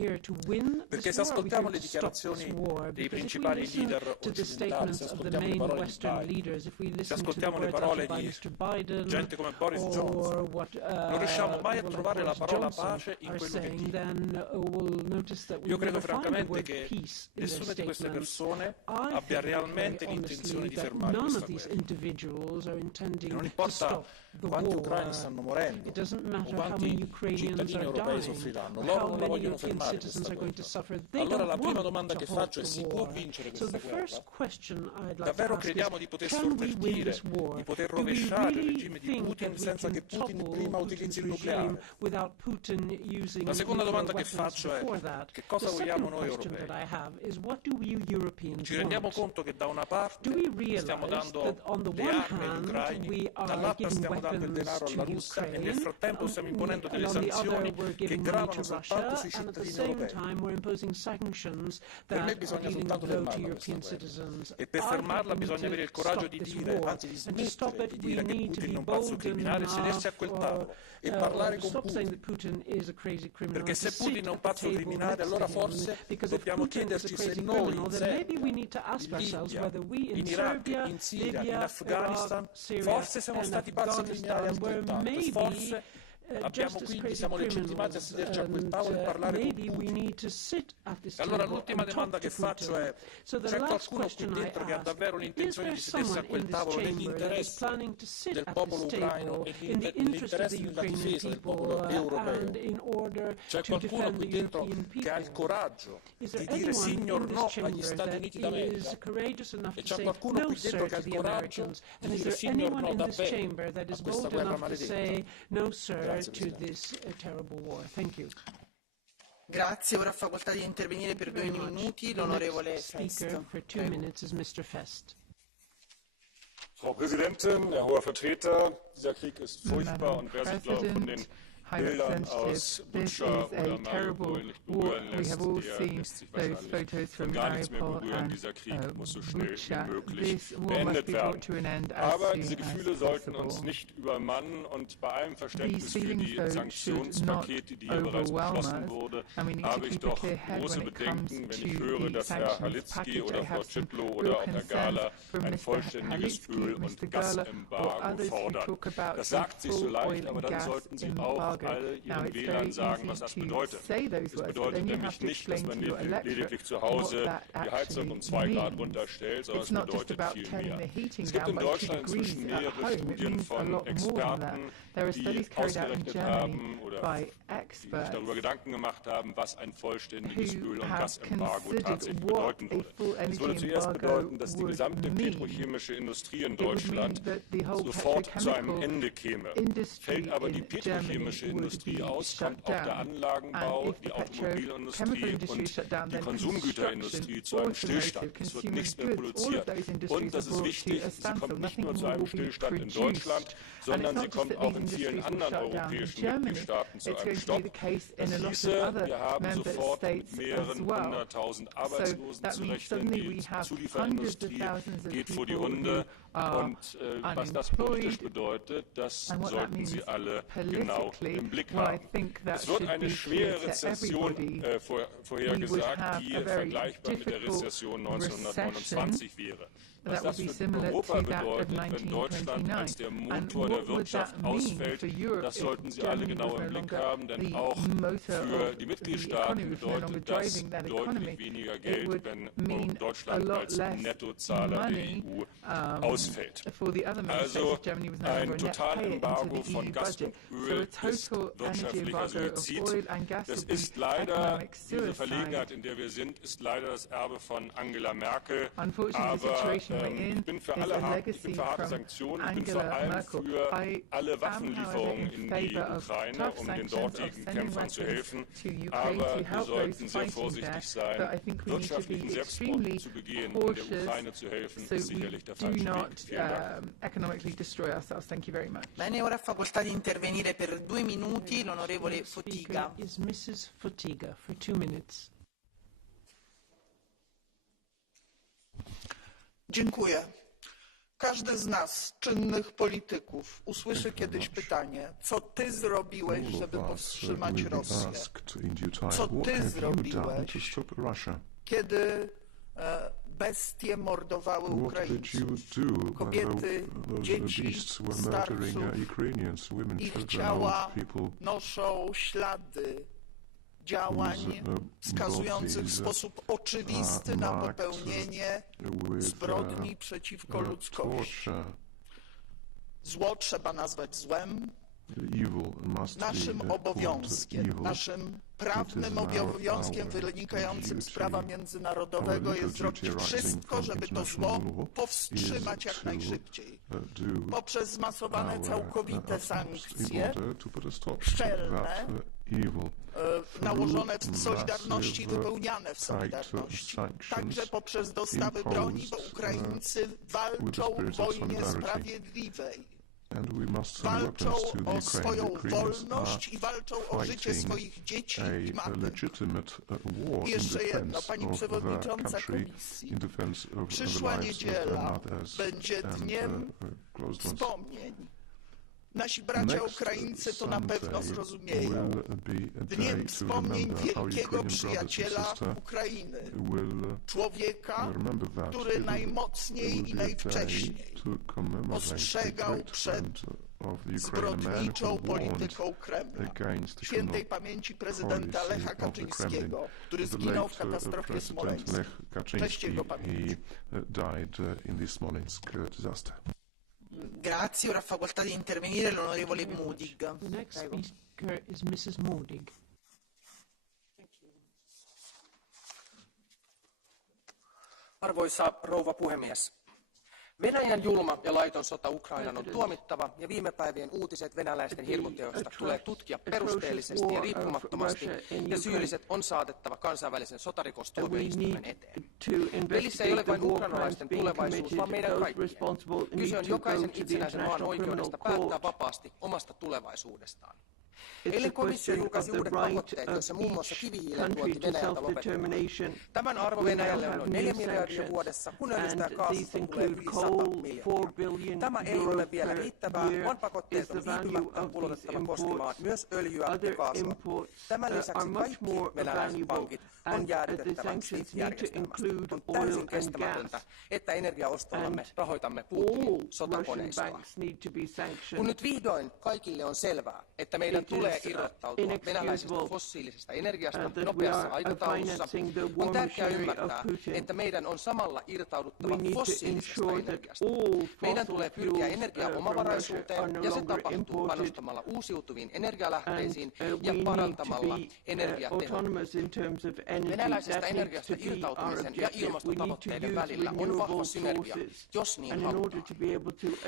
Perché se ascoltiamo le dichiarazioni dei principali leader occidentali, se ascoltiamo le parole di Biden, se ascoltiamo le parole di gente come Boris Johnson, non riusciamo mai a trovare la parola pace in quello che dicono. Io credo francamente che nessuna di queste persone abbia realmente l'intenzione di fermare questa guerra. E non importa quanti ucraini stanno morendo o quanti cittadini europei soffriranno, loro non la vogliono fermare questa guerra. Allora la prima domanda che faccio è: si può vincere questa guerra? Davvero crediamo di poter sovvertire, di poter rovesciare il regime di Putin senza che Putin prima utilizzi il nucleare? La seconda domanda che faccio è: che cosa vogliamo noi europei? Ci rendiamo conto che da una parte stiamo dando le armi agli ucraini, dall'altra stiamo dando il denaro alla Russia e nel frattempo stiamo imponendo delle sanzioni che gravano soltanto sui cittadini europei. Per me bisogna soltanto fermarla questa guerra. E per fermarla bisogna avere il coraggio di dire, anzi di smettere di dire che Putin è un pazzo criminale, sedersi a quel tavolo e parlare con Putin. Perché se Putin è un pazzo criminale, allora forse dobbiamo chiederci se noi in Serbia, in Libia, in Iraq, in Siria, in Afghanistan, forse siamo stati pazzi criminali altrettanto, forse siamo legittimati a sederci a quel tavolo e parlare con Putin. Allora l'ultima domanda che faccio è: c'è qualcuno qui dentro che ha davvero l'intenzione di sedersi a quel tavolo nell'interesse del popolo ucraino e nell'interesse della difesa del popolo europeo? C'è qualcuno qui dentro che ha il coraggio di dire signor no agli Stati Uniti d'America? E c'è qualcuno qui dentro che ha il coraggio di dire signor no davvero a questa guerra maledetta? To this terrible war. Thank you. Grazie, ora ha facoltà di intervenire per 2 minuti l'onorevole Fest. For 2 minutes is Mr. Fest. Frau Präsidentin, Herr hoher Vertreter, dieser Krieg ist furchtbar und wer sich, glaube ich, von den Bildern aus Butscha oder Mariupol nicht berühren lässt, der lässt sich wahrscheinlich von gar nichts mehr berühren. Dieser Krieg muss so schnell wie möglich beendet werden. Aber diese Gefühle sollten uns nicht übermannen und bei allem Verständnis für die Sanktionspakete, die hier bereits beschlossen wurde, habe ich doch große Bedenken, wenn ich höre, dass Herr Halicki oder Frau Ciplo oder auch Herr Gahler ein vollständiges Öl- und Gasembargo fordern. Das sagt sich so leicht, aber dann sollten Sie auch all Ihren Wählern sagen, was das bedeutet. Es bedeutet nämlich nicht, dass man lediglich zu Hause die Heizung um 2 Grad runterstellt, sondern es bedeutet viel mehr. Es gibt in Deutschland inzwischen mehrere Studien von Experten, die ausgerechnet haben oder die sich darüber Gedanken gemacht haben, was ein vollständiges Öl- und Gasembargo tatsächlich bedeuten würde. Es würde zuerst bedeuten, dass die gesamte petrochemische Industrie in Deutschland sofort zu einem Ende käme. Fällt aber die petrochemische Industrie aus, kommt auch der Anlagenbau, die Automobilindustrie und die Konsumgüterindustrie zu einem Stillstand. Es wird nichts mehr produziert. Und, das ist wichtig, sie kommt nicht nur zu einem Stillstand in Deutschland, sondern sie kommt auch in vielen anderen europäischen Mitgliedstaaten zu einem Stopp. Das hieße, wir haben sofort mit mehreren 100.000 Arbeitslosen zu rechnen. Die Zulieferindustrie geht vor die Hunde. Und was das politisch bedeutet, das sollten Sie alle genau im Blick haben. Es wird eine schwere Rezession vorhergesagt, die vergleichbar mit der Rezession 1929 wäre. Was das für Europa bedeutet, wenn Deutschland als der Motor der Wirtschaft ausfällt, das sollten Sie alle genau im Blick haben, denn auch für die Mitgliedstaaten bedeutet das deutlich weniger Geld, wenn Deutschland als Nettozahler der EU ausfällt. Also ein Totalembargo von Gas und Öl ist wirtschaftlicher Suizid. Das ist leider, diese Verlegenheit, in der wir sind, ist leider das Erbe von Angela Merkel. Aber ich bin für harte Sanktionen, ich bin vor allem für alle Waffenlieferungen in die Ukraine, um den dortigen Kämpfern zu helfen. Aber wir sollten sehr vorsichtig sein. Wirtschaftlichen Selbstmord zu begehen, um der Ukraine zu helfen, ist sicherlich der falsche Weg. Vielen Dank. Bene, ora ha facoltà di intervenire per 2 minuti l'onorevole Fotyga. Is Mrs. Fotyga for 2 minutes. Dziękuję. Każdy z nas, czynnych polityków, usłyszy kiedyś pytanie, co ty zrobiłeś, żeby powstrzymać Rosję? Co ty zrobiłeś, kiedy bestie mordowały Ukraińców, kobiety, dzieci, starców, ich ciała noszą ślady działań wskazujących w sposób oczywisty na popełnienie zbrodni przeciwko ludzkości. Zło trzeba nazwać złem. Naszym obowiązkiem, naszym prawnym obowiązkiem wynikającym z prawa międzynarodowego jest zrobić wszystko, żeby to zło powstrzymać jak najszybciej. Poprzez zmasowane całkowite sankcje, szczelne, nałożone w solidarności i wypełniane w solidarności. Także poprzez dostawy broni, bo Ukraińcy walczą w wojnie sprawiedliwej. Walczą o swoją wolność i walczą o życie swoich dzieci i matek. I jeszcze jedno, Pani Przewodnicząca Komisji. Przyszła niedziela będzie dniem wspomnień. Nasi bracia Ukraińcy to na pewno zrozumieją. Dniem wspomnień wielkiego przyjaciela Ukrainy. Człowieka, który najmocniej i najwcześniej ostrzegał przed zbrodniczą polityką Kremla. Świętej pamięci prezydenta Lecha Kaczyńskiego, który zginął w katastrofie smoleńskiej. Cześć jego pamięci. Grazie, ora fa facoltà di intervenire l'onorevole Modig. The next speaker is Mrs. Modig. Arvoisa rouva puhemies. Venäjän julma ja laiton sota Ukrainaan on tuomittava ja viime päivien uutiset venäläisten hirmuteoista tulee tutkia perusteellisesti ja riippumattomasti ja syylliset on saatettava kansainvälisen sotarikostuomioistuimen eteen. Pelissä ei ole vain ukrainalaisten tulevaisuus, vaan meidän kaikkien. Kyse on jokaisen itsenäisen maan oikeudesta päättää vapaasti omasta tulevaisuudestaan. Eilen komissio julkaisi uudet pakotteet, joissa muun muassa kivihiilen tuonti Venäjältä lopetetaan. Tämän arvo Venäjälle on noin 4 miljardia vuodessa, kun öljystä ja kaasusta tulee yli 100 miljardia. Tämä ei ole vielä riittävää, vaan pakotteet on viipymättä ulotettava koskemaan myös öljyä ja kaasua. Tämän lisäksi kaikki venäläiset pankit on jäädytettävä SWIFT-järjestelmästä. On täysin kestämätöntä, että energiaostollamme rahoitamme Putinin sotakoneistoa. Kun nyt vihdoin kaikille on selvää, että meidän tulee irrottautua venäläisestä fossiilisesta energiasta nopeassa aikataulussa, on tärkeää ymmärtää, että meidän on samalla irtauduttava fossiilisesta energiasta. Meidän tulee pyrkiä energiaomavaraisuuteen ja se tapahtuu panostamalla uusiutuviin energialähteisiin ja parantamalla energiatehokkuutta. Venäläisestä energiasta irtautumisen ja ilmastotavoitteiden välillä on vahva synergia, jos niin halutaan.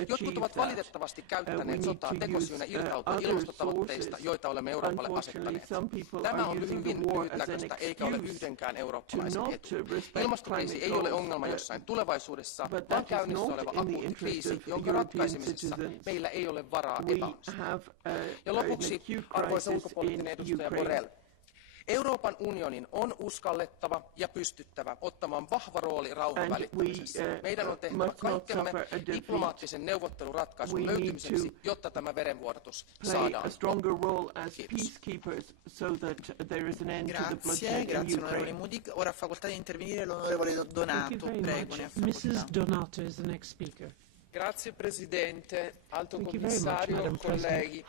Jotkut ovat valitettavasti käyttäneet sotaa tekosyynä irtautua ilmastotavoitteista, joita olemme Euroopalle asettaneet. Tämä on hyvin lyhytnäköistä eikä ole yhdenkään eurooppalaisen etu. Ilmastokriisi ei ole ongelma jossain tulevaisuudessa, vaan käynnissä oleva akuutti kriisi, jonka ratkaisemisessa meillä ei ole varaa epäonnistua. Ja lopuksi, arvoisa ulkopoliittinen edustaja Borrell, Euroopan unionin on uskallettava ja pystyttävä ottamaan vahva rooli rauhan välittämisessä. Meidän on tehtävä kaikkemme diplomaattisen neuvotteluratkaisun löytymiseksi, jotta tämä verenvuodatus saadaan loppuun. Ora facoltà di intervenire l'onorevole Donato. Prego, ne ha facoltà. Mrs. Donato is the next speaker. Grazie Presidente, Alto Commissario, colleghi.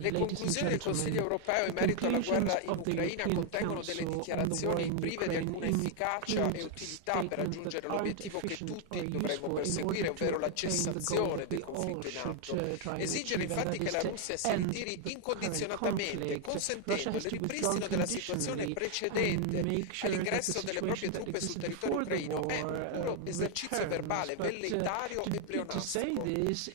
Le conclusioni del Consiglio Europeo in merito alla guerra in Ucraina contengono delle dichiarazioni prive di alcuna efficacia e utilità per raggiungere l'obiettivo che tutti dovremmo perseguire, ovvero la cessazione del conflitto in atto. Esigere infatti che la Russia si ritiri incondizionatamente, consentendo il ripristino della situazione precedente all'ingresso delle proprie truppe sul territorio ucraino è un puro esercizio verbale velleitario e pleonastico.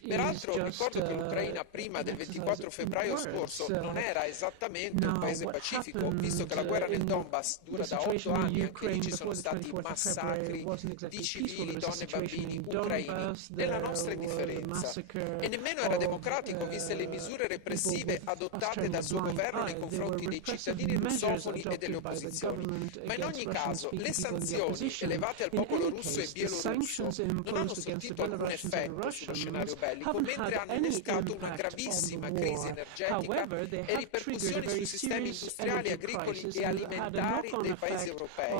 Peraltro ricordo che l'Ucraina prima del 24 febbraio scorso non era esattamente un paese pacifico, visto che la guerra nel Donbass dura da 8 anni e anche lì ci sono stati massacri di civili, donne e bambini ucraini nella nostra indifferenza. E nemmeno era democratico, viste le misure repressive adottate dal suo governo nei confronti dei cittadini russofoni e delle opposizioni. Ma in ogni caso le sanzioni elevate al popolo russo e bielorusso non hanno sortito alcun effetto sullo scenario bellico, mentre hanno innescato una gravissima crisi energetica e ripercussioni sui sistemi industriali, agricoli e alimentari dei paesi europei.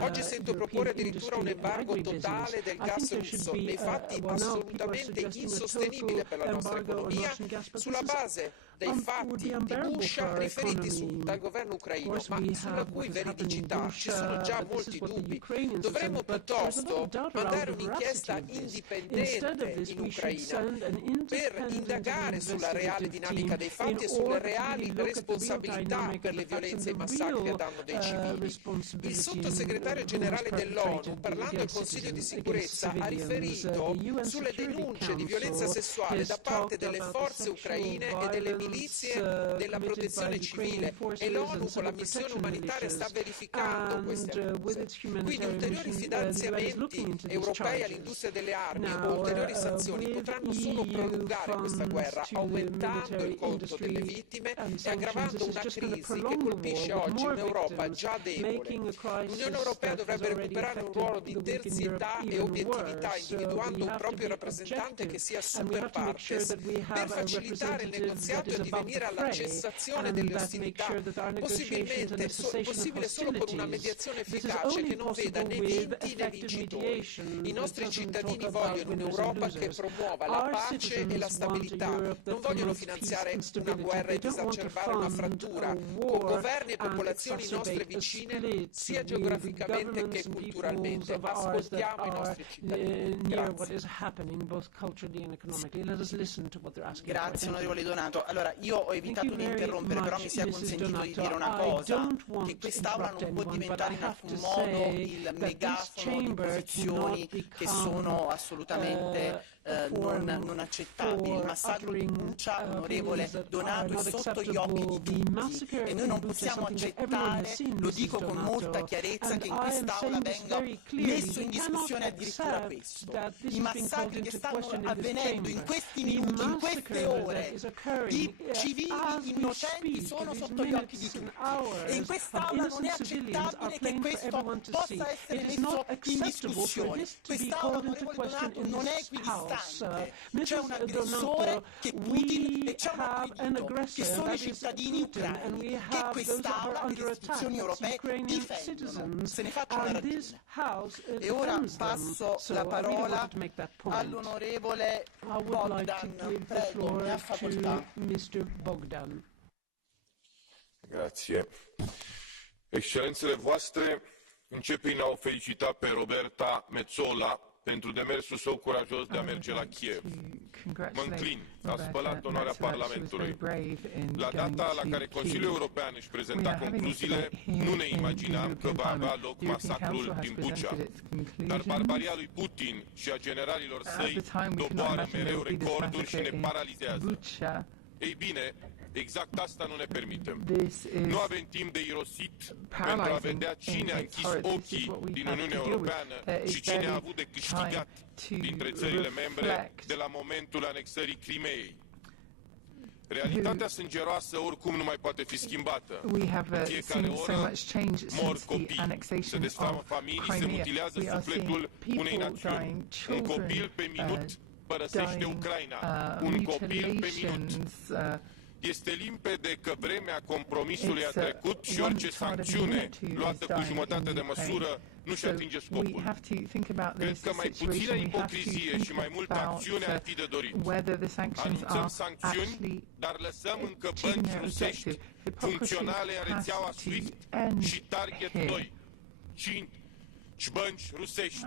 Oggi sento proporre addirittura un embargo totale del gas russo, nei fatti assolutamente insostenibile per la nostra economia, sulla base dei fatti di Bush riferiti dal governo ucraino, ma sulla cui veridicità ci sono già molti dubbi. Dovremmo piuttosto mandare un'inchiesta indipendente in Ucraina per indagare sulla reale dinamica dei fatti e sulle reali responsabilità per le violenze e i massacri a danno dei civili. Il sottosegretario generale dell'ONU, parlando al Consiglio di sicurezza, ha riferito sulle denunce di violenza sessuale da parte delle forze ucraine e delle milizie della protezione civile, e l'ONU con la missione umanitaria sta verificando queste accuse. Quindi ulteriori finanziamenti europei all'industria delle armi o ulteriori sanzioni potranno solo prolungare questa guerra, aumentando il conto delle vittime e aggravando una crisi che colpisce oggi un'Europa già debole. L'Unione Europea dovrebbe recuperare un ruolo di terzietà e obiettività, individuando un proprio rappresentante che sia super partes per facilitare il negoziato e addivenire alla cessazione delle ostilità, possibile solo con una mediazione efficace che non veda né vinti né vincitori. I nostri cittadini vogliono un'Europa che promuova la pace e la stabilità, non vogliono finanziare una guerra ed esacerbare una frattura, con governi e popolazioni nostre vicine, sia geograficamente che culturalmente. Ascoltiamo i nostri cittadini. Grazie onorevole Donato. Allora, io ho evitato di interrompere, però mi sia consentito di dire una cosa, che quest'Aula non può diventare in alcun modo il megafono di posizioni che sono assolutamente non accettabili. Il massacro di Bucha, onorevole Donato, è sotto gli occhi di tutti e noi non possiamo accettare, lo dico con molta chiarezza, che in quest'Aula venga messo in discussione addirittura questo. I massacri che stanno avvenendo in questi minuti, in queste ore, di civili innocenti sono sotto gli occhi di tutti, e in quest'Aula non è accettabile che questo possa essere messo in discussione. Quest'Aula, onorevole Donato, non è equidistante. C'è un aggressore che è Putin e c'è un aggredito che sono i cittadini ucraini, che quest'Aula e le istituzioni europee difendono. Se ne faccia una ragione. E ora passo la parola all'onorevole Bogdan. Prego, ne ha facoltà. Grazie. Eccellențele voastre, încep prin a o felicita pe Roberta Metsola pentru demersul său curajos de a merge la Kiev. Mă înclin, a spălat onoarea Parlamentului. La data la care Consiliul European își prezenta concluziile, nu ne imaginam că va avea loc masacrul din Bucha. Dar barbaria lui Putin și a generalilor săi doboară mereu recorduri și ne paralizează. Ei bine, exact asta nu ne permitem. Nu avem timp de irosit pentru a vedea cine a închis ochii din Uniunea Europeană și cine a avut de câștigat dintre țările membre de la momentul anexării Crimeei. Realitatea sângeroasă oricum nu mai poate fi schimbată. În fiecare oră mor copii, se desfamă familii, se mutilează sufletul unei națiuni. Un copil pe minut părăsește Ucraina. Un copil pe minut. Este limpede că vremea compromisului a trecut și orice sancțiune luată cu jumătate de măsură nu-și atinge scopul. Cred că mai puțină ipocrizie și mai multă acțiune ar fi de dorit. Anunțăm sancțiuni, dar lăsăm încă bănci rusești funcționale în rețeaua SWIFT și Target 2, 5 bănci rusești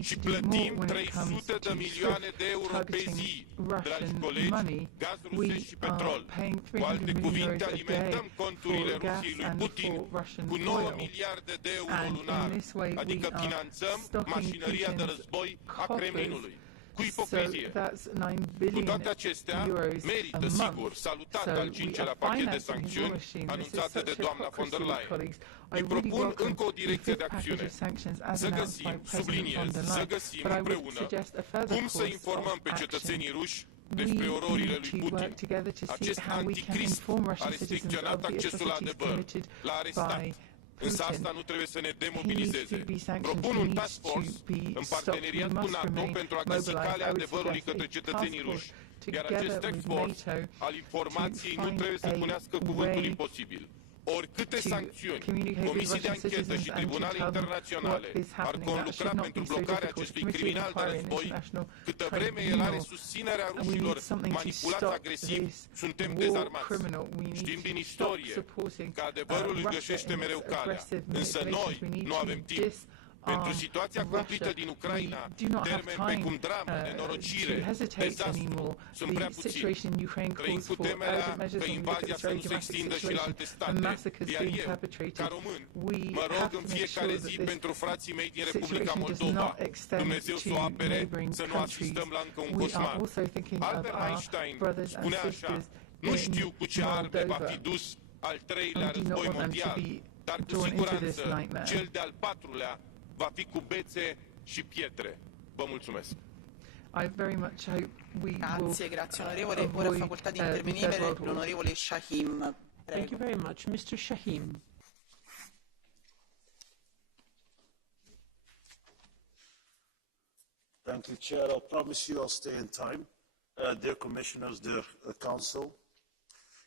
și plătim 300 de milioane de euro pe zi, dragi colegi, gaz rusesc și petrol. Cu alte cuvinte, alimentăm conturile Rusiei lui Putin cu 9 miliarde de euro lunar, adică finanțăm mașinăria de război a Kremlinului. Cu ipocrizie. Cu toate acestea, merită, sigur, salutat al 5-lea pachet de sancțiuni anunțate de doamna von der Leyen. Îi propun încă o direcție de acțiune. Să găsim, subliniez, să găsim împreună cum să informăm pe cetățenii ruși despre ororile lui Putin. Acest anticrist a restricționat accesul la adevăr, l-a arestat, însă asta nu trebuie să ne demobilizeze. Propun un task force în parteneriat cu NATO pentru a găsi calea adevărului către cetățenii ruși, iar acest task force al informației nu trebuie să punească cuvântul imposibil. Oricâte sancțiuni, comisii de anchetă și tribunale internaționale ar conlucra pentru blocarea acestui criminal de război, câtă vreme el are susținerea rușilor manipulați agresivi, suntem dezarmați. Știm din istorie că adevărul își găsește mereu calea, însă noi nu avem timp. Pentru situația conflictă din Ucraina, termeni precum dramă, nenorocire, dezastru, sunt prea puțini. Trăim cu temerea că invazia să nu se extindă și la alte state, iar eu, ca român, mă rog în fiecare zi pentru frații mei din Republica Moldova, Dumnezeu să o apere, să nu asistăm la încă un coșmar. Albert Einstein spunea așa, nu știu cu ce arme va fi dus al treilea război mondial, dar cu siguranță cel de-al patrulea va fi cu bețe și pietre. Vă mulțumesc. Grazie onorevole. Ora ha facoltà di intervenire l'onorevole Shahim. Thank you very much. Mr. Shahim. Thank you, Chair. I'll promise you I'll stay in time. Dear Commissioners, dear Council.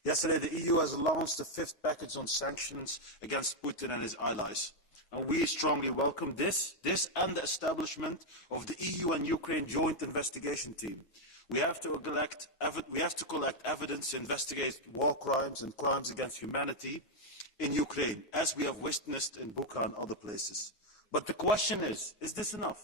Yesterday, the EU has launched the fifth package on sanctions against Putin and his allies. And we strongly welcome this and the establishment of the EU and Ukraine joint investigation team. We have to collect evidence to investigate war crimes and crimes against humanity in Ukraine, as we have witnessed in Bucha and other places. But the question is this enough?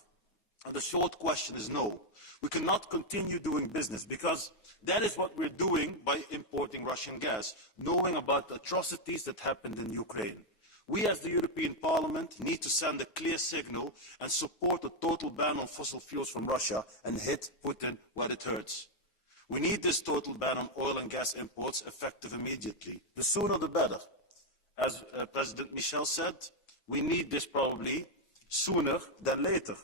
And the short question is no. We cannot continue doing business, because that is what we're doing by importing Russian gas, knowing about the atrocities that happened in Ukraine. We as the European Parliament need to send a clear signal and support a total ban on fossil fuels from Russia and hit Putin where it hurts. We need this total ban on oil and gas imports effective immediately. The sooner the better. As President Michel said, we need this probably sooner than later.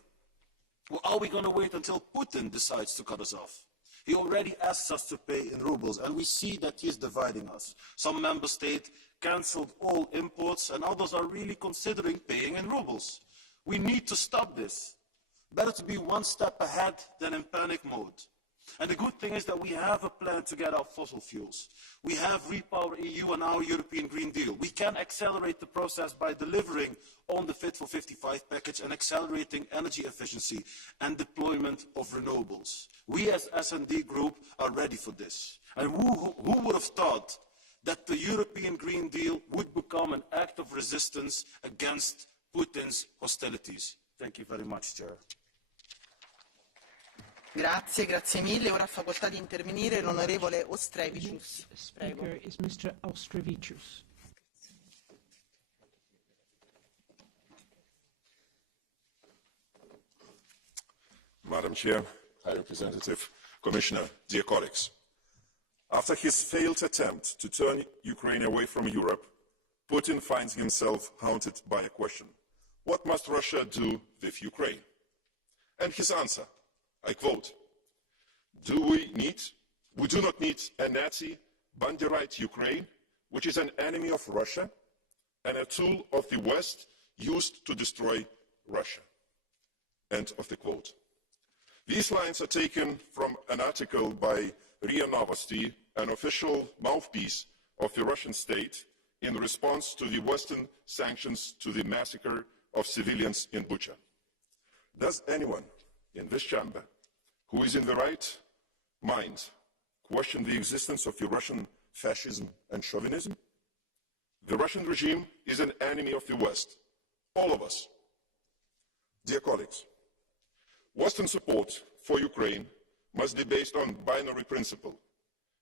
Well, are we going to wait until Putin decides to cut us off? He already asks us to pay in rubles, and we see that he is dividing us. Some member states cancelled all imports, and others are really considering paying in rubles. We need to stop this. Better to be one step ahead than in panic mode. And the good thing is that we have a plan to get off fossil fuels. We have Repower EU and our European Green Deal. We can accelerate the process by delivering on the Fit for 55 package and accelerating energy efficiency and deployment of renewables. We as S&D Group are ready for this. And who would have thought that the European Green Deal would become an act of resistance against Putin's hostilities? Thank you very much, Chair. Grazie mille. Ora ha facoltà di intervenire l'onorevole Austrevicius. Speaker is Mr. Austrevicius. Madam Chair, High Representative, Commissioner, dear colleagues. After his failed attempt to turn Ukraine away from Europe, Putin finds himself haunted by a question. What must Russia do with Ukraine? And his answer, I quote, we do not need a Nazi Banderite Ukraine, which is an enemy of Russia and a tool of the West used to destroy Russia. End of the quote. These lines are taken from an article by RIA Novosti, an official mouthpiece of the Russian state in response to the Western sanctions to the massacre of civilians in Bucha. Does anyone in this chamber who is in the right mind question the existence of the Russian fascism and chauvinism? The Russian regime is an enemy of the West, all of us. Dear colleagues, Western support for Ukraine must be based on binary principle,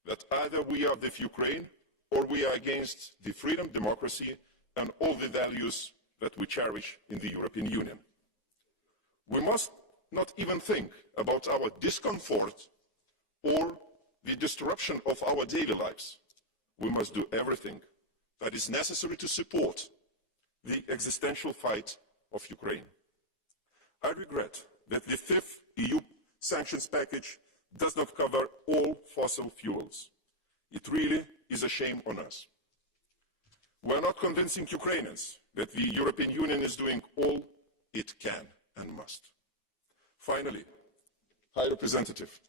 that either we are with Ukraine or we are against the freedom, democracy, and all the values that we cherish in the European Union. We must not even think about our discomfort or the disruption of our daily lives. We must do everything that is necessary to support the existential fight of Ukraine. I regret that the fifth EU sanctions package does not cover all fossil fuels. It really is a shame on us. We are not convincing Ukrainians that the European Union is doing all it can and must. Finally, High Representative,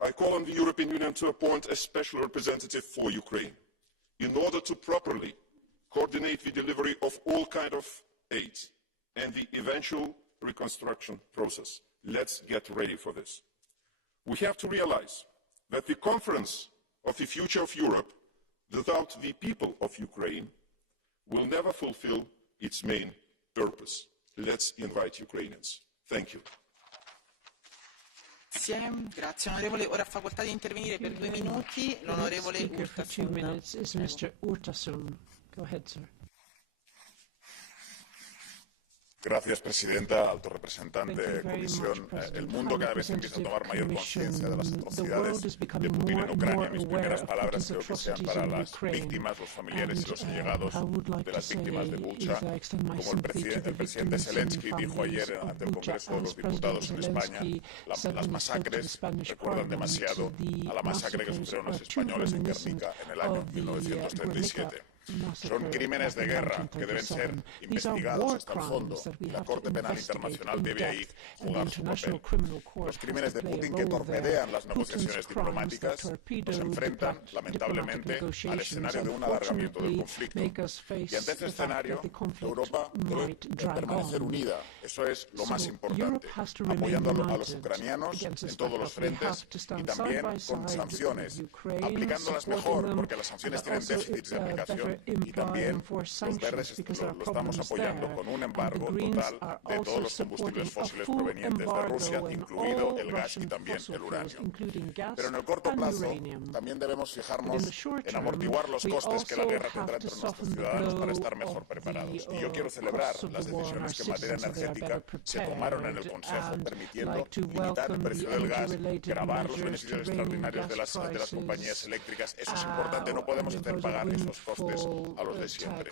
I call on the European Union to appoint a special representative for Ukraine in order to properly coordinate the delivery of all kinds of aid and the eventual reconstruction process. Let's get ready for this. We have to realize that the conference of the future of Europe without the people of Ukraine will never fulfill its main purpose. Let's invite Ukrainians. Thank you. Grazie onorevole. Ora ha facoltà di intervenire per 2 minuti l'onorevole Urtasun. Go ahead, sir. Gracias, presidenta, alto representante, comisión. El mundo cada vez empieza a tomar mayor conciencia de las atrocidades de Putin en Ucrania. Mis primeras palabras creo que sean para las víctimas, los familiares y los allegados de las víctimas de Bucha. Como el presidente Zelensky dijo ayer ante el Congreso de los Diputados en España, las masacres recuerdan demasiado a la masacre que sufrieron los españoles en Guernica en el año 1937. Son crímenes de guerra que deben ser investigados hasta el fondo y la Corte Penal Internacional debe ahí jugar su papel. Los crímenes de Putin que torpedean las negociaciones diplomáticas nos enfrentan, lamentablemente, al escenario de un alargamiento del conflicto. Y ante este escenario, Europa debe permanecer unida. Eso es lo más importante, apoyando a los ucranianos en todos los frentes y también con sanciones, aplicándolas mejor, porque las sanciones tienen déficits de aplicación. Y también los verdes lo estamos apoyando con un embargo total de todos los combustibles fósiles provenientes de Rusia, incluido el gas y también el uranio. Pero en el corto plazo también debemos fijarnos en amortiguar los costes que la guerra tendrá entre nuestros ciudadanos para estar mejor preparados. Y yo quiero celebrar las decisiones que en materia energética se tomaron en el Consejo, permitiendo limitar el precio del gas, gravar los beneficios extraordinarios de las compañías eléctricas. Eso es importante, no podemos hacer pagar esos costes a los de siempre.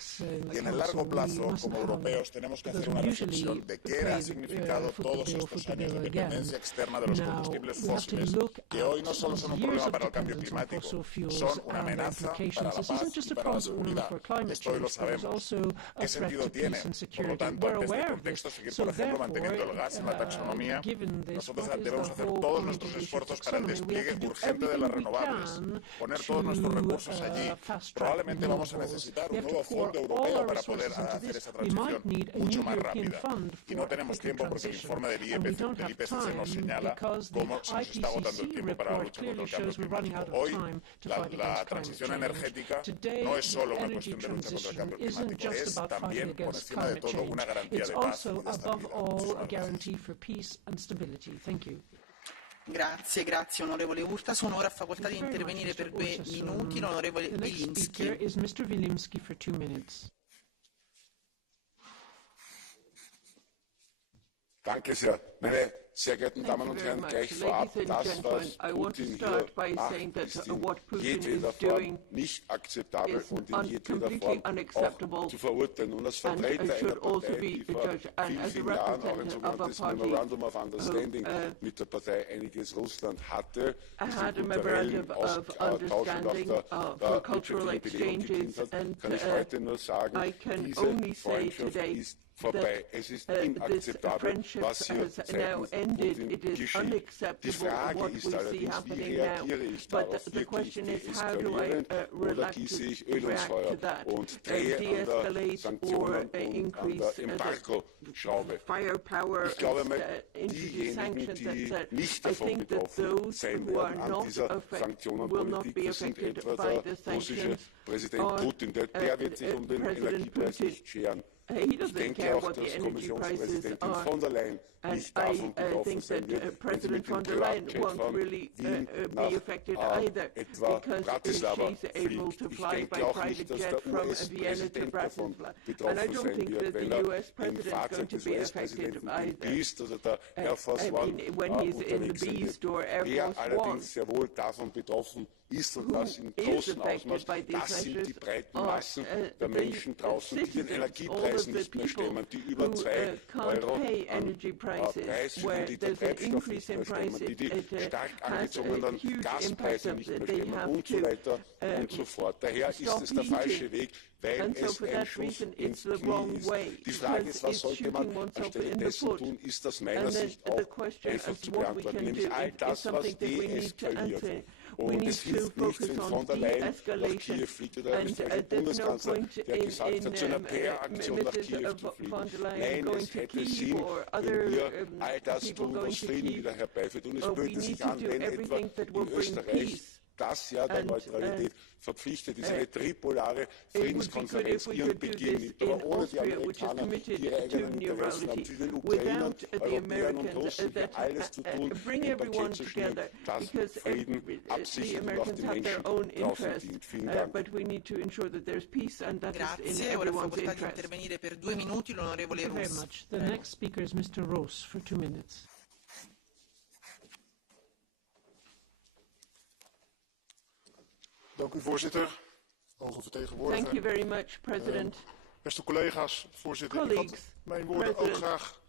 Y en el largo plazo, como europeos, tenemos que hacer una reflexión de qué ha significado todos estos años de dependencia externa de los combustibles fósiles, que hoy no solo son un problema para el cambio climático, son una amenaza para la paz y para la seguridad. Esto hoy lo sabemos. ¿Qué sentido tiene? Por lo tanto, ante este contexto, seguir, por ejemplo, manteniendo el gas en la taxonomía, nosotros debemos hacer todos nuestros esfuerzos para el despliegue urgente de las renovables, poner todos nuestros recursos allí. Probablemente vamos a necesitar un nuevo fondo europeo para poder hacer esa transición mucho más rápida. Y no tenemos tiempo porque el informe del IPCC nos señala cómo se nos está agotando el tiempo para la lucha contra el cambio climático. Hoy, la transición energética no es solo una cuestión de lucha contra el cambio climático, es también, por encima de todo, una garantía de paz y de estabilidad. Grazie, grazie onorevole Urtasun. Ora ha facoltà di intervenire per 2 minuti l'onorevole Vilimsky. Danke sehr. Meine sehr geehrten Damen und Herren, gleich vorab, das, was Putin hier macht, ist in jedweder Form nicht akzeptabel und in jedweder Form auch zu verurteilen. Und als Vertreter einer Partei, die vor vielen Jahren auch ein sogenanntes Memorandum of Understanding mit der Partei Einiges Russland hatte, diesen kulturellen Austausch und auch der wirtschaftlichen Bewegung gedient hat, kann ich heute nur sagen, diese Freundschaft ist vorbei. Es ist inakzeptabel, was hier seitens Putin geschieht. Die Frage ist allerdings, wie reagiere ich darauf? Wirklich deeskalierend oder gieße ich Öl ins Feuer und drehe an der Sanktionen und an der Embargo-Schraube? Ich glaube mal, diejenigen, die nicht davon betroffen sein werden an dieser Sanktionenpolitik, das sind etwa der russische Präsident Putin. Der wird sich um den Energiepreis nicht scheren. Ich denke auch, dass Kommissionspräsidentin von der Leyen nicht davon betroffen sein wird, wenn sie mit dem Privatjet von Wien nach etwa Bratislava fliegt. Ich denke auch nicht, dass der US-Präsident davon betroffen sein wird, wenn er im Fahrzeug des US-Präsidenten im Beast, also der Air Force One, unterwegs sein wird. Wer allerdings sehr wohl davon betroffen ist und das in großem Ausmaß, das sind die breiten Massen der Menschen draußen, die den Energiepreis Preisen nicht mehr stemmen, die über 2 Euro Preis für den Liter Treibstoff nicht mehr stemmen, die stark angezogenen Gaspreise nicht mehr stemmen und so weiter und so fort. Daher ist es der falsche Weg, weil es ein Schuss ins Knie ist. Die Frage ist, was sollte man anstelle dessen tun, ist aus meiner Sicht auch einfach zu beantworten, nämlich all das, was deeskaliert. Und es hilft nicht, wenn von der Leyen nach Kiew fliegt oder der österreichische Bundeskanzler, der gesagt hat, zu einer PR-Aktion nach Kiew zu fliegen. Nein, es hätte Sinn, wenn wir all das tun, was Frieden wieder herbeiführt. Und es böte sich an, wenn etwa in Österreich das Jahr der Neutralität verpflichtet ist, eine tripolare Friedenskonferenz ihren Beginn nimmt, aber ohne die Amerikaner ihre eigenen Interessen haben, zu den Ukrainern, Europäern und Russen hier alles zu tun, ein Paket zu schnüren, das Frieden absichert und auch die Menschen draußen dient. Vielen Dank. Grazie, ora fa facoltà di intervenire per 2 minuti l'onorevole Ross. The next speaker is Mr. Ross for 2 minutes. Dank u, voorzitter. Hoge vertegenwoordiger. Thank you very much, President. Beste collega's, voorzitter. Ik had mijn woorden ook graag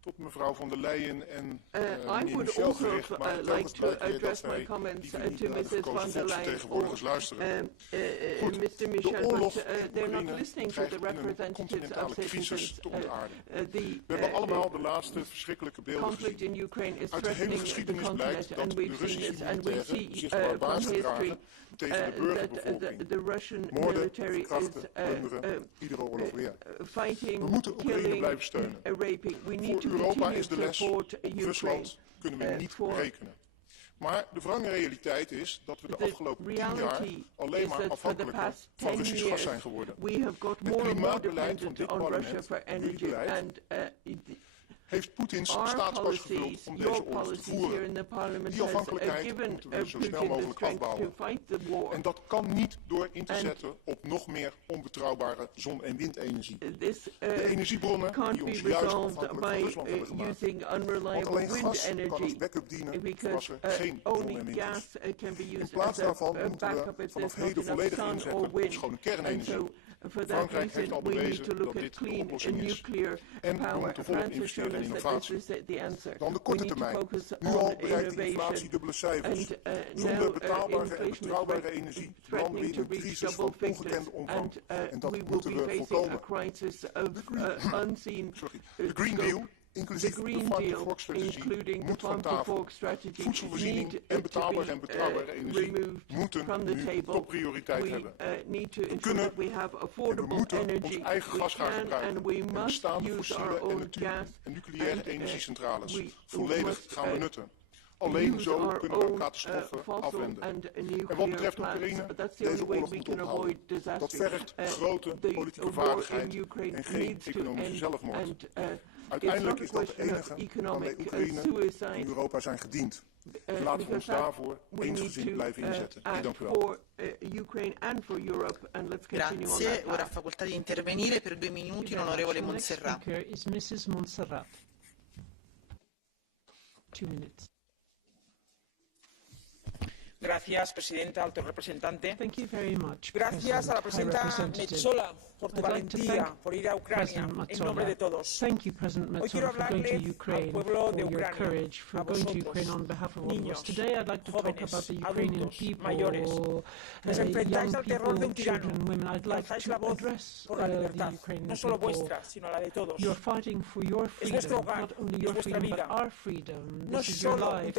tot mevrouw von der Leyen en meneer Michel gericht, maar telkens blijkt weer dat zij die niet naar de gekozen volksvertegenwoordigers luisteren. Goed, de oorlog in Oekraïne dreigt een continentale crisis te ontaarden. We hebben allemaal de laatste verschrikkelijke beelden gezien. Uit de hele geschiedenis blijkt dat de Russische militairen zich barbaars gedragen tegen de burgerbevolking. Moorden, verkrachten, plunderen, iedere oorlog weer. We moeten Oekraïne blijven steunen. Voor Europa is de les, op Rusland kunnen we niet rekenen. Maar de wrange realiteit is dat we de afgelopen 10 jaar alleen maar afhankelijker van Russisch gas zijn geworden. Het klimaatbeleid van dit parlement, dit beleid, heeft Poetins staatskas gevuld om deze oorlog te voeren. Die afhankelijkheid moeten we zo snel mogelijk afbouwen. En dat kan niet door in te zetten op nog meer onbetrouwbare zon- en windenergie. De energiebronnen die ons juist afhankelijk van Rusland hebben gemaakt. Want alleen gas kan als backup dienen voor als er geen zon- en wind is. In plaats daarvan moeten we vanaf heden volledig inzetten op schone kernenergie. Frankrijk heeft al bewezen dat dit de oplossing is. En we moeten volop investeren in innovatie. Dan de korte termijn. Nu al bereikt de inflatie dubbele cijfers. Zonder betaalbare en betrouwbare energie landen we in een crisis van ongekende omvang. En dat moeten we voorkomen. De Green Deal, inclusief de Farm-to-Fork-strategie, moet van tafel. Voedselvoorziening en betaalbare energie moeten nu topprioriteit hebben. We kunnen en we moeten ons eigen gas gaan gebruiken en bestaande fossiele en nucleaire energiecentrales volledig gaan benutten. Alleen zo kunnen we catastrofen afwenden. En wat betreft Oekraïne, deze oorlog moet ophouden. Dat vergt grote politieke vaardigheid en geen economische zelfmoord. Uiteindelijk is dat de enige waarmee Oekraïne en Europa zijn gediend. Laten we ons daarvoor eensgezind blijven inzetten. Dank u wel. Grazie, ora facoltà di intervenire per 2 minuti l'onorevole Montserrat. Is Mrs. Montserrat. 2 minutes. Gracias, presidenta, alto representante. Thank you very much, Gracias a la presidenta Metsola por tu valentía, por ir a Ucrania, en nombre de todos. Thank you, President Metsola, for going to Ukraine, for your courage, for going to Ukraine on behalf of all of us. Today I'd like to talk about the Ukrainian people, young people, children, women. I'd like to address the Ukrainian people. You're fighting for your freedom, not only your freedom, but our freedom. This is your life.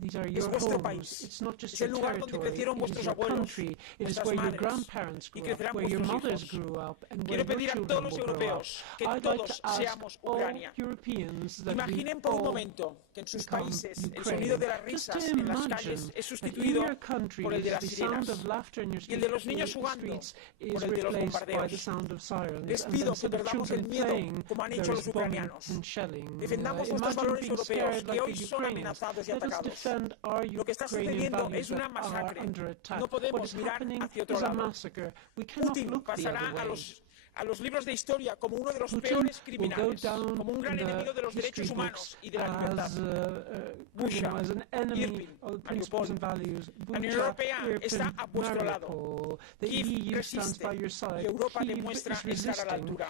These are your homes. It's not just your territory, it is your country. It is where your grandparents grew up, where your mothers grew up, and where your children will grow up. I'd like to ask all Europeans that we all become Ukraine. Just to imagine that in your countries the sound of laughter in your streets is replaced by the sound of sirens, and instead of children playing, there is bombing and shelling. Imagine being scared like the Ukrainians. Let us defend our Ukrainian values that are under attack. What is happening is a massacre. We cannot look the other way. a los libros de historia como uno de los peores criminales, como un gran enemigo de los derechos humanos y de la libertad. Bucha, Irpin, Mariupol. La Unión Europea está a vuestro lado. Kiev resiste y Europa demuestra estar a la altura.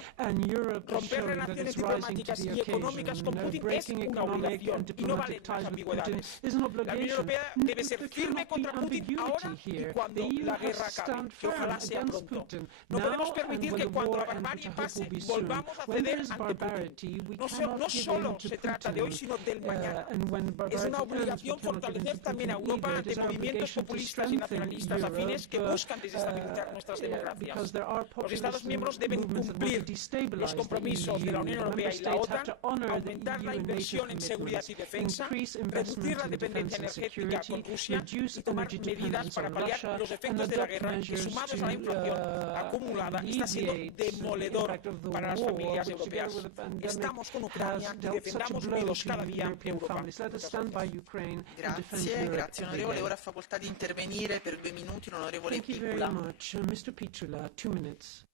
Romper relaciones diplomáticas y económicas con Putin es una obligación y no valen más ambigüedades. La Unión Europea debe ser firme contra Putin ahora y cuando la guerra acabe, que ojalá sea pronto. No podemos permitir que cuando la barbarie pase volvamos a ceder ante Putin. No solo se trata de hoy, sino del mañana. Es una obligación fortalecer también a Europa ante movimientos populistas y nacionalistas afines que buscan desestabilizar nuestras democracias. Los Estados miembros deben cumplir los compromisos de la Unión Europea y la OTAN, aumentar la inversión en seguridad y defensa, reducir la dependencia energética con Rusia y tomar medidas para paliar los efectos de la guerra que, sumados a la inflación acumulada, está siendo demoledor para las familias europeas. Estamos con Ucrania y defendamos unidos cada día Europa. Grazie onorevole. Ora ha facoltà di intervenire per 2 minuti l'onorevole Piccola. Mr. Pizzula, 2 minutes.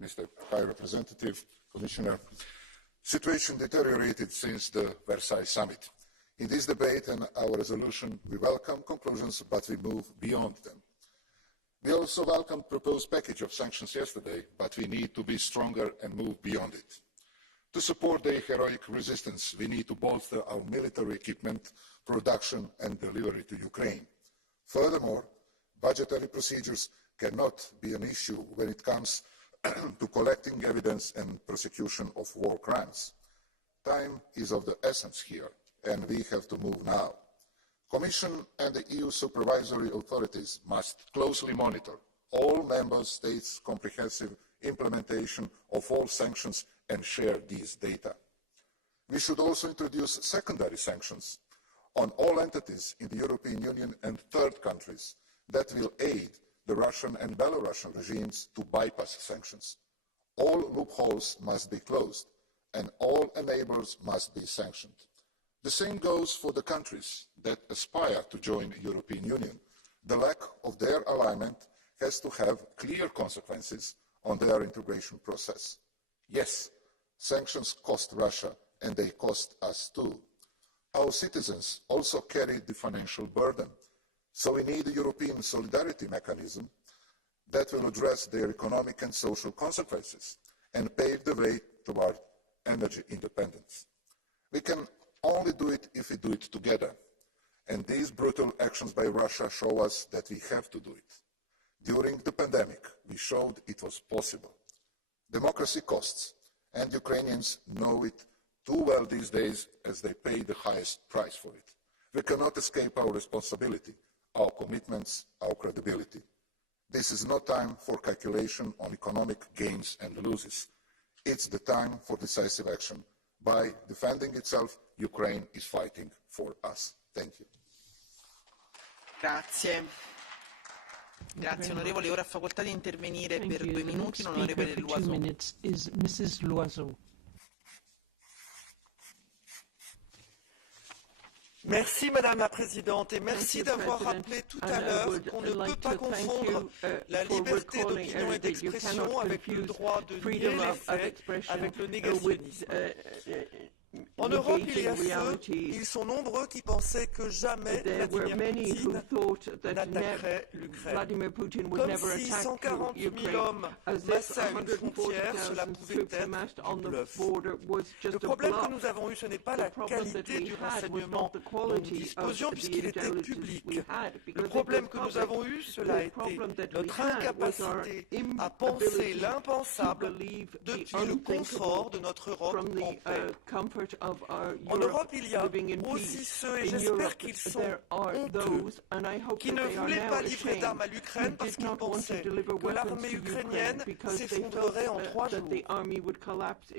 Mr. High Representative, Commissioner, situation deteriorated since the Versailles Summit. In this debate and our resolution, we welcome conclusions, but we move beyond them. We also welcomed the proposed package of sanctions yesterday, but we need to be stronger and move beyond it. To support the heroic resistance, we need to bolster our military equipment, production and delivery to Ukraine. Furthermore, budgetary procedures cannot be an issue when it comes to collecting evidence and prosecution of war crimes. Time is of the essence here, and we have to move now. Commission and the EU supervisory authorities must closely monitor all member states' comprehensive implementation of all sanctions and share these data. We should also introduce secondary sanctions on all entities in the European Union and third countries that will aid the Russian and Belarusian regimes to bypass sanctions. All loopholes must be closed and all enablers must be sanctioned. The same goes for the countries that aspire to join the European Union. The lack of their alignment has to have clear consequences on their integration process. Yes, sanctions cost Russia and they cost us too. Our citizens also carry the financial burden, so we need a European solidarity mechanism that will address their economic and social consequences and pave the way toward energy independence. We can only do it if we do it together, and these brutal actions by Russia show us that we have to do it. During the pandemic, we showed it was possible. Democracy costs, and Ukrainians know it too well these days as they pay the highest price for it. We cannot escape our responsibility, our commitments, our credibility. This is no time for calculation on economic gains and losses. It's the time for decisive action. By defending itself, Ukraine is fighting for us. Thank you. Grazie. Grazie onorevole. Ora ha facoltà di intervenire per 2 minuti l'onorevole Loiseau. Merci Madame la Présidente et merci d'avoir rappelé tout à l'heure qu'on ne peut pas confondre la liberté d'opinion et d'expression avec le droit de nier les faits, avec le négationnisme. En Europe, il y a ceux, ils sont nombreux, qui pensaient que jamais Vladimir Poutine n'attaquerait l'Ukraine. Comme si 140 000 hommes massés à une frontière, cela pouvait être du bluff. Le problème que nous avons eu, ce n'est pas la qualité du renseignement dont nous disposions, puisqu'il était public. Le problème que nous avons eu, cela a été notre incapacité à penser l'impensable depuis le confort de notre Europe en paix. En Europe, il y a aussi ceux, et j'espère qu'ils sont honteux, qui ne voulaient pas livrer d'armes à l'Ukraine parce qu'ils pensaient que l'armée ukrainienne s'effondrerait en 3 jours.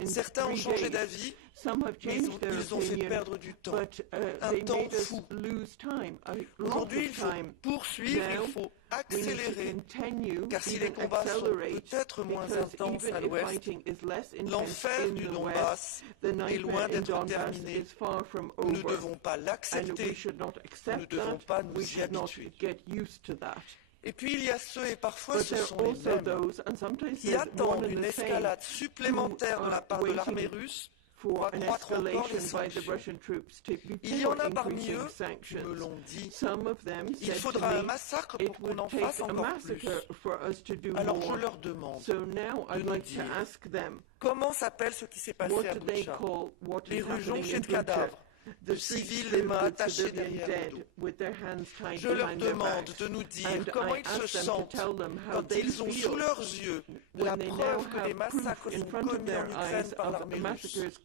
Certains ont changé d'avis, mais ils ont fait perdre du temps, un temps fou. Aujourd'hui, il faut poursuivre, il faut accélérer, car si les combats sont peut-être moins intenses à l'ouest, l'enfer du Donbass est loin d'être terminé. Nous ne devons pas l'accepter, nous ne devons pas nous y habituer. Et puis il y a ceux, et parfois ce sont les mêmes, qui attendent une escalade supplémentaire de la part de l'armée russe pour accroître encore les sanctions. Il y en a parmi eux qui me l'ont dit, il faudra un massacre pour qu'on en fasse encore plus. Alors je leur demande de nous dire comment s'appelle ce qui s'est passé à Bucha, les rues jonchées de cadavres, de civils les mains attachées derrière le dos. Je leur demande de nous dire comment ils se sentent quand ils ont sous leurs yeux la preuve que les massacres sont commis en Ukraine par l'armée russe.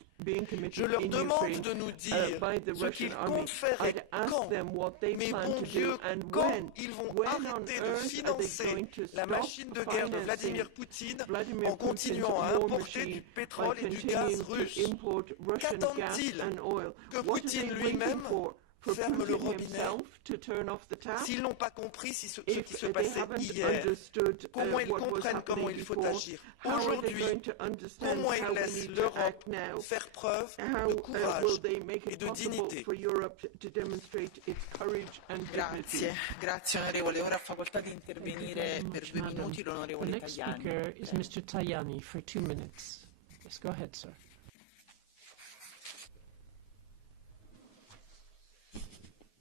Je leur demande de nous dire ce qu'ils comptent faire et quand. Mais bon Dieu, quand ils vont arrêter de financer la machine de guerre de Vladimir Poutine en continuant à importer du pétrole et du gaz russe? Qu'attendent-ils? Que Poutine lui-même ferme le robinet? S'ils n'ont pas compris ce qui se passait hier, comment ils comprennent comment il faut agir aujourd'hui, comment ils laissent l'Europe faire preuve de courage et de dignité. Grazie onorevole. Ora ha facoltà di intervenire per 2 minuti l'onorevole Tajani. The next speaker is Mr. Tajani for 2 minutes. Yes, go ahead, sir.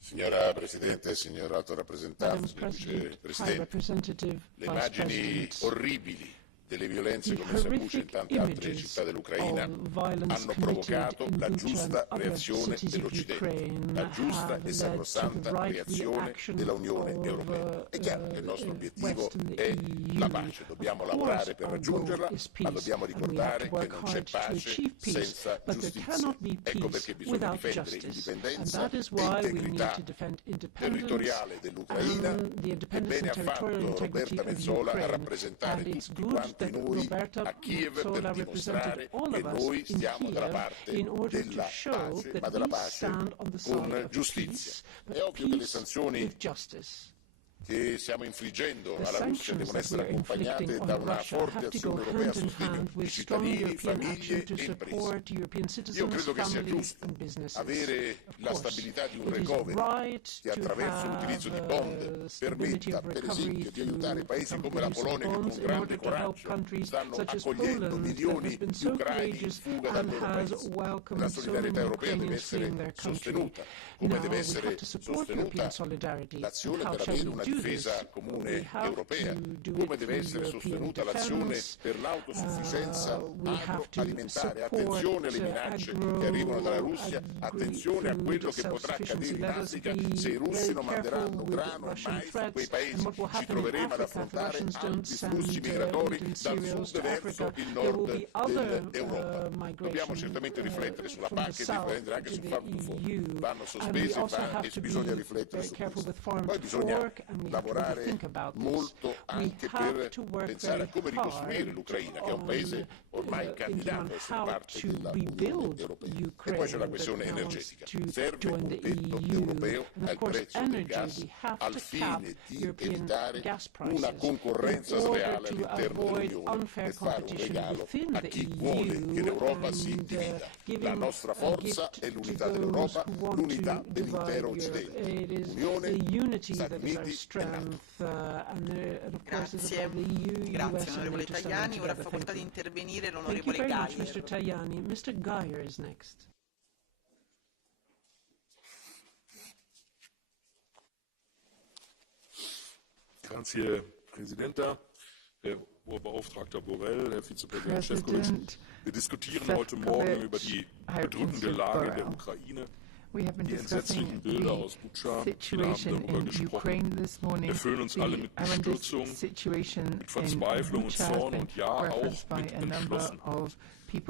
Signora Presidente, signor Alto Rappresentante, signor Vicepresidente, le immagini orribili delle violenze commesse a Bucha e in tante altre città dell'Ucraina hanno provocato la giusta reazione dell'Occidente, la giusta e sacrosanta reazione dell'Unione Europea. È chiaro che il nostro obiettivo è la pace, dobbiamo lavorare per raggiungerla, ma dobbiamo ricordare che non c'è pace senza giustizia. Ecco perché bisogna difendere l'indipendenza e l'integrità territoriale dell'Ucraina, e bene ha fatto Roberta Metsola a rappresentare tutti quanti noi a Kiev per dimostrare che noi stiamo dalla parte della pace, ma della pace con giustizia. È ovvio che le sanzioni che stiamo infliggendo alla Russia devono essere accompagnate da una forte azione europea a sostegno di cittadini, famiglie e imprese. Io credo che sia giusto avere la stabilità di un recovery che attraverso l'utilizzo di bond permetta per esempio di aiutare paesi come la Polonia che con grande coraggio stanno accogliendo milioni di ucraini in fuga dal loro paese. La solidarietà europea deve essere sostenuta, come deve essere sostenuta l'azione per avere una difesa comune europea, come deve essere sostenuta l'azione per l'autosufficienza agroalimentare. Attenzione alle minacce che arrivano dalla Russia, attenzione a quello che potrà accadere in Africa se i russi non manderanno grano e mais in quei paesi. Ci troveremo ad affrontare alti flussi migratori dal sud verso il nord dell'Europa. Dobbiamo certamente riflettere sulla PAC e riflettere anche sul farm to fork. Vanno sospese e bisogna riflettere su questo. Poi bisogna lavorare molto anche per pensare a come ricostruire l'Ucraina, che è un paese ormai candidato a essere parte dell'Unione Europea. E poi c'è la questione energetica. Serve un tetto europeo al prezzo del gas al fine di evitare una concorrenza sleale all'interno dell'Unione e fare un regalo a chi vuole che l'Europa si divida. La nostra forza è l'unità dell'Europa, l'unità dell'intero Occidente. L'Unione, Stati Uniti e NATO. Grazie onorevole Tajani. Ora ha facoltà di intervenire l'onorevole Geier. Mr. Tajani. Mr. Geier is next. Grazie, Präsidenta, Herr Hoher Beauftragter Borrell, Herr Vizepräsident Šefčovič. Wir diskutieren heute Morgen über die bedrückende Lage der Ukraine. We have been Die entsetzlichen Bilder aus Bucha, viele haben darüber gesprochen, erfüllen uns alle mit Bestürzung, mit Verzweiflung und Zorn und ja auch mit Entschlossenheit.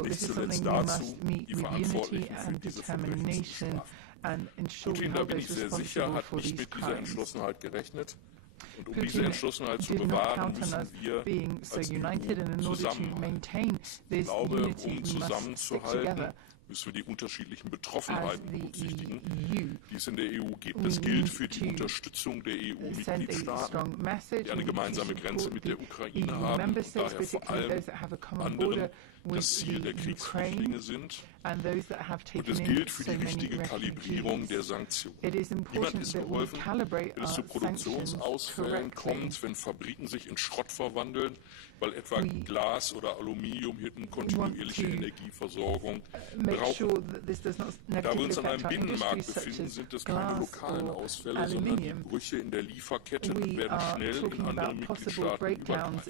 Nicht zuletzt dazu, die Verantwortlichen für diese Verbrechen zu bestrafen. Putin, da bin ich sehr sicher, hat nicht mit dieser Entschlossenheit gerechnet. Und um diese Entschlossenheit zu bewahren, müssen wir als EU zusammenhalten. Ich glaube, um zusammenzuhalten, müssen wir die unterschiedlichen Betroffenheiten berücksichtigen, die es in der EU gibt. Das gilt für die Unterstützung der EU-Mitgliedstaaten, die eine gemeinsame Grenze mit der Ukraine haben und daher vor allem anderen das Ziel der Kriegsflüchtlinge sind. Und es gilt für die richtige Kalibrierung der Sanktionen. Niemand ist geholfen, wenn es zu Produktionsausfällen kommt, wenn Fabriken sich in Schrott verwandeln, weil etwa Glas oder Aluminium hier eine kontinuierliche Energieversorgung brauchen. Da wir uns an einem Binnenmarkt befinden, sind es keine lokalen Ausfälle, sondern die Brüche in der Lieferkette werden schnell in andere Mitgliedstaaten übertragen.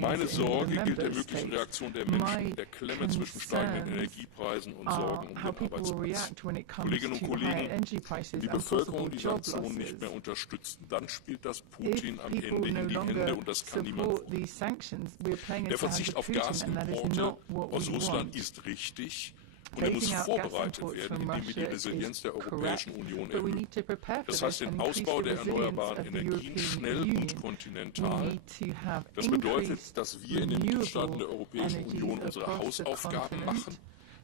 Meine Sorge gilt der möglichen Reaktion der Menschen, der Klemme zwischen steigenden Energiepreisen und Sorgen um den Arbeitsplatz. Kolleginnen und Kollegen, wenn die Bevölkerung die Sanktionen nicht mehr unterstützt, dann spielt das Putin am Ende in die Hände und das kann niemand. Der Verzicht auf Gasimporte aus Russland ist richtig und er muss vorbereitet werden, indem wir die Resilienz der Europäischen Union erhöhen. Das heißt den Ausbau der erneuerbaren Energien schnell und kontinental. Das bedeutet, dass wir in den Mitgliedstaaten der Europäischen Union unsere Hausaufgaben machen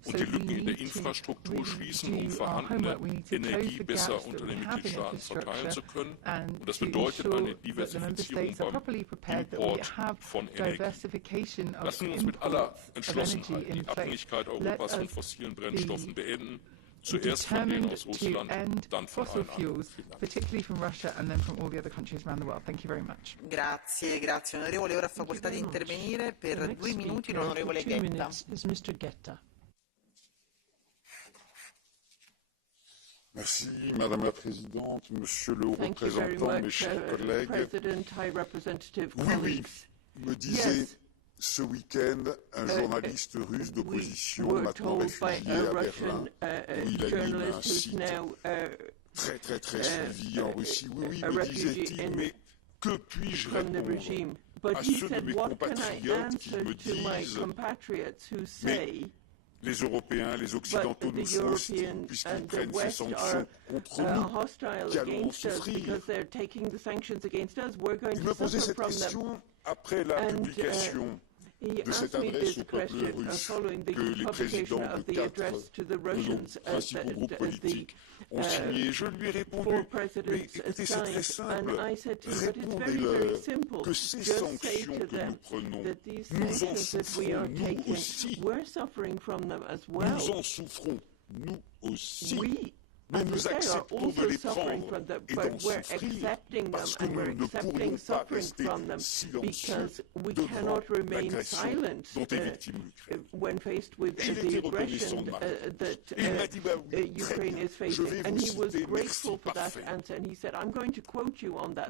und die Lücken in der Infrastruktur schließen, um vorhandene Energie besser unter den Mitgliedstaaten verteilen zu können. Und das bedeutet eine Diversifizierung beim Import von Energie. Lassen wir uns mit aller Entschlossenheit die Abhängigkeit Europas von fossilen Brennstoffen beenden. Zuerst von denen aus Russland, dann von allen anderen. Particularly from Russia and then from all the other countries around the world. Thank you very much. Grazie, grazie onorevole. Ora ha facoltà di intervenire per 2 minuti l'onorevole Ghetta. Merci, Madame la Présidente, Monsieur le Haut-représentant, mes chers collègues. Oui, me disait ce week-end un journaliste russe d'opposition, maintenant réfugié à Berlin, où il anime un site très suivi en Russie. Oui, me disait-il, mais que puis-je répondre à ceux de mes compatriotes qui me disent « Mais les Européens, les Occidentaux nous font aussi, puisqu'ils prennent ces sanctions contre nous, qu'allons souffrir ?» Il me posait cette question après la publication de cette adresse au peuple russe que les présidents de 4 de nos principaux groupes politiques ont signé. Je lui ai répondu, mais écoutez, c'est très simple, répondez-leur que ces sanctions que nous prenons, nous en souffrons nous aussi. Nous en souffrons nous aussi. Mais nous acceptons de les prendre et d'en souffrir parce que nous ne pourrions pas rester silencieux devant l'agression dont est victime l'Ukraine. Et il était reconnaissant de ma réponse. Et il m'a dit, bah oui, très bien, je vais vous citer, merci, parfait.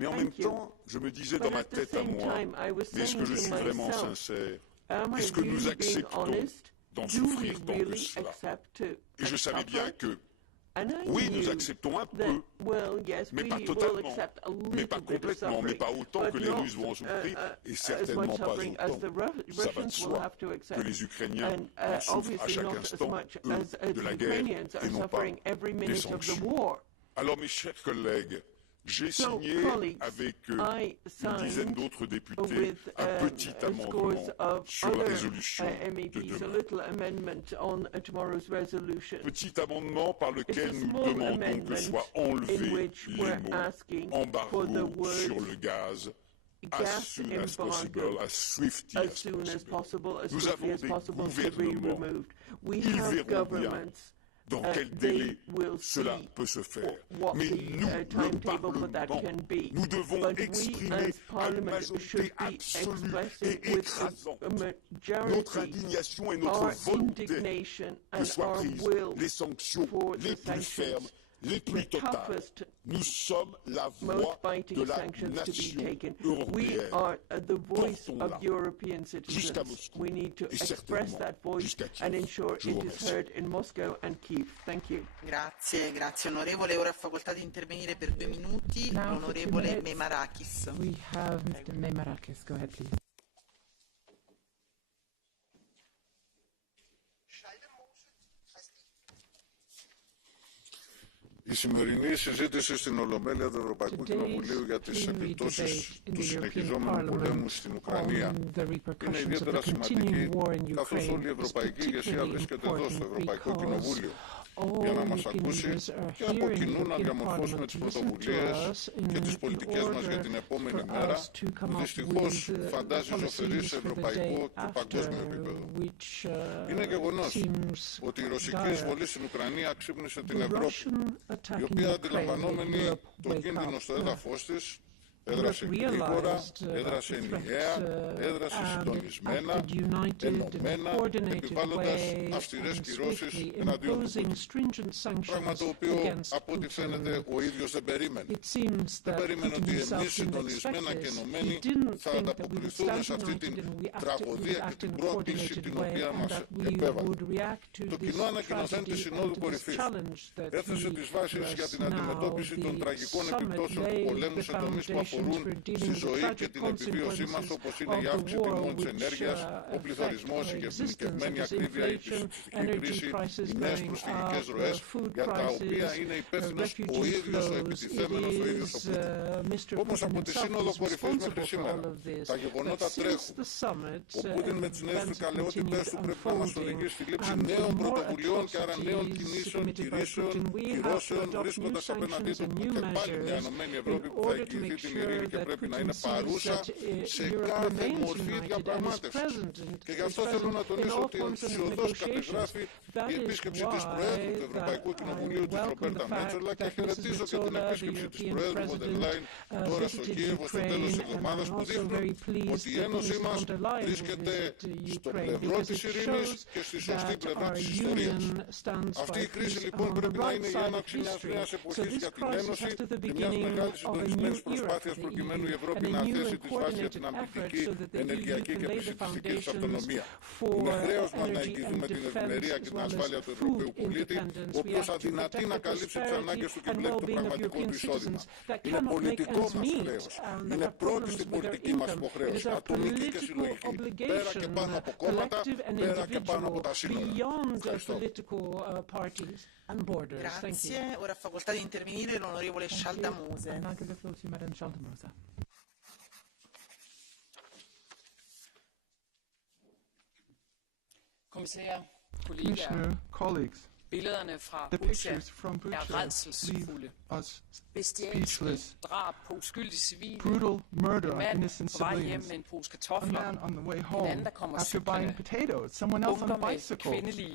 Mais en même temps, je me disais dans ma tête à moi, mais est-ce que je suis vraiment sincère? Est-ce que nous acceptons d'en souffrir tant que cela? Et je savais bien que oui, nous acceptons un peu, mais pas totalement, mais pas complètement, mais pas autant que les Russes vont en souffrir, et certainement pas autant. Ça va de soi que les Ukrainiens en souffrent à chaque instant, eux, de la guerre, et non pas des sanctions. Alors, mes chers collègues, j'ai signé avec une dizaine d'autres députés un petit amendement sur la résolution de demain. Petit amendement par lequel nous demandons que soient enlevés les mots embargo sur le gaz as soon as possible, as swiftly as possible. Nous avons des gouvernements, ils verront bien dans quel délai cela peut se faire. Mais nous, le Parlement, nous devons exprimer à une majorité absolue et écrasante notre indignation et notre volonté que soient prises les sanctions les plus fermes, les plus totales. Nous sommes la voix de la nation européenne. Portons-la jusqu'à Moscou et certainement jusqu'à Kiev. Je vous remercie. Grazie, grazie onorevole. Ora ha facoltà di intervenire per 2 minuti l'onorevole Memarakis. We have Mr. Memarakis. Go ahead, please. Η σημερινή συζήτηση στην Ολομέλεια του Ευρωπαϊκού Κοινοβουλίου για τις επιπτώσεις του συνεχιζόμενου πολέμου στην Ουκρανία είναι ιδιαίτερα σημαντική, καθώς όλη η ευρωπαϊκή ηγεσία βρίσκεται εδώ στο Ευρωπαϊκό Κοινοβούλιο για να μας ακούσει και από κοινού να διαμορφώσουμε τις πρωτοβουλίες και τις πολιτικές μας για την επόμενη μέρα, που δυστυχώς φαντάζει ζωφερή σε ευρωπαϊκό και παγκόσμιο επίπεδο. Είναι γεγονός ότι η ρωσική εισβολή στην Ουκρανία ξύπνησε την Ευρώπη, η οποία αντιλαμβανόμενη το κίνδυνο στο έδαφος της, έδρασε γρήγορα, έδρασε ενιαία, έδρασε συντονισμένα, ενωμένα, επιβάλλοντας αυστηρές κυρώσεις εναντίον του Πούτιν. Πράγμα το οποίο, από ό,τι φαίνεται, ο ίδιος δεν περίμενε. Δεν περίμενε ότι εμείς συντονισμένα και ενωμένοι θα ανταποκριθούμε σε αυτή την τραγωδία και την πρόκληση την οποία μας επέβαλε. Το κοινό ανακοινωθέν της Συνόδου Κορυφής έθεσε τις βάσεις για την αντιμετώπιση των τραγικών επιπτώσεων του πολέμου σε τομείς που αφορούν στη ζωή και την επιβίωσή μας, όπως είναι η αύξηση τιμών της ενέργειας, ο πληθωρισμός, η γενικευμένη ακρίβεια, η επιστημική κρίση, οι νέες προσφυγικές ροές, για τα οποία είναι υπεύθυνος ο ίδιος ο επιτιθέμενος, ο ίδιος ο Πούτιν. Όμως από τη Σύνοδο Κορυφής μέχρι σήμερα, τα γεγονότα τρέχουν. Ο Πούτιν με τις νέες φρικαλαιότητες του πρέπει να μας οδηγήσει στη λήψη νέων πρωτοβουλειών και άρα νέων κινήσεων, κυρώσεων, βρίσκοντας απέναντί του και πάλι μια ενωμένη Ευρώπη που θα εγγυηθεί την ειρήνη και πρέπει να είναι παρούσα σε κάθε μορφή διαπραγμάτευσης. Και γι' αυτό θέλω να τονίσω ότι ενθουσιωδώς κατεγράφει η επίσκεψη της Προέδρου του Ευρωπαϊκού Κοινοβουλίου της Ρομπέρτα Μέτσολα και χαιρετίζω και την επίσκεψη της Προέδρου Βοντερ Λάιεν τώρα στο Κίεβο στο τέλος της εβδομάδας, που δείχνουν ότι η Ένωσή μας βρίσκεται στο πλευρό της ειρήνης και στη σωστή πλευρά της ιστορίας. Αυτή η κρίση λοιπόν πρέπει να είναι η έναρξη μιας νέας εποχής για την Ένωση και μιας μεγάλης συντονισμένης προσπάθειας προκειμένου η Ευρώπη να θέσει τις βάσεις για την αμυντική, ενεργειακή και επιστημιστική της αυτονομία. Είναι χρέος μας να εγγυηθούμε την ευημερία και την ασφάλεια του Ευρωπαίου πολίτη, ο οποίος αδυνατεί να καλύψει τις ανάγκες του και βλέπει το πραγματικό του εισόδημα. Είναι πολιτικό μας χρέος. Είναι πρώτη στην πολιτική μας υποχρέωση, ατομική και συλλογική, πέρα και πάνω από κόμματα, πέρα και πάνω από τα σύνορα. Ευχαριστώ. Grazie. Ora ha facoltà di intervenire l'onorevole Schaldamose. Kommissær, Commissioner, colleagues, billederne fra the pictures from Bucha Bucha rædselsfulde. leave us Bestialske speechless. drab på uskyldige civile. Brutal murder En of mand innocent på vej hjem civilians. med en pose A kartofler. man on the way En home anden, der kommer after buying cyklende. potatoes. Someone else on Bunker a med bicycle. kvindelige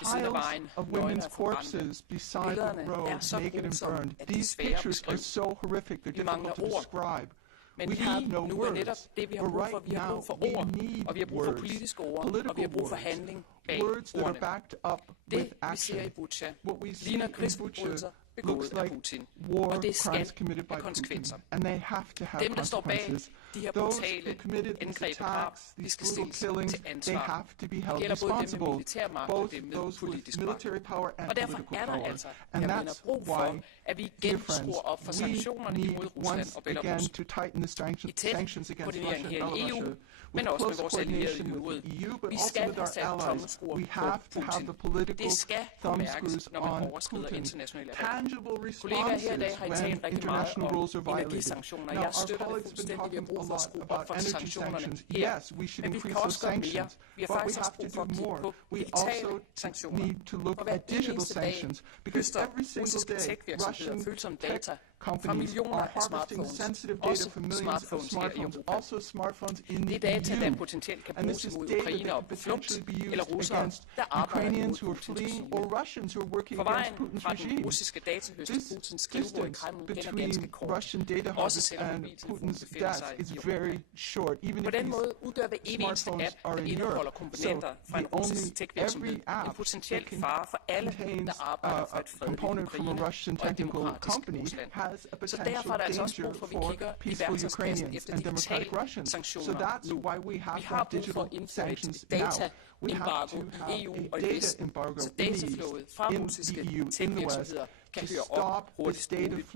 ved siden af Piles vejen, of nøgne women's og forbrændte. corpses beside the Billederne er road, så naked and grusomme, burned. at de er These svære at pictures are beskrive. so horrific, they're Vi mangler difficult to ord. describe. Men We have no lige nu er netop words. det, vi har But brug for. right Vi har now, brug for we ord, need og vi har brug for words. politiske ord, og vi Political har brug for words. handling bag Words that are ordene. backed up with Det, vi ser i action. Bucha, What we see ligner in Bucha krigsforbrydelser looks begået af like Putin. war Og det skal crimes committed by have Putin, konsekvenser. and they have to have Dem, der står bag consequences. de her Those who brutale committed these angreb og drab, attacks, de these skal brutal stilles killings, til they ansvar. have to be Det held gælder både dem med responsible, militær magt og both dem med those with politisk magt. military power and Og derfor political er der power. altså, And jeg mener, that's brug for, why, at vi dear igen friends, skruer op for we sanktionerne need imod Rusland once og Belarus. again to tighten the I tæt sanctions against koordinering Russia and her i EU, Belarus, men with også med close vores allierede i coordination with øvrigt. the EU, but Vi also skal with have our sat allies. tommelskruer We på have to have Putin. the political Det skal thumb bemærkes, screws når man on overskrider Putin. internationale regler. Tangible Kollegaer her i dag responses har I when talt rigtig meget international om rules are violated. energisanktioner. Now, Jeg our støtter det colleagues have been fuldstændig. Vi har talking brug a for at lot skrue op about for energy sanktionerne sanctions. her. Yes, we should Men vi increase kan those også gøre mere. sanctions, Vi har but we faktisk have også to brug for do at kigge more. på We digitale also sanktioner. need to look For hver at digital eneste dag sanctions, because høster every single russiske day, tech-virksomheder Russian følsomme tech data fra companies millioner are af harvesting smartphones. sensitive data Også from millions of smartphones her i smartphones, Europa. also smartphones in Det the er data, der EU. potentielt kan And bruges this is imod data ukrainere that på could flugt, potentially be eller used russere, against der arbejder Ukrainians imod who are Putins fleeing regime. or Russians who are working For against vejen Putin's fra den regime. russiske datahøst til Putins This skrivebord i distance Kreml, den er between ganske kort. Russian data Også harvest selvom and mobiltelefonen Putin's befinder death sig is i very Europa. short. Even På if den these måde udgør hver evig eneste smartphones app, are der in indeholder Europe. komponenter So fra en the russisk only tech-virksomhed, every app en potentiel that fare for alle, contains der arbejder for a et fredeligt component from a Ukraine Russian og et technical demokratisk company Rusland. has Så derfor er der altså også brug for, at vi kigger i værktøjskassen efter digitale sanktioner nu. Vi har brug for at indføre et dataembargo i EU og i Vesten, så dataflowet fra russiske tech-virksomheder kan høre op hurtigst muligt.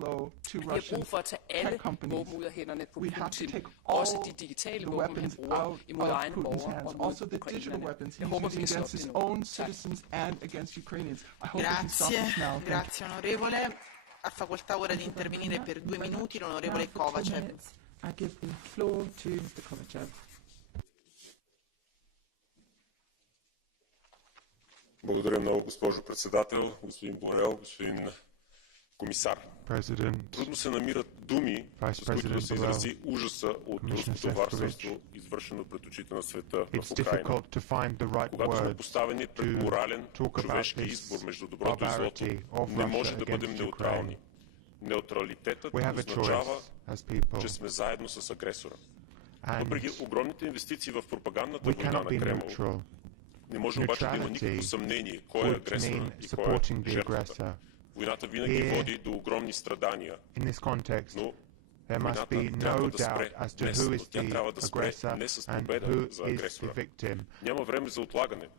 Vi har brug for at tage alle våben ud af hænderne på Putin, også de digitale våben, han bruger imod egne borgere og mod ukrainerne. Jeg håber, vi kan stoppe det nu. Grazie onorevole. Ha facoltà ora di intervenire per 2 minuti l'onorevole Kovacev. I give the floor to Mr. Kovacev. Благодаря много, госпожо председател, господин Борел, господин комисар. Трудно се намират думи, с които да се изрази ужаса от руското варварство, извършено пред очите на света в Украйна. Когато сме поставени пред морален, човешки избор между доброто и злото, не може да бъдем неутрални. Неутралитетът означава, че сме заедно с агресора. Въпреки огромните инвестиции в пропагандната война на Кремъл, не може обаче да има никакво съмнение кой е агресора и кой е жертвата. Войната винаги води до огромни страдания, но There must be no doubt as to who is the aggressor and who is the victim.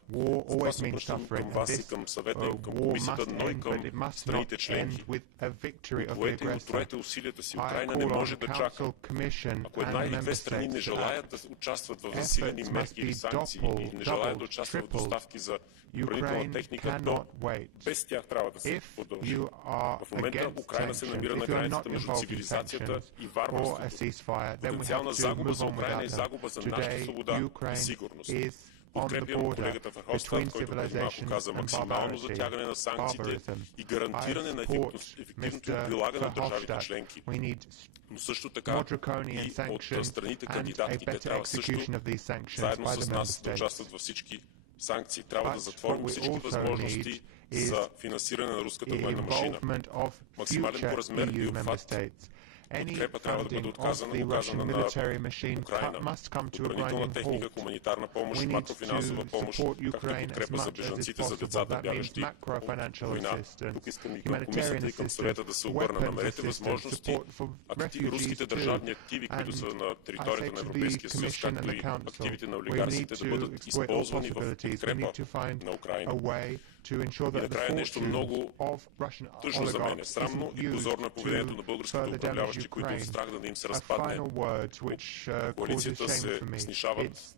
War always means suffering, and this war must end, but it must not end with a victory of the aggressor. I call on the Council, Commission and Member States efforts must be doubled, tripled. Ukraine cannot wait. If you are against sanctions, if you are not involved in sanctions or a ceasefire, then we have to move on without them. Today, Ukraine is on the border between civilization and barbarity, barbarism. I support Mr. Verhofstadt. We need more draconian sanctions and a better execution of these sanctions by the member states. Санкции. Трябва да затворим всички възможности за финансиране на руската военна машина. Максимален по размер и обхват. Подкрепа трябва да бъде отказана на Украйна. Допълнителна техника, хуманитарна помощ, макрофинансова помощ, както подкрепа за бежанците, за децата, бягащи от война. Тук искам и към комисията и към съвета да се обърна. Намерете възможности руските държавни активи, които са на територията на Европейския съюз, както и активите на олигарсите, да бъдат използвани в подкрепа на Украйна. И накрая нещо много тъжно за мен. Срамно и позорно е поведението на българските управляващи, които от страх да не им се разпадне коалицията се снишават,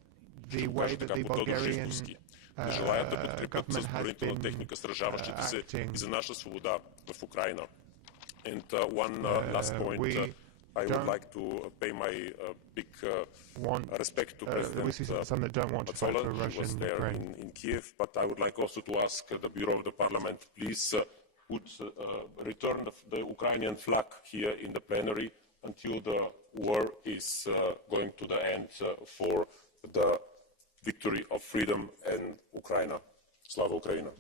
ще го кажа така, по Тодор Живковски. Не желаят да подкрепят с отбранителна техника сражаващите се и за наша свобода в Украйна. And one last point. I would like to pay my big respect to President Metsola. He was there in Kiev, but I would like also to ask the Bureau of the Parliament, please return the Ukrainian flag here in the plenary until the war is going to the end for the victory of freedom in Ukraine. Slava Ukraina.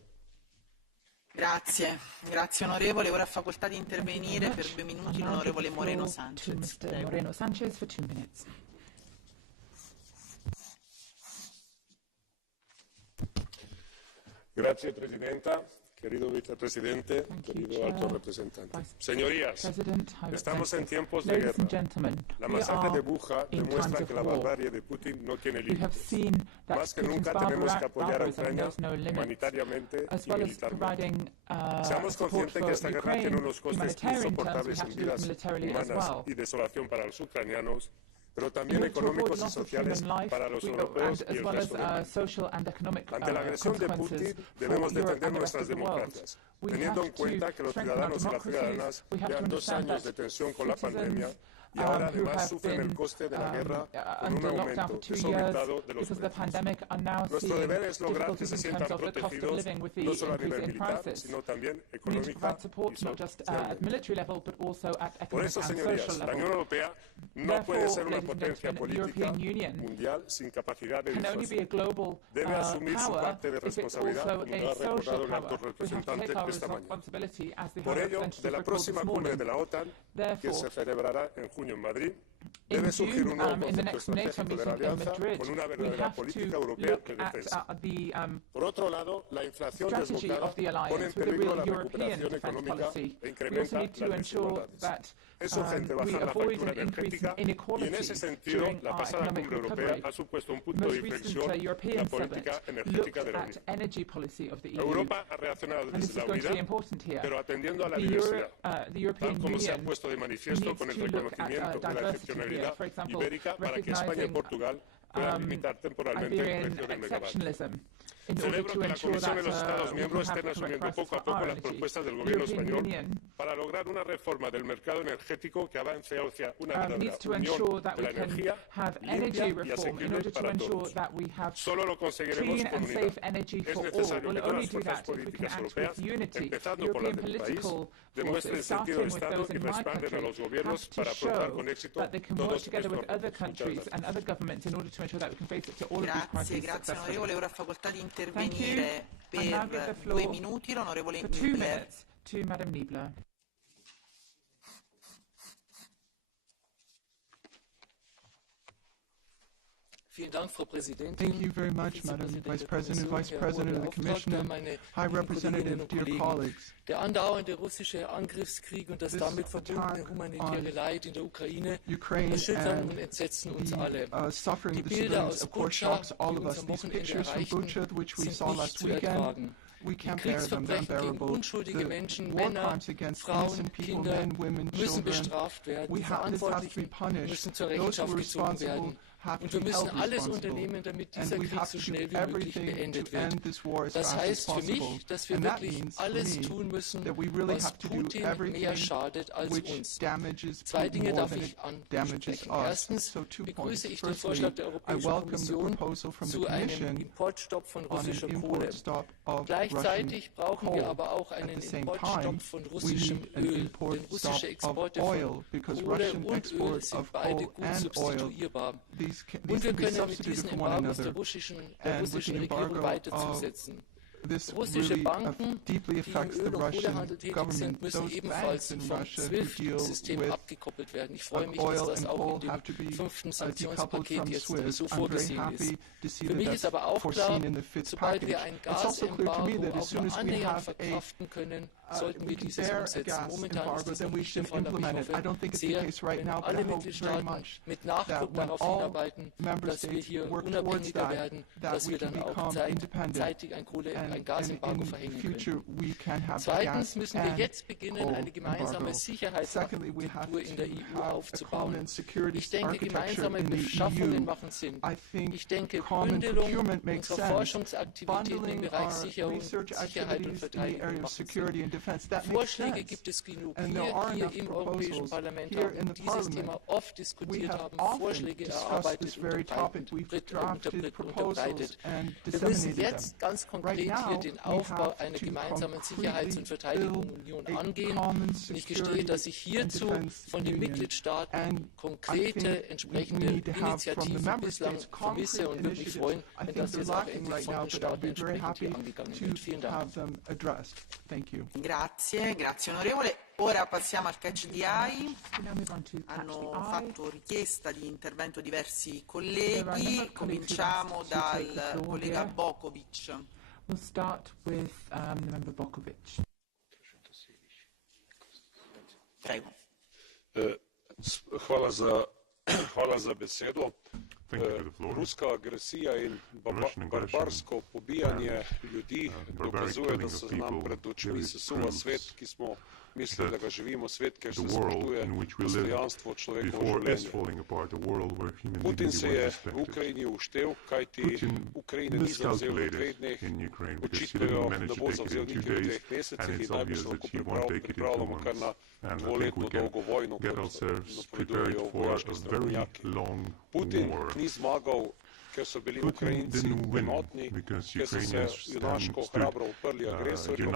Grazie onorevole. Ora ha facoltà di intervenire per 2 minuti l'onorevole Moreno Sanchez. Moreno Sanchez for 2 minutes. Grazie Presidenta. Querido vicepresidente, querido alto representante. Señorías, estamos en tiempos de guerra. La masacre de Bucha demuestra que la barbarie de Putin no tiene límites. Más que nunca tenemos que apoyar a Ucrania humanitariamente y militarmente. Seamos conscientes que esta guerra tiene unos costes insoportables en vidas humanas y desolación para los ucranianos, pero también económicos y sociales para los europeos y el resto del mundo. Ante la agresión de Putin debemos defender nuestras democracias, teniendo en cuenta que los ciudadanos y las ciudadanas llevan 2 años de tensión con la pandemia y ahora además sufren el coste de la guerra con un aumento desorbitado de los precios. Nuestro deber es lograr que se sientan protegidos no solo a nivel militar, sino también económica y socialmente. Por eso, señorías, la Unión Europea no puede ser una potencia política mundial sin capacidad de disuasión. Debe asumir su parte de responsabilidad, como lo ha recordado el alto representante esta mañana. Por ello, de la próxima cumbre de la OTAN, que se celebrará en junio en Madrid, Debe surgir un nuevo in the concepto next NATO estratégico de meeting la in alianza Madrid, con una we verdadera have política to europea look de at defensa. the Por otro lado, la inflación strategy desbocada of the pone en alliance with a peligro real la European recuperación defence económica policy. e We also incrementa need to las ensure desigualdades. that Es urgente we bajar la avoid factura an increase energética in y inequality en ese sentido during la our pasada economic cumbre europea recovery. ha supuesto un The punto most de inflexión recent en la European política summit energética looked de la at Unión. energy policy of the EU. Europa ha reaccionado And this desde la is going to be unidad, important here. pero atendiendo a la The diversidad, European tal como se ha Union puesto de manifiesto needs con el to look at reconocimiento de la diversity here. excepcionalidad For example, ibérica para que España y recognizing Portugal puedan limitar temporalmente el Iberian precio del megavatio. exceptionalism in order Celebro to que la ensure Comisión y that los Estados we miembros can have estén the correct asumiendo prices poco a for poco our las energy. propuestas del The gobierno European español Union para lograr una reforma del mercado energético que avance hacia una verdadera needs to unión ensure that de we la can energía have limpia energy y reform in asequible order to para ensure todos. that we have Solo lo conseguiremos clean con and unidad. safe energy Es for all. necesario We'll que todas only las do fuerzas that if we can políticas act europeas, with unity. empezando por la European de mi país, political demuestren forces, sentido starting de with Estado those y in my respalden a country, los gobiernos have to para afrontar show con éxito that they can work todos together with estos other retos. countries Muchas and gracias. other governments in order to ensure that we can face it to all of these Grazie, crises grazie successfully. onorevole. Ora ha facoltà di Thank you. intervenire I now give the per floor 2 minuti l'onorevole for 2 Niebler. minutes to Madam Niebler. Thank you very much, Madam Vice President, Vice President of the Commission, and High Representative, dear colleagues. Der andauernde russische Angriffskrieg und das damit verbundene humanitäre Leid in der Ukraine erschüttern und entsetzen uns alle. Die Bilder aus Butscha, die uns am Wochenende erreichten, sind nicht zu ertragen. Die Kriegsverbrechen gegen unschuldige Menschen, Männer, Frauen, Kinder müssen bestraft werden. Die Verantwortlichen müssen zur Rechenschaft gezogen werden. Und wir müssen alles unternehmen, damit dieser Krieg so schnell wie möglich beendet wird. Das heißt für mich, dass wir wirklich alles tun müssen, was Putin mehr schadet als uns. 2 Dinge darf ich ansprechen. Erstens begrüße ich den Vorschlag der Europäischen Kommission zu einem Importstopp von russischer Kohle. Gleichzeitig brauchen wir aber auch einen Importstopp von russischem Öl, denn russische Exporte von Kohle und Öl sind beide gut substituierbar. Und wir können mit diesen Embargos der russischen Regierung weiter zusetzen. Russische Banken, die im Öl- und Kohlehandel tätig sind, müssen ebenfalls vom SWIFT-System abgekoppelt werden. Ich freue mich, dass das auch in dem 5. Sanktionspaket jetzt so vorgesehen ist. Für mich ist aber auch klar, sobald wir ein Gasembargo auch nur annähernd verkraften können, sollten wir dieses umsetzen. Momentan ist das noch nicht der Fall, aber ich hoffe sehr, wenn alle Mitgliedstaaten mit Nachdruck darauf hinarbeiten, dass wir hier unabhängiger werden, dass wir dann auch zeitig ein Gasembargo verhängen können. Zweitens müssen wir jetzt beginnen, eine gemeinsame Sicherheitsarchitektur in der EU aufzubauen. Ich denke, gemeinsame Beschaffungen machen Sinn. Ich denke, Bündelung unserer Forschungsaktivitäten im Bereich Sicherheit und Verteidigung machen Sinn. Vorschläge gibt es genug. Wir hier im Europäischen Parlament haben dieses Thema oft diskutiert, haben Vorschläge erarbeitet, unterbreitet. Wir müssen jetzt ganz konkret hier den Aufbau einer gemeinsamen Sicherheits- und Verteidigungsunion angehen. Und ich gestehe, dass ich hierzu von den Mitgliedstaaten konkrete, entsprechende Initiativen bislang vermisse und würde mich freuen, wenn das jetzt auch endlich von den Staaten entsprechend hier angegangen wird. Vielen Dank. Grazie, grazie onorevole. Ora passiamo al catch the eye. Hanno fatto richiesta di intervento diversi colleghi. Cominciamo dal collega Bokovic. We'll start with the member Bokovic. Prego. Hvala za besedo. Ruska agresija in barbarsko pobijanje ljudi dokazuje, da se nam pred očmi sesuva svet, ki smo mislili, da ga živimo, svet, kjer se spoštuje dostojanstvo človekovo življenje. Putin se je v Ukrajini uštel, kajti Ukrajine ni zavzel v 2 dneh, očitajo, da bo zavzel niti v 2 mesecih in najbolj se lahko pripravljamo kar na 2-letno dolgo vojno, kot napovedujejo vojaški strokovnjaki. Putin ni zmagal, ker so bili Ukrajinci enotni, ker so se junaško hrabro uprli agresorju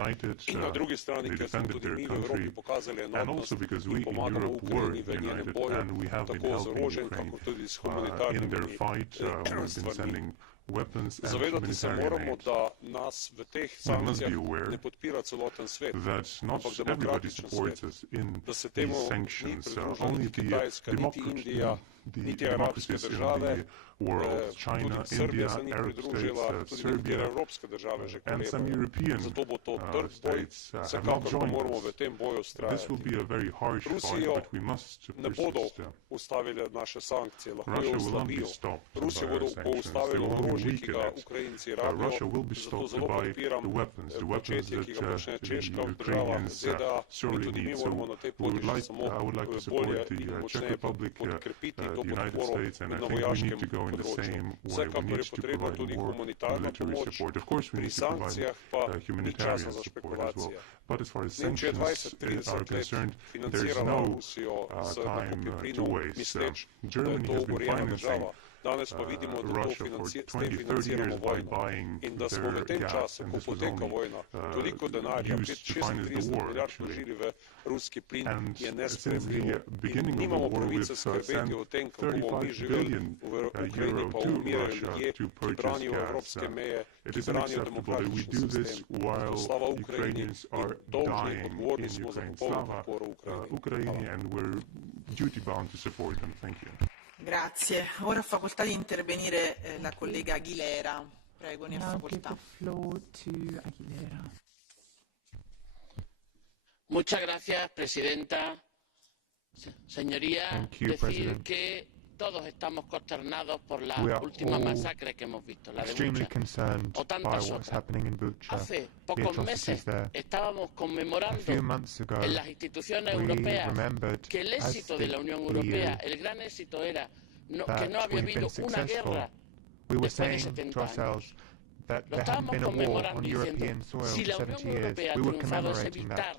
in na drugi strani, ker smo tudi mi v Evropi pokazali enotnost in pomagamo Ukrajini v njenem boju, tako z orožjem, kako tudi s humanitarnimi stvarmi. weapons and Zavedati se moramo, humanitarian aid. da nas v teh We must sankcijah be aware ne podpira celoten svet, that not ampak everybody demokratičen supports svet. us in Da se these temu ni sanctions. pridružila Only niti the Kitajska, niti Indija, niti arabske democracies in države, the world, China, tudi Srbija India, se ni Arab states, pridružila, tudi nekatere Serbia, evropske države že and some kolerajo. European Zato bo to trd boj, states have not vsekakor pa joined moramo us. v tem boju This will vztrajati. be a very harsh fight, Rusijo but we must ne bodo persist. ustavile naše sankcije, lahko jo Russia will not be oslabijo. stopped Rusija by our bo sanctions. They ustavila will only orožje, ki ga weaken it. Ukrajinci rabijo, Russia will be zato stopped zelo by podpiram the weapons početje, ki ga počne the Češka država, Ukrainians ZDA, in sorely tudi mi need. moramo na tej poti še samo I would like to bolje support the in Czech močneje Republic, podkrepiti to the United podporo States, and I na think we need vojaškem to go in the področju. same way. We Vsekakor need je to potrebna provide tudi more humanitarna military pomoč, support. Of course, we pri need to provide sankcijah pa ni časa humanitarian za support as well. špekulacije. But as far as Nemčija sanctions 20-30 are let concerned, there's financirala no Rusijo s time nakupi to plinov, waste. misleč, da je Germany to has been oborjena financing država. Danes pa vidimo, da to Russia for s tem 20-30 financiramo years by vojno buying in da smo v their tem gas, času, and ko this was poteka only vojna, toliko denarja, used to finance the 36 war, milijard actually. vložili v ruski plin, And je since nesprejemljivo. the beginning In of the nimamo war, pravice we've skrbeti sent o tem, kako bomo mi 35 živeli billion v Ukrajini, euro pa to umirajo Russia ljudje, to ki purchase branijo gas. evropske meje, It ki is branijo unacceptable that we demokratični do this sistem. while Slava Ukrajini Ukrainians in are dolžni, dying odgovorni in smo za Ukraine. popolno Slava podporo Ukrajini. Ukraini, and we're duty bound to support them. Thank you. Grazie. Ora ha facoltà di intervenire la collega Aguilera. Prego, ne ha facoltà. Muchas gracias, presidenta. Señoría, decir que todos estamos consternados por la última masacre que hemos visto, la de Bucha, o tantas otras. Hace pocos meses estábamos conmemorando en las instituciones europeas que el éxito de la Unión Europea, el gran éxito era que no había habido una guerra después de 70 años. Lo estábamos conmemorando diciendo, si la Unión Europea ha triunfado es evitar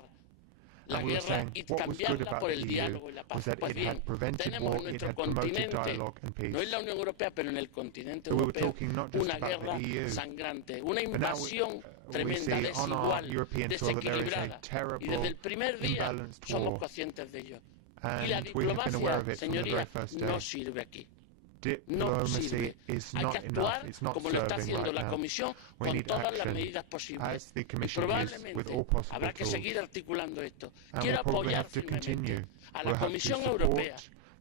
la guerra y cambiarla por el diálogo y la paz. Pues bien, tenemos en nuestro continente, no en la Unión Europea, pero en el continente europeo, una guerra sangrante, una invasión tremenda, desigual, desequilibrada. Y desde el primer día somos conscientes de ello. Y la diplomacia, señorías, no sirve aquí. No sirve. Hay que actuar como lo está haciendo la Comisión con todas las medidas posibles. Y probablemente habrá que seguir articulando esto. Quiero apoyar firmemente a la Comisión Europea.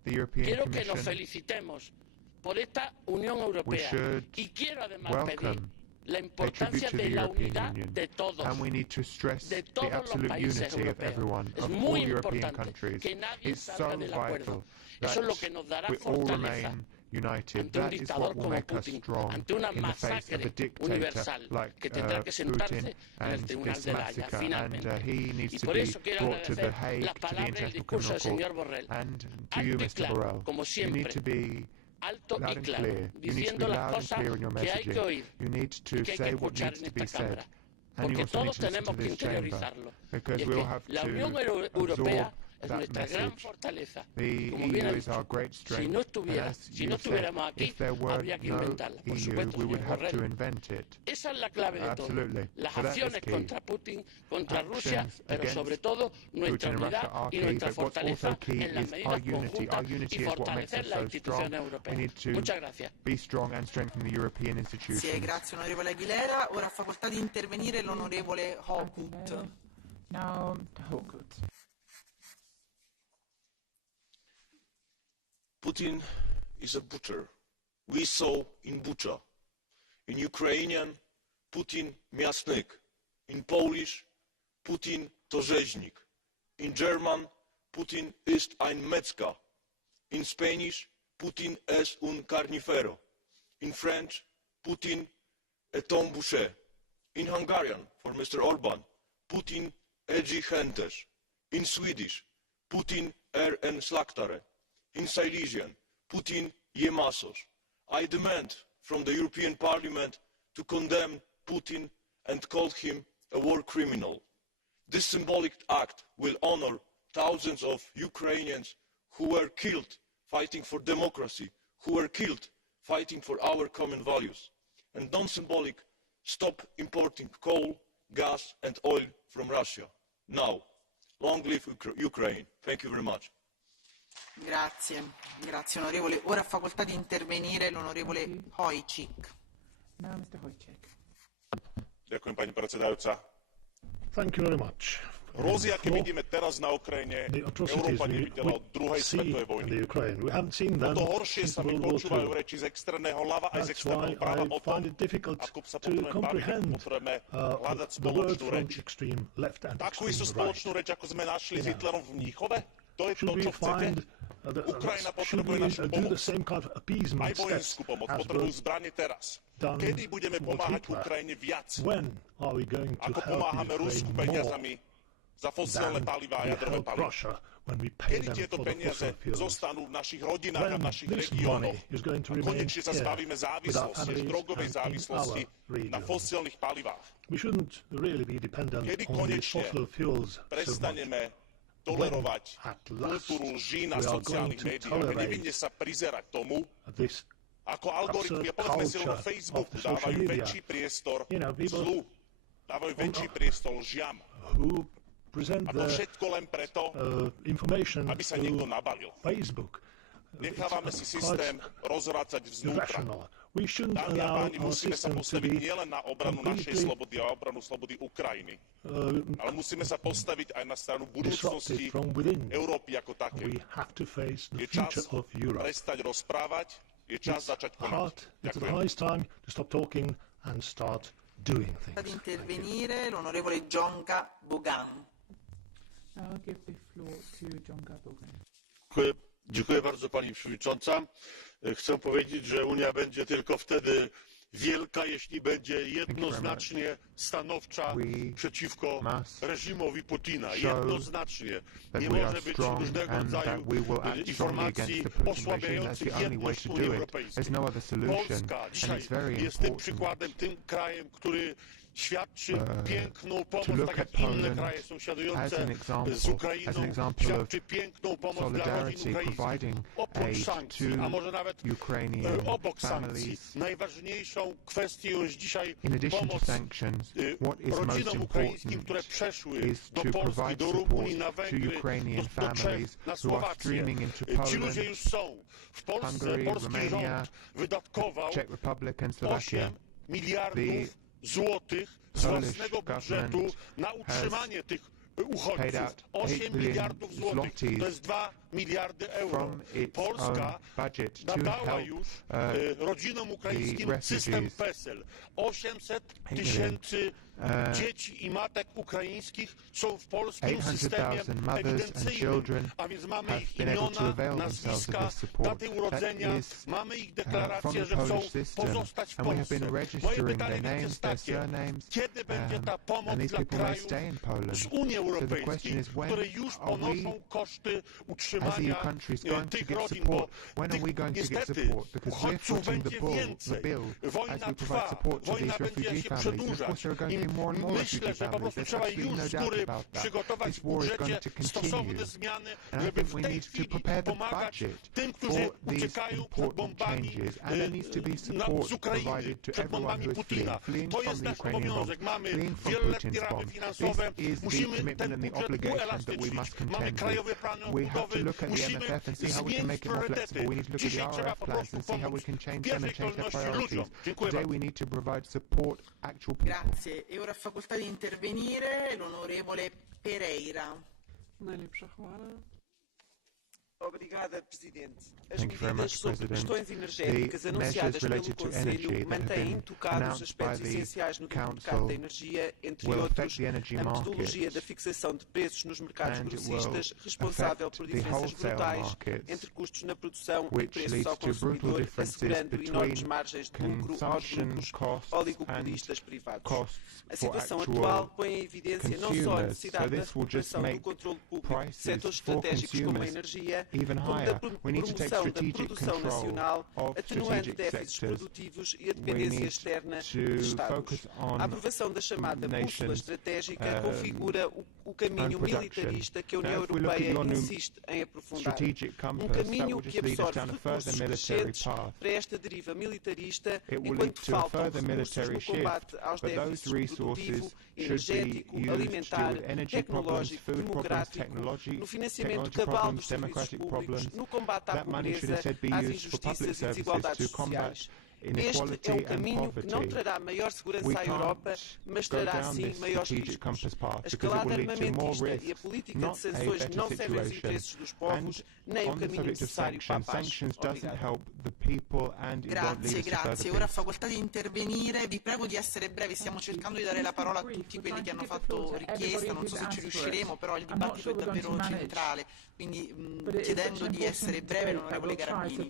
Quiero que nos felicitemos por esta Unión Europea. Y quiero además pedir la importancia de la unidad de todos los países europeos. Es muy importante que nadie salga del acuerdo. Eso es lo que nos dará fortaleza ante un dictador como Putin, ante una masacre universal que tendrá que sentarse en el Tribunal de La Haya, finalmente. Y por eso quiero agradecer las palabras y el discurso del señor Borrell. Alto y claro, como siempre, alto y claro, diciendo las cosas que hay que oír y que hay que escuchar en esta Cámara. Porque todos tenemos que interiorizarlo. Y es que la Unión Europea es nuestra gran fortaleza. Como bien ha dicho, si no estuviéramos aquí, habría que inventarla. Por supuesto, señor Borrell. Esa es la clave de todo. Las acciones contra Putin, contra Rusia, pero sobre todo nuestra unidad y nuestra fortaleza en las medidas conjuntas y fortalecer las instituciones europeas. Muchas gracias. Sì, grazie onorevole Aguilera. Ora ha facoltà di intervenire l'onorevole Hokut. Putin is a butcher. We saw in Bucha. In Ukrainian, Putin miasnyk. In Polish, Putin to rzeźnik. In German, Putin ist ein Metzger. In Spanish, Putin es un carnicero. In French, Putin est un boucher. In Hungarian, for Mr. Orban, Putin edzi chęterz. In Swedish, Putin en slaktare. In Silesian, Putin je masos. I demand from the European Parliament to condemn Putin and call him a war criminal. This symbolic act will honor thousands of Ukrainians who were killed fighting for democracy, who were killed fighting for our common values. And non-symbolic, stop importing coal, gas and oil from Russia. Now, long live Ukraine. Thank you very much. Grazie, grazie onorevole. Ora ha facoltà di intervenire l'onorevole Hojcik. Ďakujem, pani predsedajúca. Thank you very much. Hrôzy, aké vidíme teraz na Ukrajine, Európa nevidela od druhej svetovej vojny. O to horšie sa mi počúvajú reči z extrémneho ľava aj z extrémneho práva o tom, ako sa potrebujeme baviť, potrebujeme hľadať spoločnú reč. Takú istú spoločnú reč, ako sme našli s Hitlerom v Mníchove? To je to, čo chcete? Ukrajina potrebuje našu pomoc. Aj vojenskú pomoc. Potrebujú zbrane teraz. Kedy budeme pomáhať Ukrajine viac? Ako pomáhame Rusku peniazami za fosílne palivá a jadrové palivá. Kedy tieto peniaze zostanú v našich rodinách a v našich regiónoch a konečne sa zbavíme závislosti, drogovej závislosti na fosílnych palivách. Kedy konečne prestaneme tolerovať kultúru lží na sociálnych médiách a nevinne sa prizerať tomu, ako algoritmy, a povedzme si len na Facebooku, dávajú väčší priestor zlu, dávajú väčší priestor lžiam. A to všetko len preto, aby sa niekto nabalil. Nechávame si systém rozvrácať vznútra. Dámy a páni, musíme sa postaviť nielen na obranu našej slobody a obranu slobody Ukrajiny, ale musíme sa postaviť aj na stranu budúcnosti Európy ako také. Je čas prestať rozprávať, je čas začať konať. Ďakujem. Ad intervenire l'onorevole Jonga Bogan. Dziękuję bardzo, pani przewodnicząca. Chcę powiedzieć, że Unia będzie tylko wtedy wielka, jeśli będzie jednoznacznie stanowcza przeciwko reżimowi Putina. Jednoznacznie. Nie może być różnego rodzaju informacji osłabiających jedność Unii Europejskiej. Polska dzisiaj jest tym przykładem, tym krajem, który świadczy piękną pomoc, tak jak inne kraje sąsiadujące z Ukrainą, świadczy piękną pomoc dla rodzin ukraińskich. Oprócz sankcji, a może nawet obok sankcji, najważniejszą kwestią jest dzisiaj pomoc rodzinom ukraińskim, które przeszły do Polski, do Rumunii, na Węgry, do Czech, na Słowację. Ci ludzie już są. W Polsce polski rząd wydatkował 8 miliardów złotych z własnego budżetu na utrzymanie tych uchodźców. 8 miliardów złotych to jest 2 miliardy euro. Polska nadała już rodzinom ukraińskim system PESEL. 800 tysięcy dzieci i matek ukraińskich są w polskim systemie ewidencyjnym, a więc mamy ich imiona, nazwiska, daty urodzenia, mamy ich deklaracje, że chcą pozostać w Polsce. Moje pytanie jest takie, kiedy będzie ta pomoc dla krajów z Unii Europejskiej, które już ponoszą koszty utrzymania tych rodzin, bo niestety uchodźców będzie więcej. Wojna trwa, wojna będzie się przedłużać. Myślę, że po prostu trzeba już z góry przygotować w budżecie stosowne zmiany, żeby w tej chwili pomagać tym, którzy uciekają przed bombami z Ukrainy, przed bombami Putina. To jest nasz obowiązek. Mamy wieloletnie ramy finansowe, musimy ten budżet uelastycznić. Mamy krajowe plany odbudowy, musimy zmienić priorytety. Dzisiaj trzeba po prostu pomóc w pierwszej kolejności ludziom. Dziękuję bardzo. Grazie. E ora facoltà di intervenire l'onorevole Pereira. Obrigada, Presidente. As medidas sobre questões energéticas anunciadas pelo Conselho mantêm intocados aspectos essenciais no mercado da energia, entre outros, a metodologia da fixação de preços nos mercados grossistas, responsável por diferenças brutais entre custos na produção e preços ao consumidor, assegurando enormes margens de lucro aos grupos oligopolistas privados. A situação atual põe em evidência não só a necessidade da recuperação do controle público de setores estratégicos como a energia, como da promoção da produção nacional, atenuando déficits produtivos e a dependência externa de Estados. A aprovação da chamada bússola estratégica configura o caminho militarista que a União Europeia insiste em aprofundar. Um caminho que absorve recursos suficientes para esta deriva militarista, enquanto faltam recursos no combate aos déficits produtivo, energético, alimentar, tecnológico, democrático, no financiamento cabal dos serviços públicos, no combate à pobreza, às injustiças e desigualdades sociais. inequality and poverty. Não trará maior segurança We à Europa, can't mas go trará down sim this maiores strategic riscos. compass path A because it escalada will lead to more armamentista e a risks, política de not a sanções better não servem os situation. interesses dos povos, nem o On the caminho subject of necessário para a paz. sanctions doesn't Obrigado. help the people and it won't lead us to further Grazie. Ora peace. fa facoltà di intervenire, vi prego di essere brevi, stiamo cercando di dare la parola a tutti quelli che hanno fatto richiesta, non so se ci riusciremo, però il dibattito è davvero centrale, quindi chiedendo di essere breve l'onorevole Grappini.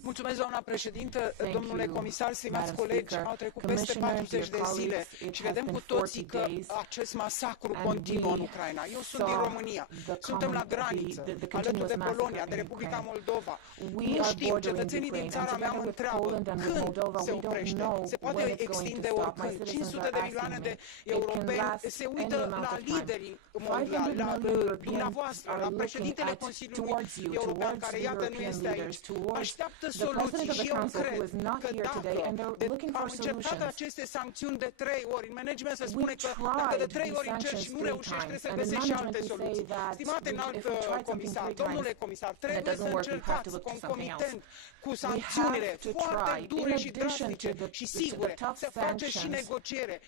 Mulțumesc, doamna președintă, domnule comisar, stimați colegi, au trecut peste 40 de zile și vedem cu toții că acest masacru continuă în Ucraina. Eu sunt din România, suntem la graniță, alături de Polonia, de Republica Moldova. Nu știm, cetățenii din țara mea mă întreabă când se oprește. Se poate extinde oricând. 500 de milioane de europeni se uită la liderii mondiali, la dumneavoastră, la președintele Consiliului European, care iată nu este aici. Așteaptă soluții și eu cred că dacă am încercat aceste sancțiuni de 3 ori, în management se spune că dacă de 3 ori încerci și nu reușești, trebuie să găsești și alte soluții. Stimate înalt comisar, domnule comisar, trebuie să încercați concomitent cu sancțiunile foarte dure și drastice și sigure, să face și negociere.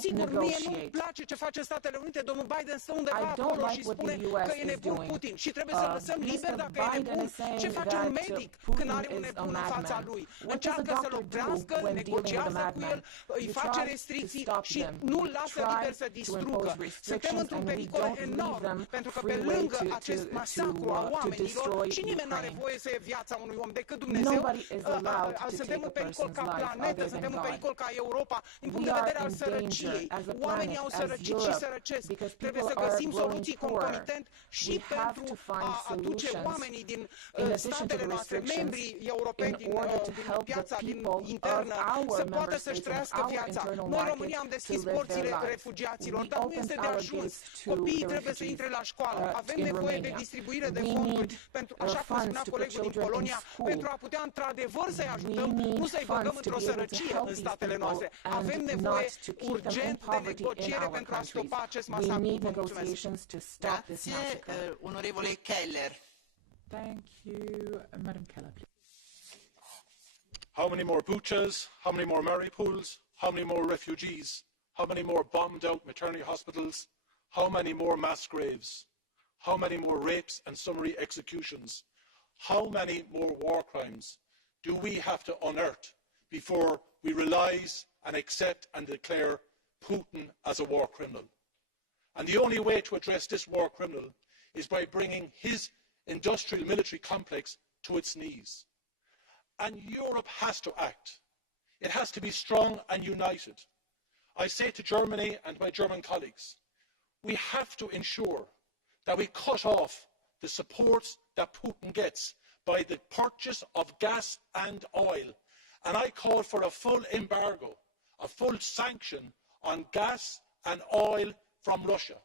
Sigur, mie nu-mi place ce face Statele Unite, domnul Biden stă undeva acolo și spune că e nebun Putin și trebuie să lăsăm liber dacă e nebun. Ce face un medic când are un nebun în fața lui? Încearcă să-l oprească, negociază cu el, îi face restricții și nu-l lasă liber să distrugă. Suntem într-un pericol enorm, pentru că pe lângă acest masacru a oamenilor și nimeni nu are voie să ia viața unui om decât Dumnezeu, suntem în pericol ca planetă, suntem în pericol ca Europa, din punct de vedere al sărăciei. Oamenii au sărăcit și sărăcesc. Trebuie să găsim soluții concomitent și pentru a aduce oamenii din statele noastre, membrii europeni din piața din internă, să poată să-și trăiască viața. Noi, România, am deschis porțile refugiaților, dar nu este de ajuns. Copiii trebuie să intre la școală. Avem nevoie de distribuire de fonduri, pentru, așa cum spunea colegul din Polonia, pentru a putea într-adevăr să-i ajutăm, nu să-i băgăm într-o sărăcie în statele noastre. Avem nevoie urgent de negociere pentru a stopa acest masacru. Vă mulțumesc. Grazie, onorevole Keller. Thank you, Madam Keller, please. How many more Buchas? How many more Mariupols? How many more refugees? How many more bombed out maternity hospitals? How many more mass graves? How many more rapes and summary executions? How many more war crimes do we have to unearth before we realise and accept and declare Putin as a war criminal? And the only way to address this war criminal is by bringing his industrial military complex to its knees. And Europe has to act. It has to be strong and united. I say to Germany and my German colleagues, we have to ensure that we cut off the supports that Putin gets by the purchase of gas and oil. And I call for a full embargo, a full sanction on gas and oil from Russia.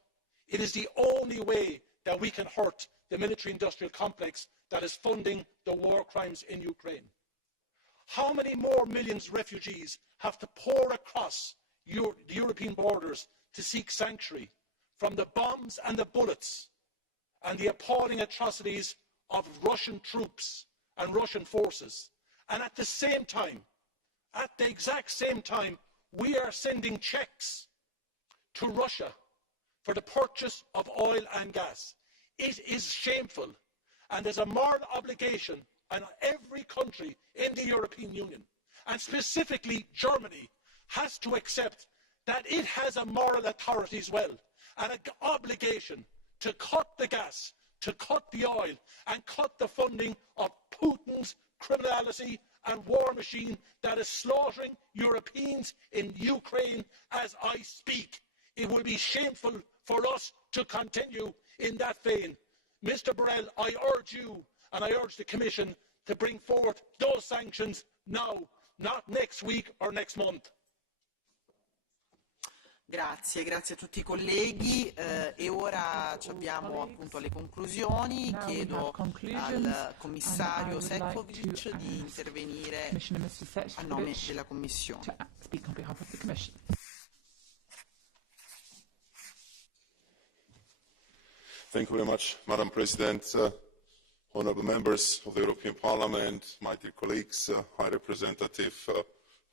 It is the only way that we can hurt the military-industrial complex that is funding the war crimes in Ukraine. How many more millions of refugees have to pour across the European borders to seek sanctuary from the bombs and the bullets and the appalling atrocities of Russian troops and Russian forces? And at the same time, at the exact same time, we are sending checks to Russia for the purchase of oil and gas. It is shameful, and there's a moral obligation on every country in the European Union, and specifically Germany, has to accept that it has a moral authority as well, and an obligation to cut the gas, to cut the oil, and cut the funding of Putin's criminality and war machine that is slaughtering Europeans in Ukraine as I speak. It will be shameful for us to continue in that vein. Mr. Borrell, I urge you and I urge the Commission to bring forth those sanctions now, not next week or next month. Grazie, grazie a tutti i colleghi e ora ci abbiamo appunto alle conclusioni. Chiedo al commissario Šefčovič di intervenire a nome della Commissione. Thank you very much, Madam President. honourable members of the European Parliament, my dear colleagues, High Representative,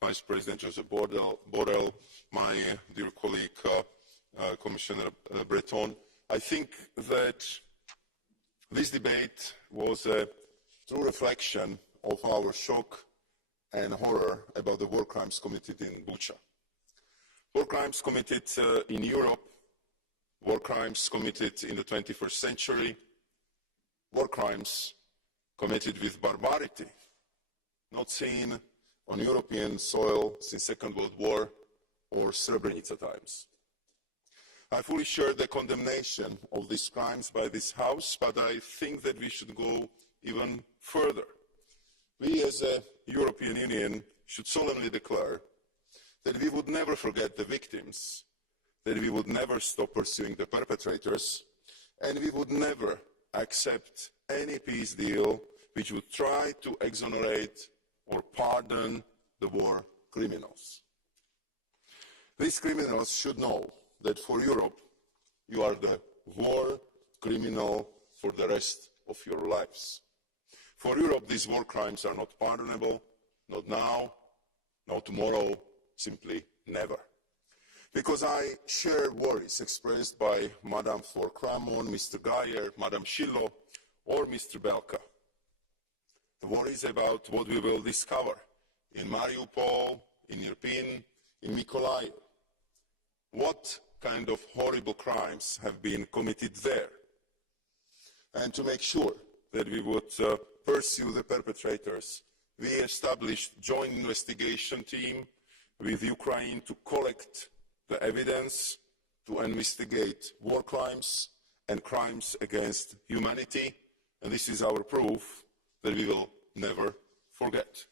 Vice President Joseph Borrell, my dear colleague, Commissioner Breton, I think that this debate was a true reflection of our shock and horror about the war crimes committed in Bucha. War crimes committed in Europe, war crimes committed in the 21st century, war crimes committed with barbarity, not seen on European soil since the Second World War or Srebrenica times. I fully share the condemnation of these crimes by this House, but I think that we should go even further. We as a European Union should solemnly declare that we would never forget the victims, that we would never stop pursuing the perpetrators, and we would never accept any peace deal which would try to exonerate or pardon the war criminals. These criminals should know that for Europe, you are the war criminal for the rest of your lives. For Europe, these war crimes are not pardonable, not now, not tomorrow, simply never. Because I share worries expressed by Madame Kramon, Mr. Geyer, Madame Schillo, or Mr. Belka. The worries about what we will discover in Mariupol, in Irpin, in Mykolaiv. What kind of horrible crimes have been committed there? And to make sure that we would pursue the perpetrators, we established a joint investigation team with Ukraine to collect the evidence, to investigate war crimes and crimes against humanity, and this is our proof that we will never forget.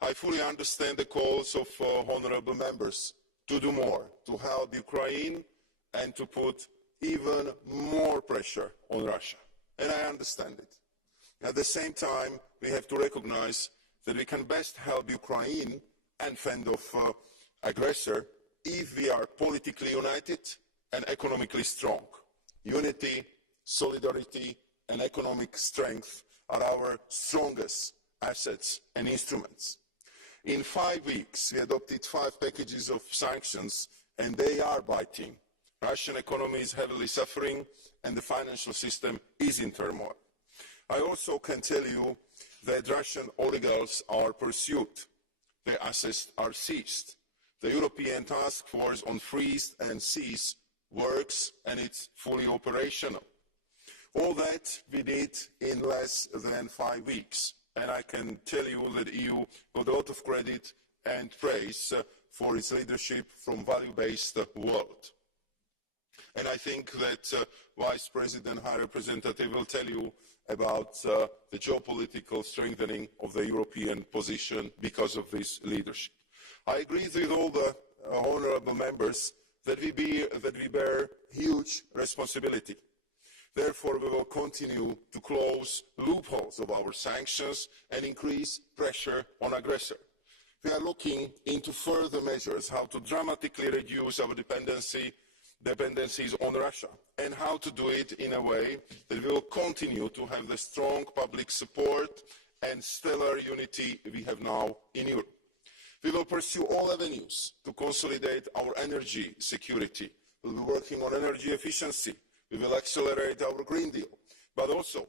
I fully understand the calls of honourable members to do more, to help Ukraine and to put even more pressure on Russia, and I understand it. At the same time, we have to recognise that we can best help Ukraine and fend off aggressor if we are politically united and economically strong. Unity, solidarity and economic strength are our strongest assets and instruments. In 5 weeks, we adopted 5 packages of sanctions, and they are biting. Russian economy is heavily suffering, and the financial system is in turmoil. I also can tell you that Russian oligarchs are pursued. Their assets are seized. The European Task Force on Freeze and Seize works, and it's fully operational. All that we did in less than 5 weeks. And I can tell you that the EU got a lot of credit and praise for its leadership from value-based world. And I think that Vice President High Representative will tell you about the geopolitical strengthening of the European position because of this leadership. I agree with all the honourable members that we bear huge responsibility. Therefore, we will continue to close loopholes of our sanctions and increase pressure on aggressor. We are looking into further measures how to dramatically reduce our dependencies on Russia and how to do it in a way that we will continue to have the strong public support and stellar unity we have now in Europe. We will pursue all avenues to consolidate our energy security. We will be working on energy efficiency. We will accelerate our Green Deal, but also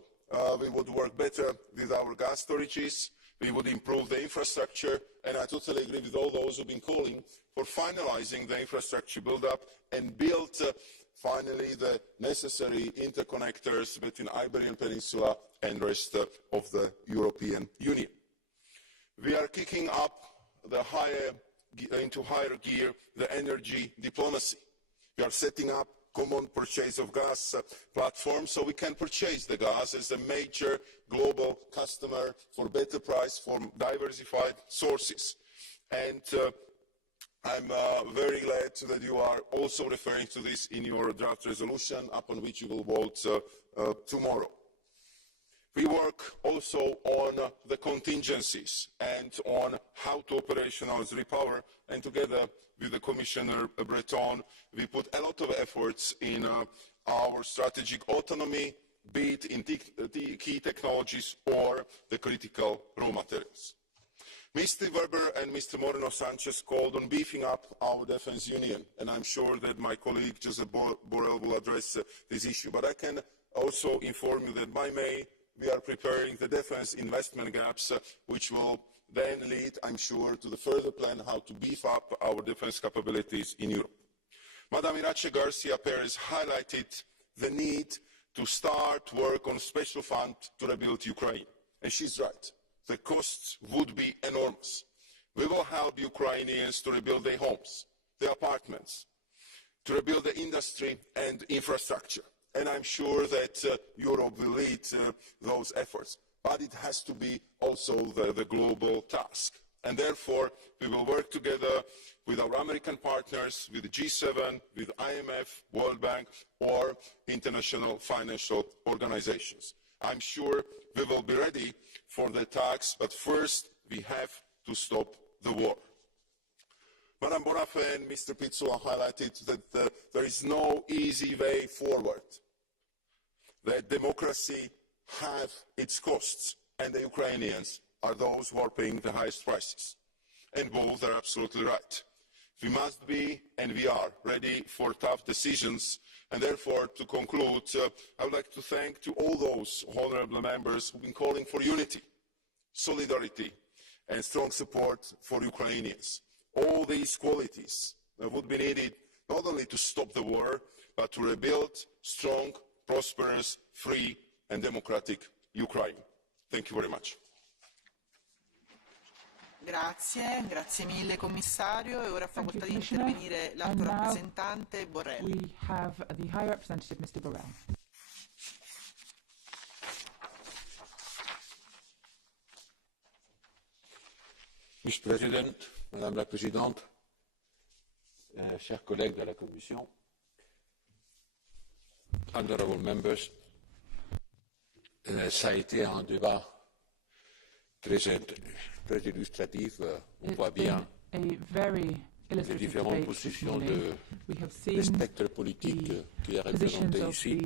we would work better with our gas storages, we would improve the infrastructure, and I totally agree with all those who have been calling for finalising the infrastructure build-up and build finally the necessary interconnectors between the Iberian Peninsula and the rest of the European Union. We are kicking up into higher gear the energy diplomacy. We are setting up common purchase of gas platform so we can purchase the gas as a major global customer for better price from diversified sources. And I'm very glad that you are also referring to this in your draft resolution upon which you will vote tomorrow. We work also on the contingencies and on how to operationalise repower, and together with the Commissioner Breton, we put a lot of efforts in our strategic autonomy be it in key technologies or the critical raw materials. Mr. Weber and Mr. Moreno Sanchez called on beefing up our defense union, and I'm sure that my colleague Josep Borrell will address this issue. But I can also inform you that by May we are preparing the defense investment gaps, which will then lead, I'm sure, to the further plan how to beef up our defense capabilities in Europe. Madam Irache Garcia Perez highlighted the need to start work on a special fund to rebuild Ukraine, and she's right. The costs would be enormous. We will help Ukrainians to rebuild their homes, their apartments, to rebuild the industry and infrastructure. And I'm sure that Europe will lead those efforts. But it has to be also the global task. And therefore, we will work together with our American partners, with the G7, with IMF, World Bank, or international financial organizations. I'm sure we will be ready for the attacks, but first we have to stop the war. Madam Bonafé and Mr. Metsola highlighted that there is no easy way forward, that democracy has its costs, and the Ukrainians are those who are paying the highest prices. And both are absolutely right. We must be, and we are, ready for tough decisions. And therefore, to conclude, I would like to thank to all those honourable members who have been calling for unity, solidarity, and strong support for Ukrainians. All these qualities would be needed not only to stop the war, but to rebuild strong, prosperous, free, and democratic Ukraine. Thank you very much. Grazie, grazie mille commissario, e ora fa facoltà di intervenire l'alto rappresentante Borrell. We have the High Representative, Mr. Borrell. Mr. President, Madame la Présidente, chers collègues de la Commission, honorable members, ça a été un débat très illustratif. On voit bien les différentes positions du spectre politique qui est représenté ici,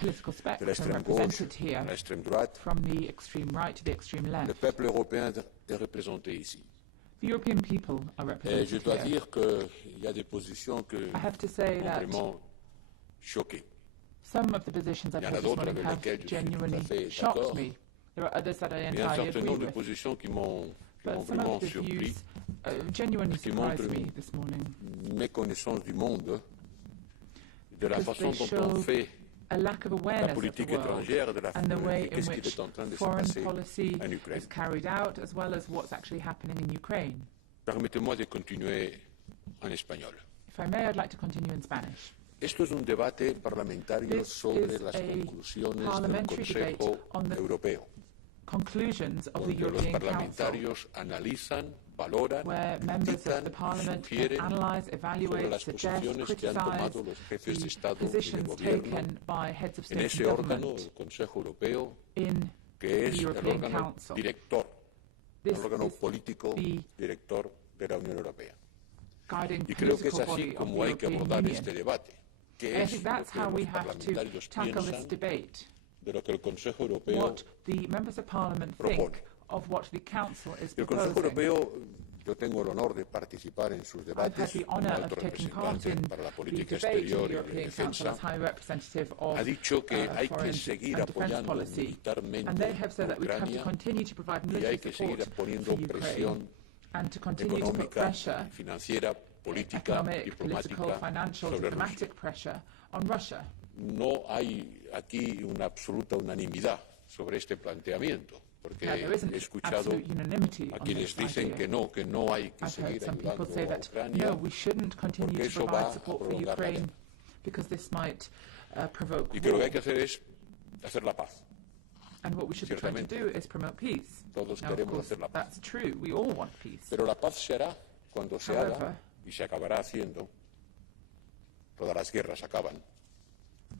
de l'extrême gauche à l'extrême droite. Le peuple européen est représenté ici. Et je dois dire qu'il y a des positions qui m'ont vraiment choqué. Il y en a d'autres avec lesquelles je suis tout à fait d'accord. Il y a un certain nombre de positions qui m'ont vraiment surpris, qui montrent une méconnaissance du monde, de la façon dont on fait la politique étrangère, de qu'est-ce qui est en train de se passer en Ukraine. Permettez-moi de continuer en español. Esto es un debate parlamentario sobre las conclusiones del Consejo Europeo, donde los parlamentarios analizan, valoran, critican y sugieren sobre las posiciones que han tomado los jefes de Estado y de Gobierno en ese órgano, el Consejo Europeo, que es el órgano director, el órgano político director de la Unión Europea. Y creo que es así como hay que abordar este debate. ¿Qué es lo que los parlamentarios piensan de lo que el Consejo Europeo propone? El Consejo Europeo, yo tengo el honor de participar en sus debates como alto representante para la política exterior y de defensa, ha dicho que hay que seguir apoyando militarmente a Ucrania y hay que seguir poniendo presión económica, financiera, política, diplomática sobre Rusia. No hay aquí una absoluta unanimidad sobre este planteamiento, porque he escuchado a quienes dicen que no hay que seguir ayudando a Ucrania, porque eso va a prolongar la guerra. Y que lo que hay que hacer es hacer la paz. Ciertamente, todos queremos hacer la paz. Pero la paz se hará cuando se haga, y se acabará haciendo, todas las guerras acaban,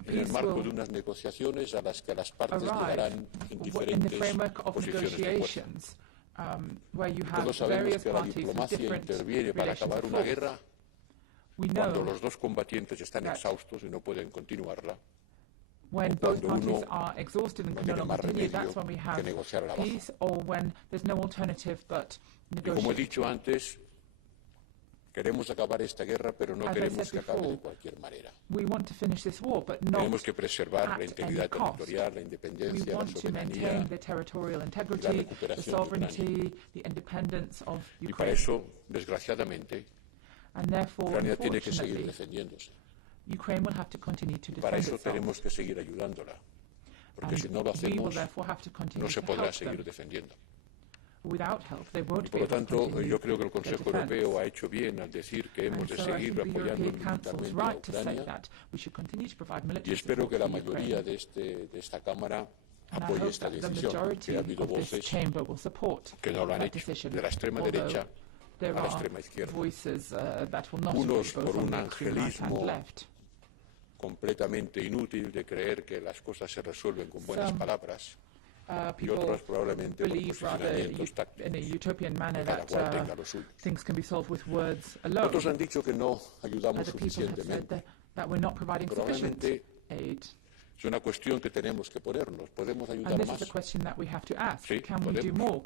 en el marco de unas negociaciones a las que las partes llegarán en diferentes posiciones de fuerza. Todos sabemos que la diplomacia interviene para acabar una guerra cuando los dos combatientes están exhaustos y no pueden continuarla, when both parties are exhausted and can no longer continue, that's when we have peace, or when there's no alternative but negotiation. Como he dicho antes, queremos acabar esta guerra, pero no queremos que acabe de cualquier manera. We want to finish this war, but not Tenemos que preservar la integridad territorial, la independencia, la soberanía, the territorial integrity, the sovereignty, the independence of Ukraine. Y para eso, desgraciadamente, Ucrania tiene que seguir defendiéndose. Ukraine will have to continue to defend Para eso itself. tenemos que seguir ayudándola, porque si no lo hacemos, no se podrá seguir defendiendo. Without help, they won't Por lo tanto, yo creo que el Consejo Europeo ha hecho bien al decir que hemos de seguir apoyando militarmente a Ucrania, y espero que la mayoría de esta Cámara apoye esta decisión, que ha habido voces que no lo han hecho, de la extrema derecha a la extrema izquierda, unos por un angelismo completamente inútil de creer que las cosas se resuelven con buenas palabras, y otros probablemente por posicionamientos tácticos, que cada cual tenga lo suyo. Otros han dicho que no ayudamos suficientemente. Probablemente es una cuestión que tenemos que ponernos. ¿Podemos ayudar más? Sí, podemos.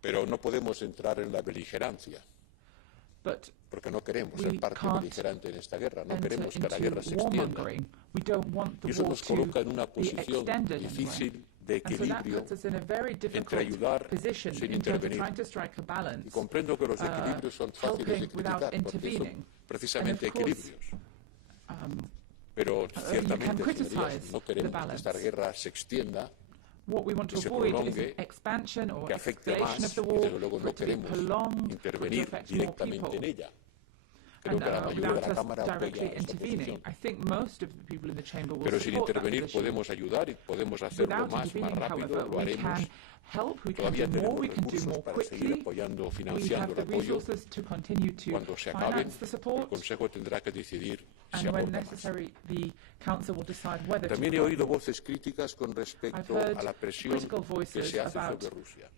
Pero no podemos entrar en la beligerancia, porque no queremos ser parte beligerante en esta guerra, no queremos que la guerra se extienda. Y eso nos coloca en una posición difícil de equilibrio entre ayudar sin intervenir. Y comprendo que los equilibrios son fáciles de criticar, porque son precisamente equilibrios. Pero ciertamente, señorías, no queremos que esta guerra se extienda, que se prolongue, que afecte más, y desde luego no queremos intervenir directamente en ella. Creo que la mayoría de la Cámara apoya esta posición. Pero sin intervenir podemos ayudar y podemos hacerlo más rápido, lo haremos. Todavía tenemos recursos para seguir apoyando, financiando el apoyo. Cuando se acaben, el Consejo tendrá que decidir si aporta más. También he oído voces críticas con respecto a la presión que se hace sobre Rusia.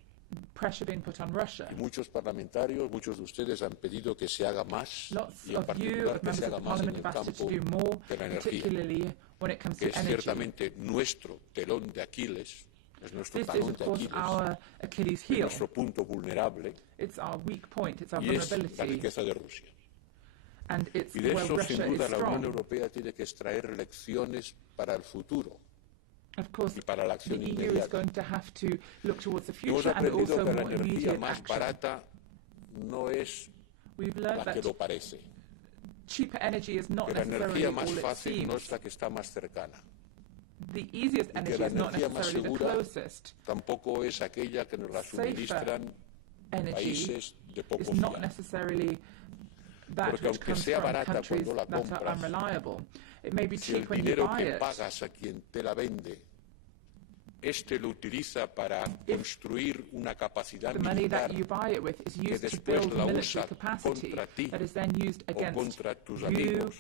Y muchos parlamentarios, muchos de ustedes han pedido que se haga más, y en particular que se haga más en el campo de la energía, que es ciertamente nuestro telón de Aquiles, es nuestro talón de Aquiles, es nuestro punto vulnerable, y es la riqueza de Rusia. Y de eso, sin duda, la Unión Europea tiene que extraer lecciones para el futuro y para la acción inmediata. Hemos aprendido que la energía más barata no es la que lo parece, que la energía más fácil no es la que está más cercana, y que la energía más segura tampoco es aquella que nos la suministran países de poco fiar. Porque aunque sea barata cuando la compras, si el dinero que pagas a quien te la vende, lo utiliza para construir una capacidad militar que después la usa contra ti o contra tus amigos,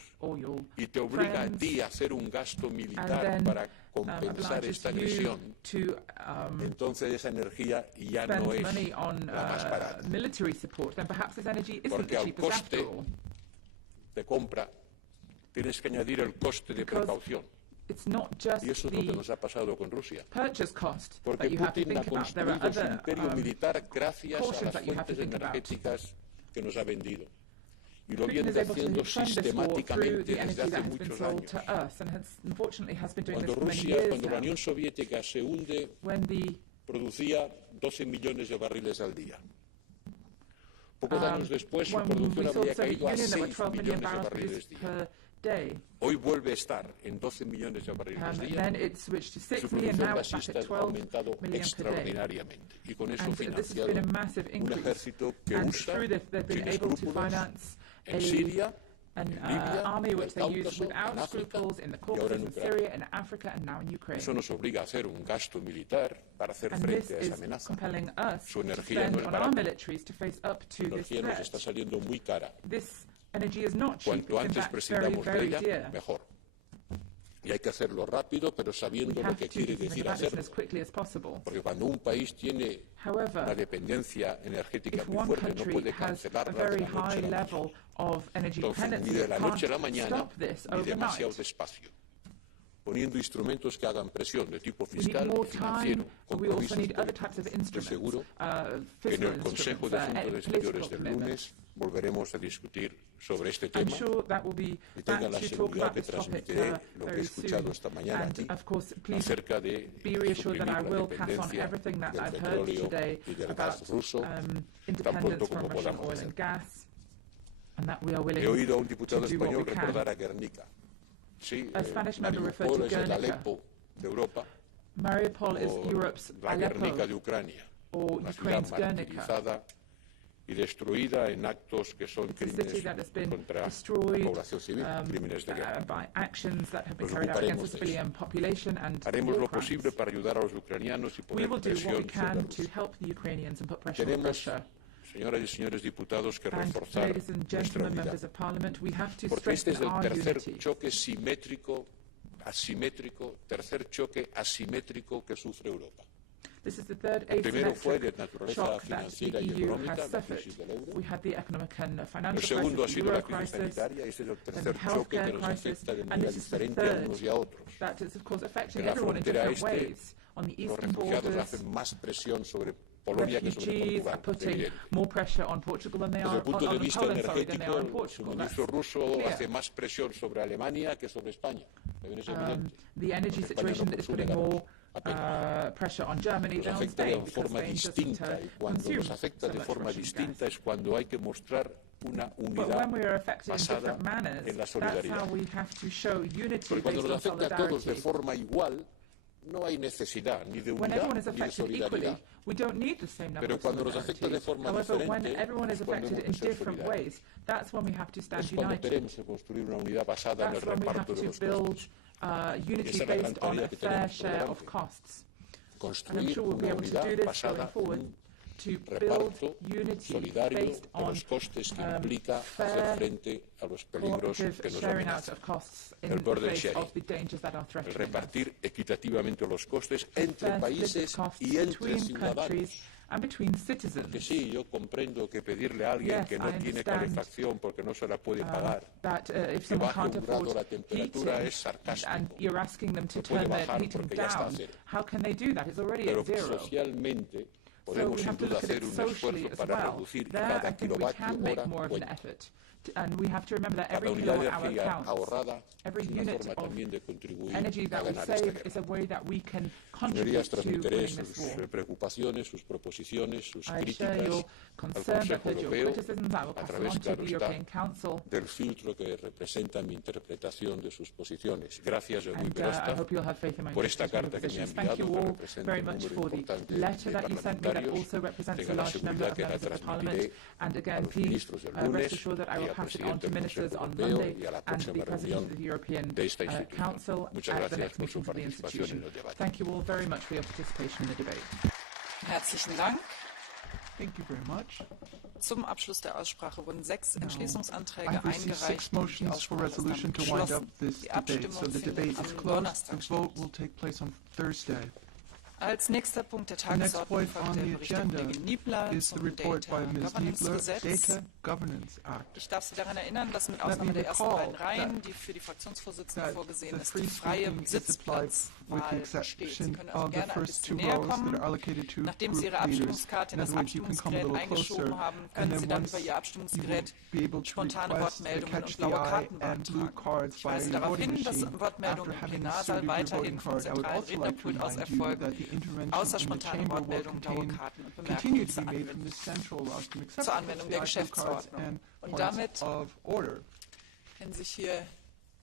y te obliga a ti a hacer un gasto militar para compensar esta agresión, entonces esa energía ya no es la más barata. Porque al coste de compra tienes que añadir el coste de precaución. Y eso es lo que nos ha pasado con Rusia. Porque Putin ha construido su imperio militar gracias a las fuentes energéticas que nos ha vendido. Y lo viene haciendo sistemáticamente desde hace muchos años. Cuando la Unión Soviética se hunde, producía 12 millones de barriles al día. Pocos años después, su producción había caído a 6 millones de barriles día. Hoy vuelve a estar en 12 millones de barriles día. Su producción gasista ha aumentado extraordinariamente, y con eso ha financiado un ejército que usa sin escrúpulos en Siria, en Libia, en el Cáucaso, en África y ahora en Ucrania. Eso nos obliga a hacer un gasto militar para hacer frente a esa amenaza. Su energía no es barata. Su energía nos está saliendo muy cara. Cuanto antes prescindamos de ella, mejor. Y hay que hacerlo rápido, pero sabiendo lo que quiere decir hacerlo. Porque cuando un país tiene una dependencia energética muy fuerte, no puede cancelarla de la noche a la mañana. Entonces, ni de la noche a la mañana, ni demasiado despacio. poniendo instrumentos que hagan presión de tipo fiscal y financiero, compromisos políticos. Estoy seguro que en el Consejo de Asuntos Exteriores del lunes volveremos a discutir sobre este tema y tengan la seguridad que transmitiré lo que he escuchado esta mañana aquí acerca de suprimir la dependencia del petróleo y del gas ruso tan pronto como podamos hacerlo. He oído a un diputado español recordar a Guernica. Sí, Mariupol es el Alepo de Europa, o la Guernica de Ucrania, una ciudad martirizada y destruida en actos que son crímenes contra la población civil, crímenes de guerra. Nos ocuparemos de eso. Haremos lo posible para ayudar a los ucranianos y poner presión sobre Rusia. Tenemos, señoras y señores diputados, que reforzar nuestra unidad, porque este es el tercer choque tercer choque asimétrico que sufre Europa. El primero fue de naturaleza financiera y económica, la crisis del euro. El segundo ha sido la crisis sanitaria y este es el tercer choque que nos afecta de manera diferente a unos y a otros. En la frontera este, los refugiados hacen más presión sobre Polonia que sobre Portugal. Desde el punto de vista energético, el suministro ruso hace más presión sobre Alemania que sobre España. Es evidente. España no consume gas. Nos afecta de forma distinta y cuando nos afecta de forma distinta es cuando hay que mostrar una unidad basada en la solidaridad. Porque cuando nos afecta a todos de forma igual, no hay necesidad ni de unidad ni de solidaridad. Pero cuando nos afecta de forma diferente, es cuando hemos de ser solidarios. Es cuando tenemos que construir una unidad basada en el reparto de los costes. Y esa es la gran tarea que tenemos por delante. Construir una unidad basada en un reparto solidario de los costes que implica hacer frente a los peligros que nos amenazan. El burden sharing, el repartir equitativamente los costes entre países y entre ciudadanos. Porque sí, yo comprendo que pedirle a alguien que no tiene calefacción porque no se la puede pagar que baje un grado la temperatura es sarcástico. No puede bajar porque ya está a cero. Pero socialmente podemos sin duda hacer un esfuerzo para reducir cada kilovatio hora cuenta. Cada unidad de energía ahorrada es una forma también de contribuir a ganar esta guerra. Señorías, transmitiré sus preocupaciones, sus proposiciones, sus críticas al Consejo Europeo a través, claro está, del filtro que representa mi interpretación de sus posiciones. Gracias, Jean-Louis Verhofstadt, por esta carta que me ha enviado, que representa un número importante de parlamentarios. Tenga la seguridad que la transmitiré a los ministros del lunes y al presidente del Consejo Europeo y a la próxima reunión de esta institución. Muchas gracias por su participación en el debate. Very much for your participation in the debate. Herzlichen Dank. Thank you very much. Zum Abschluss der Aussprache wurden 6 Entschließungsanträge eingereicht. 6 motions for resolution to wind up this debate. So the debate is closed. The vote will take place on Thursday. Als nächster Punkt der Tagesordnung folgt der Bericht der Kollegin Niebler zum Data Governance Gesetz. Ich darf Sie daran erinnern, dass mit Ausnahme der ersten beiden Reihen, die für die Fraktionsvorsitzenden vorgesehen ist, die freie Sitzplatzwahl steht. Sie können also gerne ein bisschen näher kommen. Nachdem Sie Ihre Abstimmungskarte in das Abstimmungsgerät eingeschoben haben, können Sie dann über Ihr Abstimmungsgerät spontane Wortmeldungen und blaue Karten beantragen. Ich weise darauf hin, dass Wortmeldungen im Plenarsaal weiterhin vom zentralen Rednerpult aus erfolgen, außer spontanen Wortmeldungen, blaue Karten und Bemerkungen zur Anwendung der Geschäftsordnung. Und damit können sich hier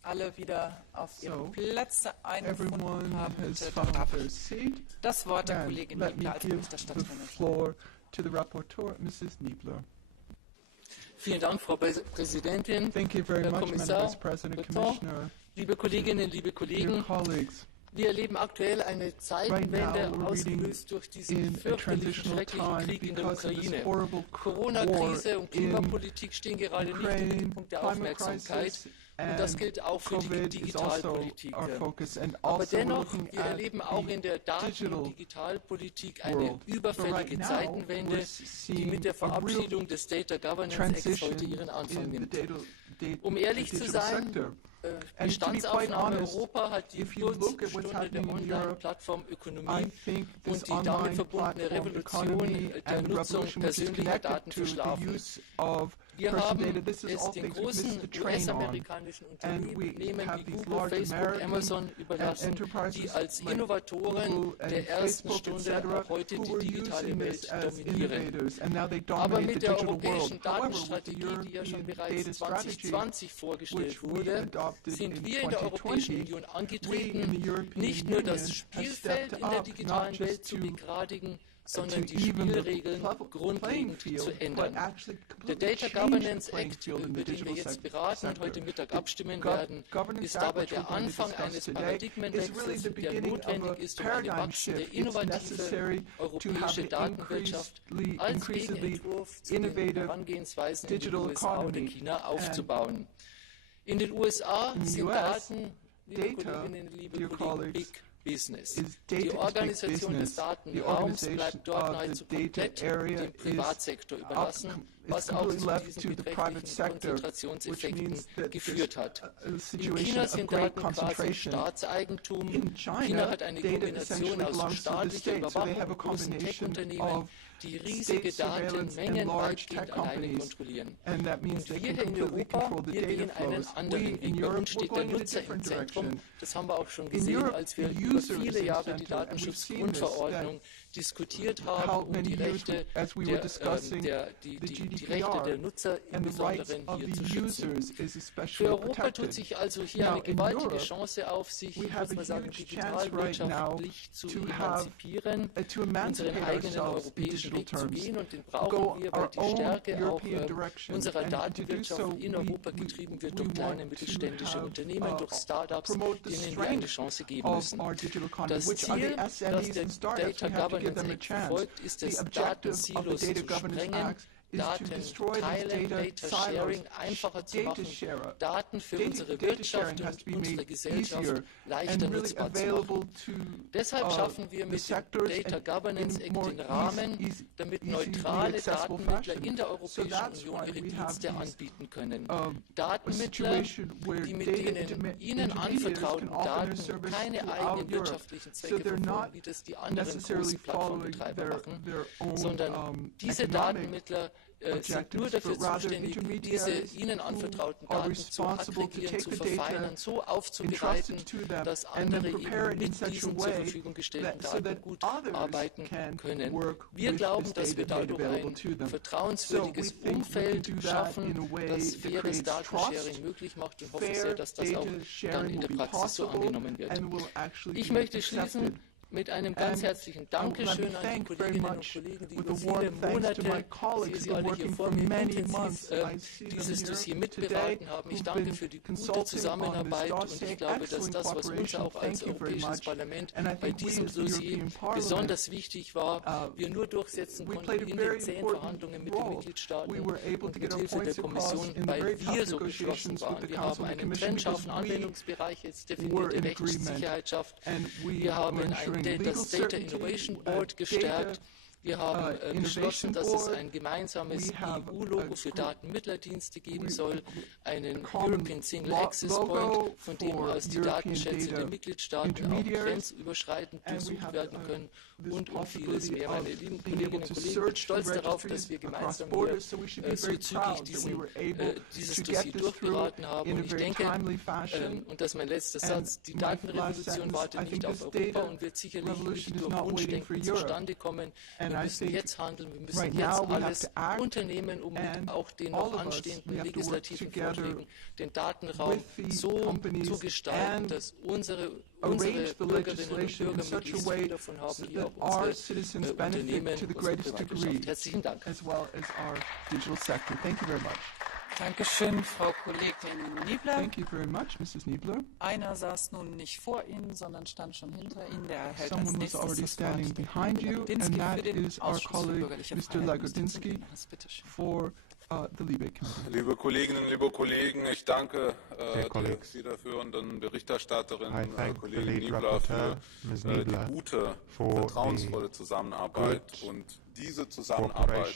alle wieder auf ihre Plätze eingefunden haben. Das Wort der Kollegin Niebler als Berichterstatterin. Vielen Dank, Frau Präsidentin, Herr Kommissar, liebe Kolleginnen, liebe Kollegen. Wir erleben aktuell eine Zeitenwende, ausgelöst durch diesen fürchterlichen, schrecklichen Krieg in der Ukraine. Corona-Krise und Klimapolitik stehen gerade nicht im Mittelpunkt der Aufmerksamkeit. Und das gilt auch für die Digitalpolitik. Aber dennoch, wir erleben auch in der Daten- und Digitalpolitik eine überfällige Zeitenwende, die mit der Verabschiedung des Data Governance Acts heute ihren Anfang nimmt. Um ehrlich zu sein, Bestandsaufnahme Europa hat die Geburtsstunde der Online-Plattformökonomie und die damit verbundene Revolution der Nutzung persönlicher Daten verschlafen. Wir haben es den großen US-amerikanischen Unternehmen wie Google, Facebook, Amazon überlassen, die als Innovatoren der ersten Stunde auch heute die digitale Welt dominieren. Aber mit der europäischen Datenstrategie, die ja schon bereits 2020 vorgestellt wurde, sind wir in der Europäischen Union angetreten, nicht nur das Spielfeld in der digitalen Welt zu begradigen, sondern die Spielregeln grundlegend zu ändern. Der Data Governance Act, über den wir jetzt beraten und heute Mittag abstimmen werden, ist dabei der Anfang eines Paradigmenwechsels, der notwendig ist, um eine wachsende, innovative europäische Datenwirtschaft als Gegenentwurf zu den Herangehensweisen in den USA oder China aufzubauen. In den USA sind Daten, liebe Kolleginnen, liebe Kollegen, Big Business. Die Organisation des Datenraums bleibt dort nahezu komplett dem Privatsektor überlassen, was auch zu diesen beträchtlichen Konzentrationseffekten geführt hat. In China sind Daten quasi Staatseigentum. China hat eine Kombination aus staatlicher Überwachung, großen Tech-Unternehmen, die riesige Datenmengen weitgehend alleine kontrollieren. Und wir hier in Europa, wir gehen einen anderen Weg. Bei uns steht der Nutzer im Zentrum. Das haben wir auch schon gesehen, als wir über viele Jahre die Datenschutzgrundverordnung diskutiert haben und die Rechte der Nutzer im Besonderen hier zu schützen. Für Europa tut sich also hier eine gewaltige Chance auf, sich, muss man sagen, digitalwirtschaftlich zu emanzipieren, unseren eigenen europäischen Weg zu gehen, und den brauchen wir, weil die Stärke auch unserer Datenwirtschaft in Europa getrieben wird durch kleine mittelständische Unternehmen, durch Startups, denen wir eine Chance geben müssen. Das Ziel, das der Data Governance Act verfolgt, ist es, Datensilos zu sprengen, Daten teilen, Data Sharing einfacher zu machen, Daten für unsere Wirtschaft und unsere Gesellschaft leichter nutzbar zu machen. Deshalb schaffen wir mit dem Data Governance Act den Rahmen, damit neutrale Datenmittler in der Europäischen Union ihre Dienste anbieten können. Datenmittler, die mit denen ihnen anvertrauten Daten keine eigenen wirtschaftlichen Zwecke verfolgen, wie das die anderen großen Plattformbetreiber machen, sondern diese Datenmittler sind nur dafür zuständig, diese ihnen anvertrauten Daten zu aggregieren, zu verfeinern, so aufzubereiten, dass andere eben mit diesen zur Verfügung gestellten Daten gut arbeiten können. Wir glauben, dass wir dadurch ein vertrauenswürdiges Umfeld schaffen, das faires Datensharing möglich macht, und hoffe sehr, dass das auch dann in der Praxis so angenommen wird. Ich möchte schließen mit einem ganz herzlichen Dankeschön an die Kolleginnen und Kollegen, die über viele Monate, ich sehe sie alle hier vor mir, intensiv dieses Dossier mitberaten haben. Ich danke für die gute Zusammenarbeit, und ich glaube, dass das, was uns auch als Europäisches Parlament bei diesem Dossier besonders wichtig war, wir nur durchsetzen konnten in den 10 Verhandlungen mit den Mitgliedstaaten und mit Hilfe der Kommission, weil wir so geschlossen waren. Wir haben einen trennscharfen Anwendungsbereich jetzt definiert, der Rechtssicherheit schafft. Wir haben das Data Innovation Board gestärkt. Wir haben beschlossen, dass es ein gemeinsames EU-Logo für Datenmittlerdienste geben soll, einen European Single Access Point, von dem aus die Datenschätze der Mitgliedstaaten auch grenzüberschreitend durchsucht werden können, und vieles mehr. Meine lieben Kolleginnen und Kollegen, ich bin stolz darauf, dass wir gemeinsam hier so zügig dieses Dossier durchberaten haben. Und ich denke, und das ist mein letzter Satz, die Datenrevolution wartet nicht auf Europa und wird sicherlich nicht durch Wunschdenken zustande kommen. Wir müssen jetzt handeln, wir müssen jetzt alles unternehmen, um mit auch den noch anstehenden legislativen Vorschlägen den Datenraum so zu gestalten, dass unsere Bürgerinnen und Bürger möglichst viel davon haben, hier auch unsere Unternehmen, unsere Privatwirtschaft. Herzlichen Dank. Dankeschön, Frau Kollegin Niebler. Thank you very much, Mrs. Niebler. Einer saß nun nicht vor Ihnen, sondern stand schon hinter Ihnen. Der erhält Someone was already standing behind you, and that is our colleague, Mr. Lagodinsky, for the Liebe Committee. Liebe Kolleginnen, liebe Kollegen, ich danke der federführenden Berichterstatterin, Kollegin Niebler, für die gute, vertrauensvolle Zusammenarbeit. Und diese Zusammenarbeit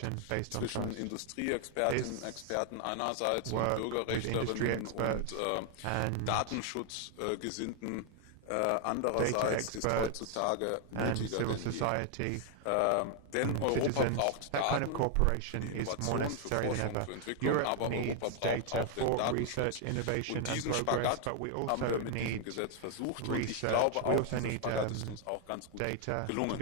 zwischen Industrieexpertinnen und Experten einerseits und Bürgerrechtlerinnen und Datenschutzgesinnten andererseits ist heutzutage nötiger denn je. Denn Europa braucht Daten, Innovation für Forschung und Entwicklung, aber Europa braucht auch den Datenschutz. Und diesen Spagat haben wir mit diesem Gesetz versucht und ich glaube auch, dieser Spagat ist uns auch ganz gut gelungen.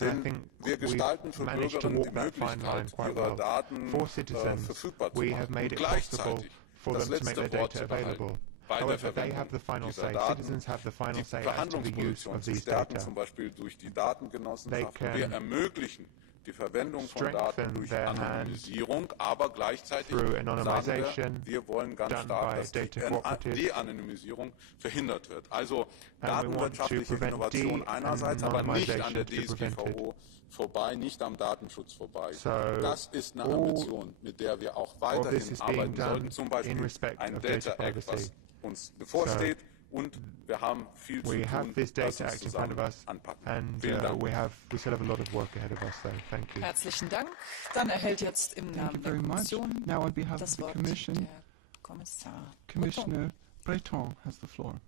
Denn wir gestalten für Bürgerinnen die Möglichkeit, ihre Daten verfügbar zu machen und gleichzeitig das letzte Wort zu behalten. However, they have the final say. Citizens have the final say as to the use of these data. Zum Beispiel durch die Datengenossenschaften. Wir ermöglichen die Verwendung von Daten durch Anonymisierung, aber gleichzeitig sagen wir wollen ganz stark, dass die De-Anonymisierung verhindert wird. Also datenwirtschaftliche Innovation einerseits, aber nicht an der DSGVO vorbei, nicht am Datenschutz vorbei. Das ist eine Ambition, mit der wir auch weiterhin arbeiten sollten. Zum Beispiel ein Data Act, was uns bevorsteht. Und wir haben viel zu tun, das uns zusammen anpacken. Vielen Dank. We still have a lot of work ahead of us, so thank you. Herzlichen Dank. Dann erhält jetzt im Namen der Kommission das Wort der Kommissar. Commissioner Breton has the floor.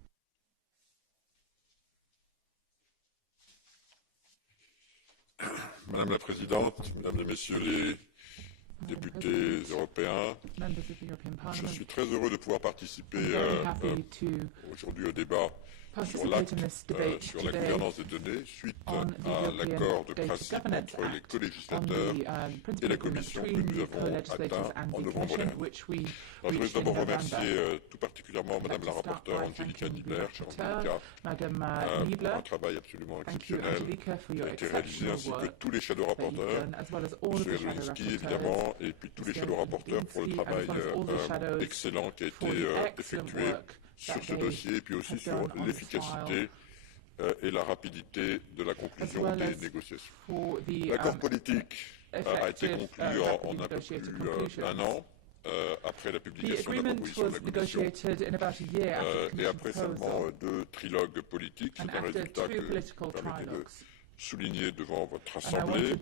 Madame la Présidente, Mesdames et Messieurs les députés européens, je suis très heureux de pouvoir participer aujourd'hui au débat sur l'acte sur la gouvernance des données suite à l'accord de principe entre les colégislateurs et la Commission que nous avons atteint en novembre dernier. Je voudrais d'abord remercier tout particulièrement Madame la rapporteure Angelika Niebler, pour un travail absolument exceptionnel qui a été réalisé, ainsi que tous les shadow rapporteurs, M. Erlinski évidemment, et puis tous les shadow rapporteurs pour le travail excellent qui a été effectué sur ce dossier, et puis aussi sur l'efficacité et la rapidité de la conclusion des négociations. L'accord politique a été conclu en un peu plus d'un an après la publication de la proposition de la Commission et après seulement 2 trilogues politiques. C'est un résultat que permettez de souligner devant votre Assemblée.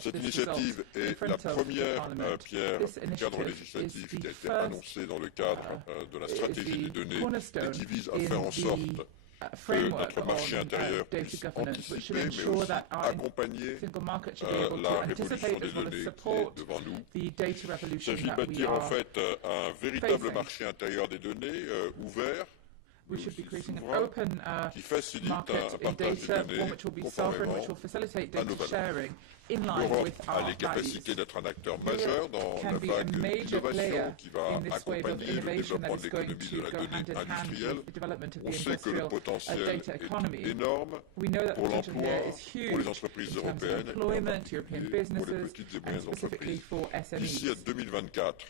Cette initiative est la première pierre du cadre législatif qui a été annoncé dans le cadre de la stratégie des données et qui vise à faire en sorte que notre marché intérieur puisse anticiper, mais aussi accompagner la révolution des données qui est devant nous. Il s'agit de bâtir en fait un véritable marché intérieur des données ouvert, qui facilite un partage des données conformément à nos valeurs. L'Europe a les capacités d'être un acteur majeur dans la vague d'innovation qui va accompagner le développement de l'économie de la donnée industrielle. On sait que le potentiel est énorme pour l'emploi, pour les entreprises européennes et pour les petites et moyennes entreprises. D'ici à 2024,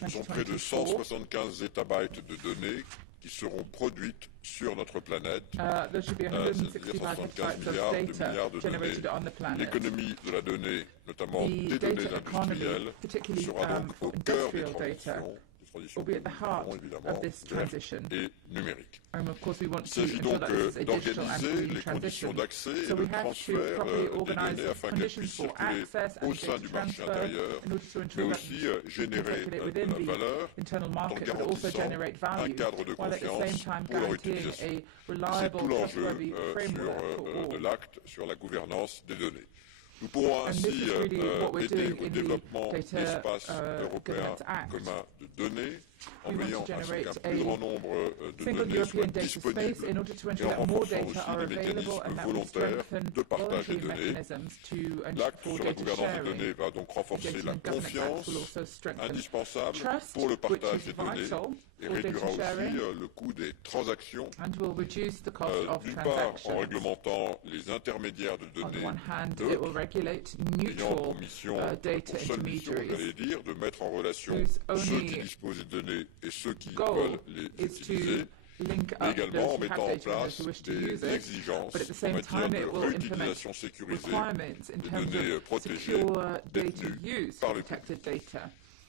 ce sont près de 175 zettabytes de données qui seront produites sur notre planète, c'est-à-dire 175 milliards de données. L'économie de la donnée, notamment des données industrielles, sera donc au cœur des transitions évidemment vertes et numériques. Il s'agit donc d'organiser les conditions d'accès et de transfert des données afin qu'elles puissent circuler au sein du marché intérieur, mais aussi générer de la valeur en garantissant un cadre de confiance pour leur utilisation. C'est tout l'enjeu de l'acte sur la gouvernance des données. Nous pourrons ainsi aider au développement d'espaces européens communs de données, en veillant à ce qu'un plus grand nombre de données soient disponibles et en renforçant aussi les mécanismes volontaires de partage des données. L'acte sur la gouvernance des données va donc renforcer la confiance indispensable pour le partage des données et réduira aussi le coût des transactions, d'une part en réglementant les intermédiaires de données, ayant pour mission, pour seule mission, j'allais dire, de mettre en relation ceux qui disposent des données et ceux qui veulent les utiliser, mais également en mettant en place des exigences en matière de réutilisation sécurisée des données protégées détenues par le public,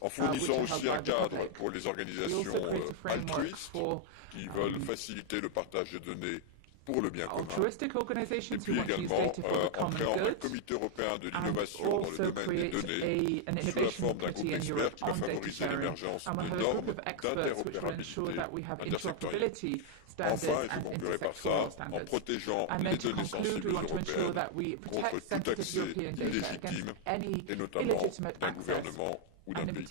en fournissant aussi un cadre pour les organisations altruistes qui veulent faciliter le partage de données pour le bien commun, et puis également en créant un comité européen de l'innovation dans le domaine des données sous la forme d'un groupe d'experts qui va favoriser l'émergence de normes d'interopérabilité intersectorielle. Enfin, et je conclurai par ça, en protégeant les données sensibles européennes contre tout accès illégitime, et notamment d'un gouvernement ou d'un pays.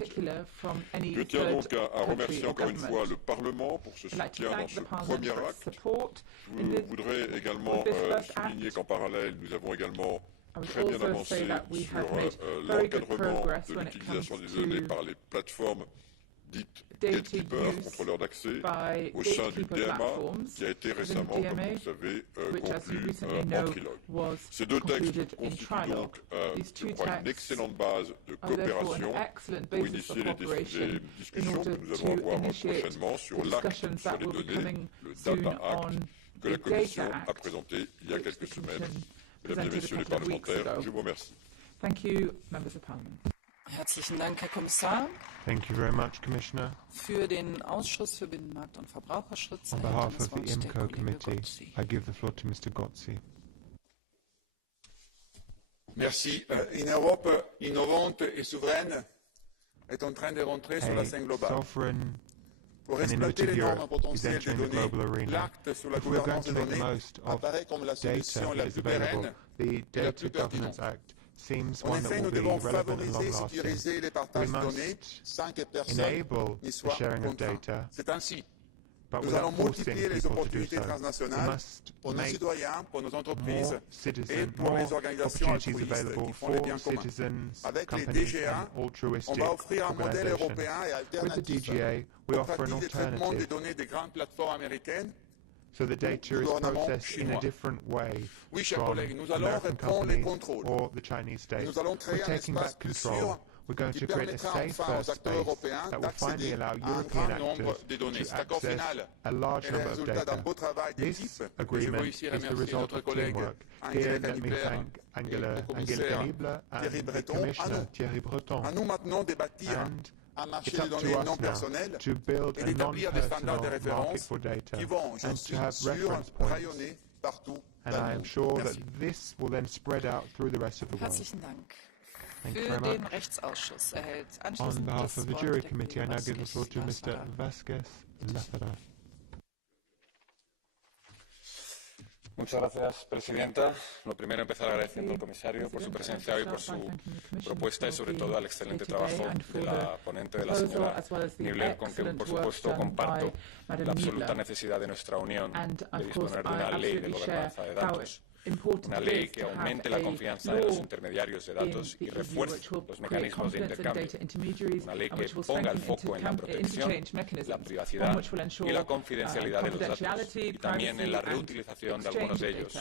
Je tiens donc à remercier encore une fois le Parlement pour ce soutien dans ce premier acte. Je voudrais également souligner qu'en parallèle, nous avons également très bien avancé sur l'encadrement de l'utilisation des données par les plateformes dites gatekeepers, contrôleurs d'accès, au sein du DMA, qui a été récemment, comme vous le savez, conclu en trilogue. Ces deux textes constituent donc, je crois, une excellente base de coopération pour initier les discussions que nous allons avoir prochainement sur l'acte sur les données, le Data Act, que la Commission a présenté il y a quelques semaines. Mesdames et Messieurs les parlementaires, je vous remercie. Herzlichen Dank, Herr Kommissar. Thank you very much, Commissioner. Für den Ausschuss für Binnenmarkt und Verbraucherschutz On behalf of the IMCO committee, I give the floor to Mr. Gozzi. Merci. Une Europe innovante et souveraine est en train de rentrer sur la scène globale. Pour exploiter l'énorme potentiel des données, l'acte sur la gouvernance des données apparaît comme la solution la plus pérenne et la plus pertinente. En effet, nous devons favoriser et sécuriser les partages de données sans que personne n'y soit contraint. C'est ainsi. Nous allons multiplier les opportunités transnationales pour nos citoyens, pour nos entreprises et pour les organisations altruistes qui font le bien commun. Avec les DGA, on va offrir un modèle européen et alternatif pour pratique de traitement des données des grandes plateformes américaines. So the data is processed in a different way from American companies or the Chinese state. We're taking back control. We're going to create a safer space that will finally allow European actors to access a large number of data. This agreement is the result of teamwork. Here, let me thank Angela Niebler and the Commissioner Thierry Breton. And it's up to us now to build a non-personal market for data and to have reference points. And I am sure that this will then spread out through the rest of the world. Thank you very much. On behalf of the Jury Committee, I now give the floor to Mr. Vázquez Lázaro. Muchas gracias, Presidenta. Lo primero, empezar agradeciendo al Comisario por su presencia hoy, por su propuesta y, sobre todo, al excelente trabajo de la ponente, de la señora Niebler, con que, por supuesto, comparto la absoluta necesidad de nuestra Unión de disponer de una ley de gobernanza de datos. Una ley que aumente la confianza de los intermediarios de datos y refuerce los mecanismos de intercambio. Una ley que ponga el foco en la protección, la privacidad y la confidencialidad de los datos y también en la reutilización de algunos de ellos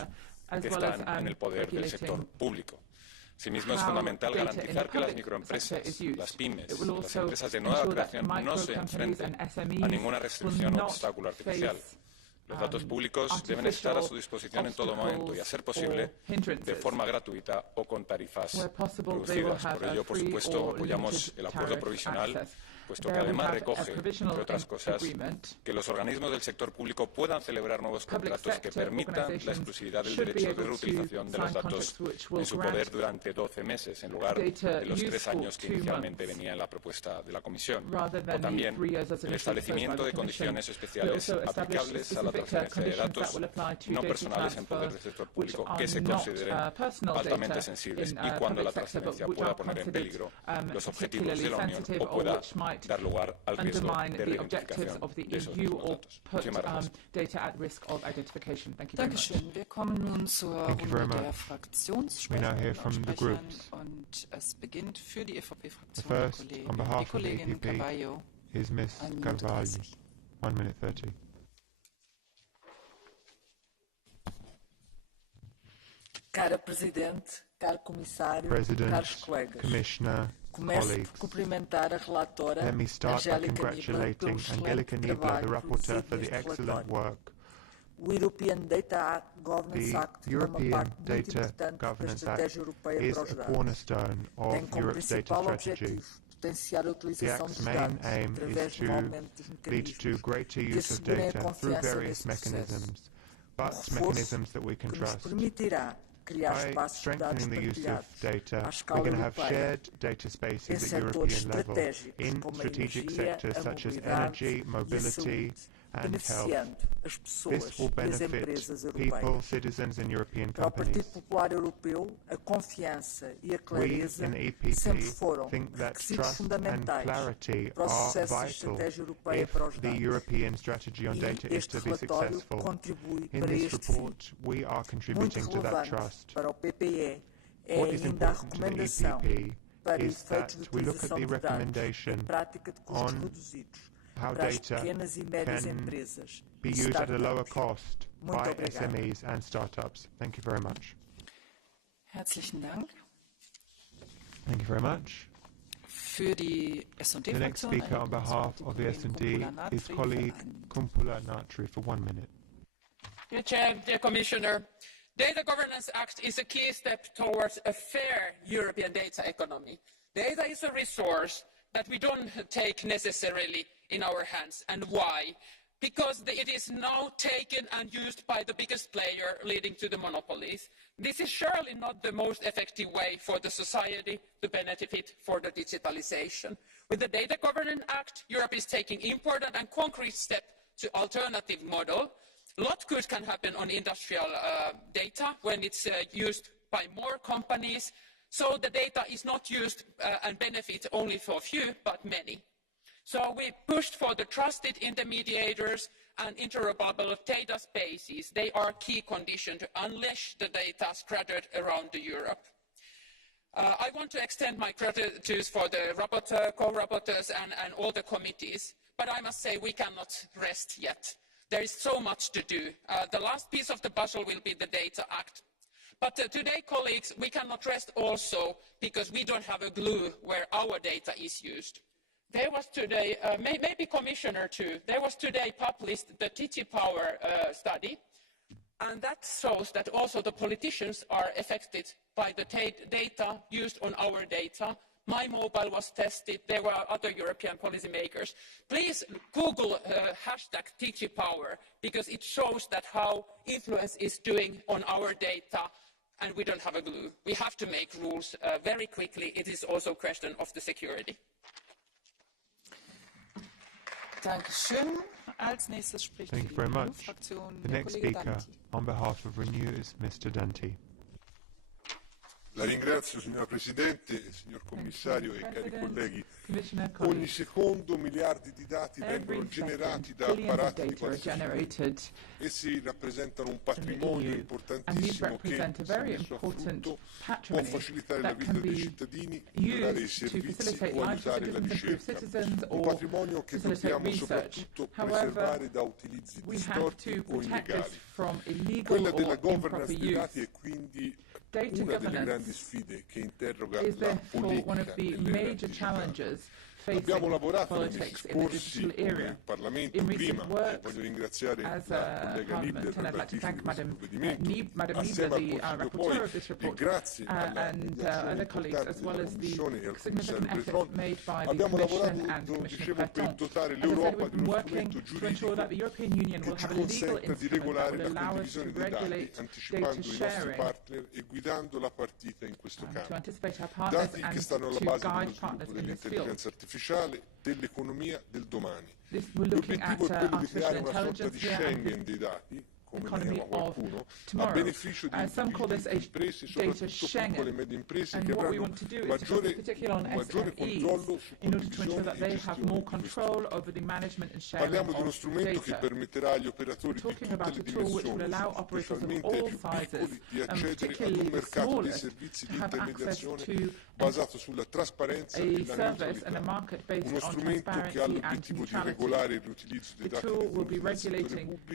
que están en el poder del sector público. Asimismo, es fundamental garantizar que las microempresas, las pymes, las empresas de nueva creación no se enfrenten a ninguna restricción o obstáculo artificial. Los datos públicos deben estar a su disposición en todo momento y, a ser posible, de forma gratuita o con tarifas reducidas. Por ello, por supuesto, apoyamos el acuerdo provisional, puesto que además recoge, entre otras cosas, que los organismos del sector público puedan celebrar nuevos contratos que permitan la exclusividad del derecho de reutilización de los datos en su poder durante 12 meses, en lugar de los 3 años que inicialmente venía en la propuesta de la Comisión. O también el establecimiento de condiciones especiales aplicables a la transferencia de datos no personales en poder del sector público que se consideren altamente sensibles y cuando la transferencia pueda poner en peligro los objetivos de la Unión o pueda dar lugar al riesgo de reidentificación de esos mismos datos. Muchísimas gracias. Dankeschön. Wir kommen nun zur Runde der Fraktionssprecher und es beginnt für die EVP-Fraktion die Kollegin Carvalho. Is Miss Carvalho. 1 minute 30. Cara Presidente, caro Comissário, caros colegas. Commissioner, let me start by congratulating Angelika Niebler, the rapporteur, for the excellent work. The European Data Governance Act is a cornerstone of Europe's data strategy. The Act's main aim is to lead to greater use of data through various mechanisms, but mechanisms that we can trust. By strengthening the use of data, we're going to have shared data spaces at European level in strategic sectors such as energy, mobility, and health. This will benefit people, citizens, and European companies. We in the EPP think that trust and clarity are vital if the European strategy on data is to be successful. In this report, we are contributing to that trust. What is important to the EPP is that we look at the recommendation on how data can be used at a lower cost by SMEs and startups. Thank you very much. Herzlichen Dank. Thank you very much. Für die The next speaker on behalf of the S&D is colleague Kumpula Natri for 1 minute. Dear Chair, dear Commissioner, Data Governance Act is a key step towards a fair European data economy. Data is a resource that we don't take necessarily in our hands. And why? Because it is now taken and used by the biggest player, leading to the monopolies. This is surely not the most effective way for the society to benefit for the digitalization. With the Data Governance Act, Europe is taking important and concrete steps to alternative model. A lot good can happen on industrial data when it's used by more companies. So the data is not used and benefit only for a few, but many. So we pushed for the trusted intermediators and interoperable data spaces. They are a key condition to unleash the data scattered around Europe. I want to extend my gratitude for the rapporteur, co-rapporteurs and all the committees, but I must say we cannot rest yet. There is so much to do. The last piece of the puzzle will be the Data Act. But today, colleagues, we cannot rest also because we don't have a clue where our data is used. There was today, maybe Commissioner too, there was today published the DigiPower study, and that shows that also the politicians are affected by the data used on our data. My mobile was tested, there were other European policymakers. Please Google hashtag DigiPower, because it shows that how influence is doing on our data, and we don't have a clue. We have to make rules very quickly. It is also a question of the security. Dankeschön. Als nächstes spricht Thank you very much. The next speaker on behalf of Renew is Mr. Danti. La ringrazio, signora Presidente, signor Commissario e cari colleghi. Ogni secondo miliardi di dati vengono generati da apparati di qualsiasi tipo. Essi rappresentano un patrimonio importantissimo che, se messo a frutto, può facilitare la vita dei cittadini, migliorare i servizi o aiutare la ricerca. Un patrimonio che dobbiamo soprattutto preservare da utilizzi distorti o illegali. Quella della governance dei dati è quindi una delle grandi sfide che interroga la politica delle data. Abbiamo lavorato negli scorsi come Parlamento prima, e voglio ringraziare la collega Niebler per la ratifica di questo provvedimento, assieme al Consiglio poi, e grazie alla mediazione importante della Commissione e al commissario Breton, abbiamo lavorato, dicevo, per dotare l'Europa di uno strumento giuridico che ci consenta di regolare la condivisione dei dati, anticipando i nostri partner e guidando la partita in questo campo. Dati che stanno alla base dello sviluppo dell'intelligenza artificiale, dell'economia del domani. L'obiettivo è quello di creare una sorta di Schengen dei dati, come ne chiama qualcuno, a beneficio di individui e imprese, soprattutto piccole e medie imprese, che avranno maggiore controllo su condivisione e gestione. Parliamo di uno strumento che permetterà agli operatori di tutte le dimensioni, specialmente ai più piccoli, di accedere ad un mercato dei servizi di intermediazione basato sulla trasparenza e la neutralità. Uno strumento che ha l'obiettivo di regolare il riutilizzo dei dati del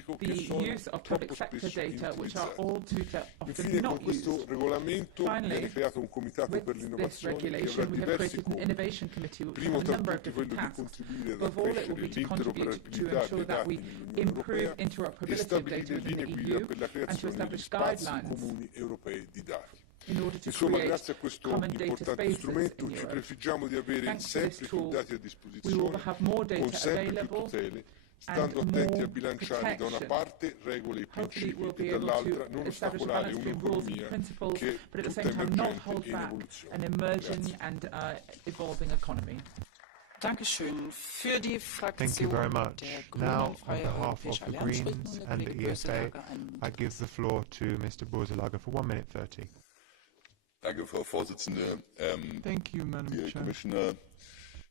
pubblico, che sono public sector data, which are all too often not used. Questo regolamento Finally, viene creato un comitato per with this l'innovazione che avrà regulation, we have diversi created an compiti. innovation committee which Primo has a tra number of tutti different quello di tasks. contribuire ad Above all, it will be to contribute to l'interoperabilità ensure dei that we dati nell'Unione improve Europea e interoperability of data stabilire within linee the guida EU per la and to creazione di establish spazi guidelines comuni europei di dati. in order to Insomma, create grazie a questo common data importante spaces strumento in ci Europe. prefiggiamo di avere Thanks to this sempre più tool, dati a we will disposizione, have more con data sempre più available tutele, and stando attenti a more bilanciare da una protection. parte regole e Hopefully we'll principi be e able dall'altra to non establish a ostacolare balance between rules and un'economia principles, che but at the è same tutta time not emergente hold e in back evoluzione. an emerging Grazie. and evolving economy. Dankeschön. Für die Thank you very Fraktion much. der Now, Grünen, on Freie behalf of Europäische the Allianz, spricht Greens nun der and the Kollege EFA, Ursula ein. I give the floor to Mr. Borselager for 1 minute 30. Danke, Frau Vorsitzende. Thank you, Madam Dear Chair. Commissioner,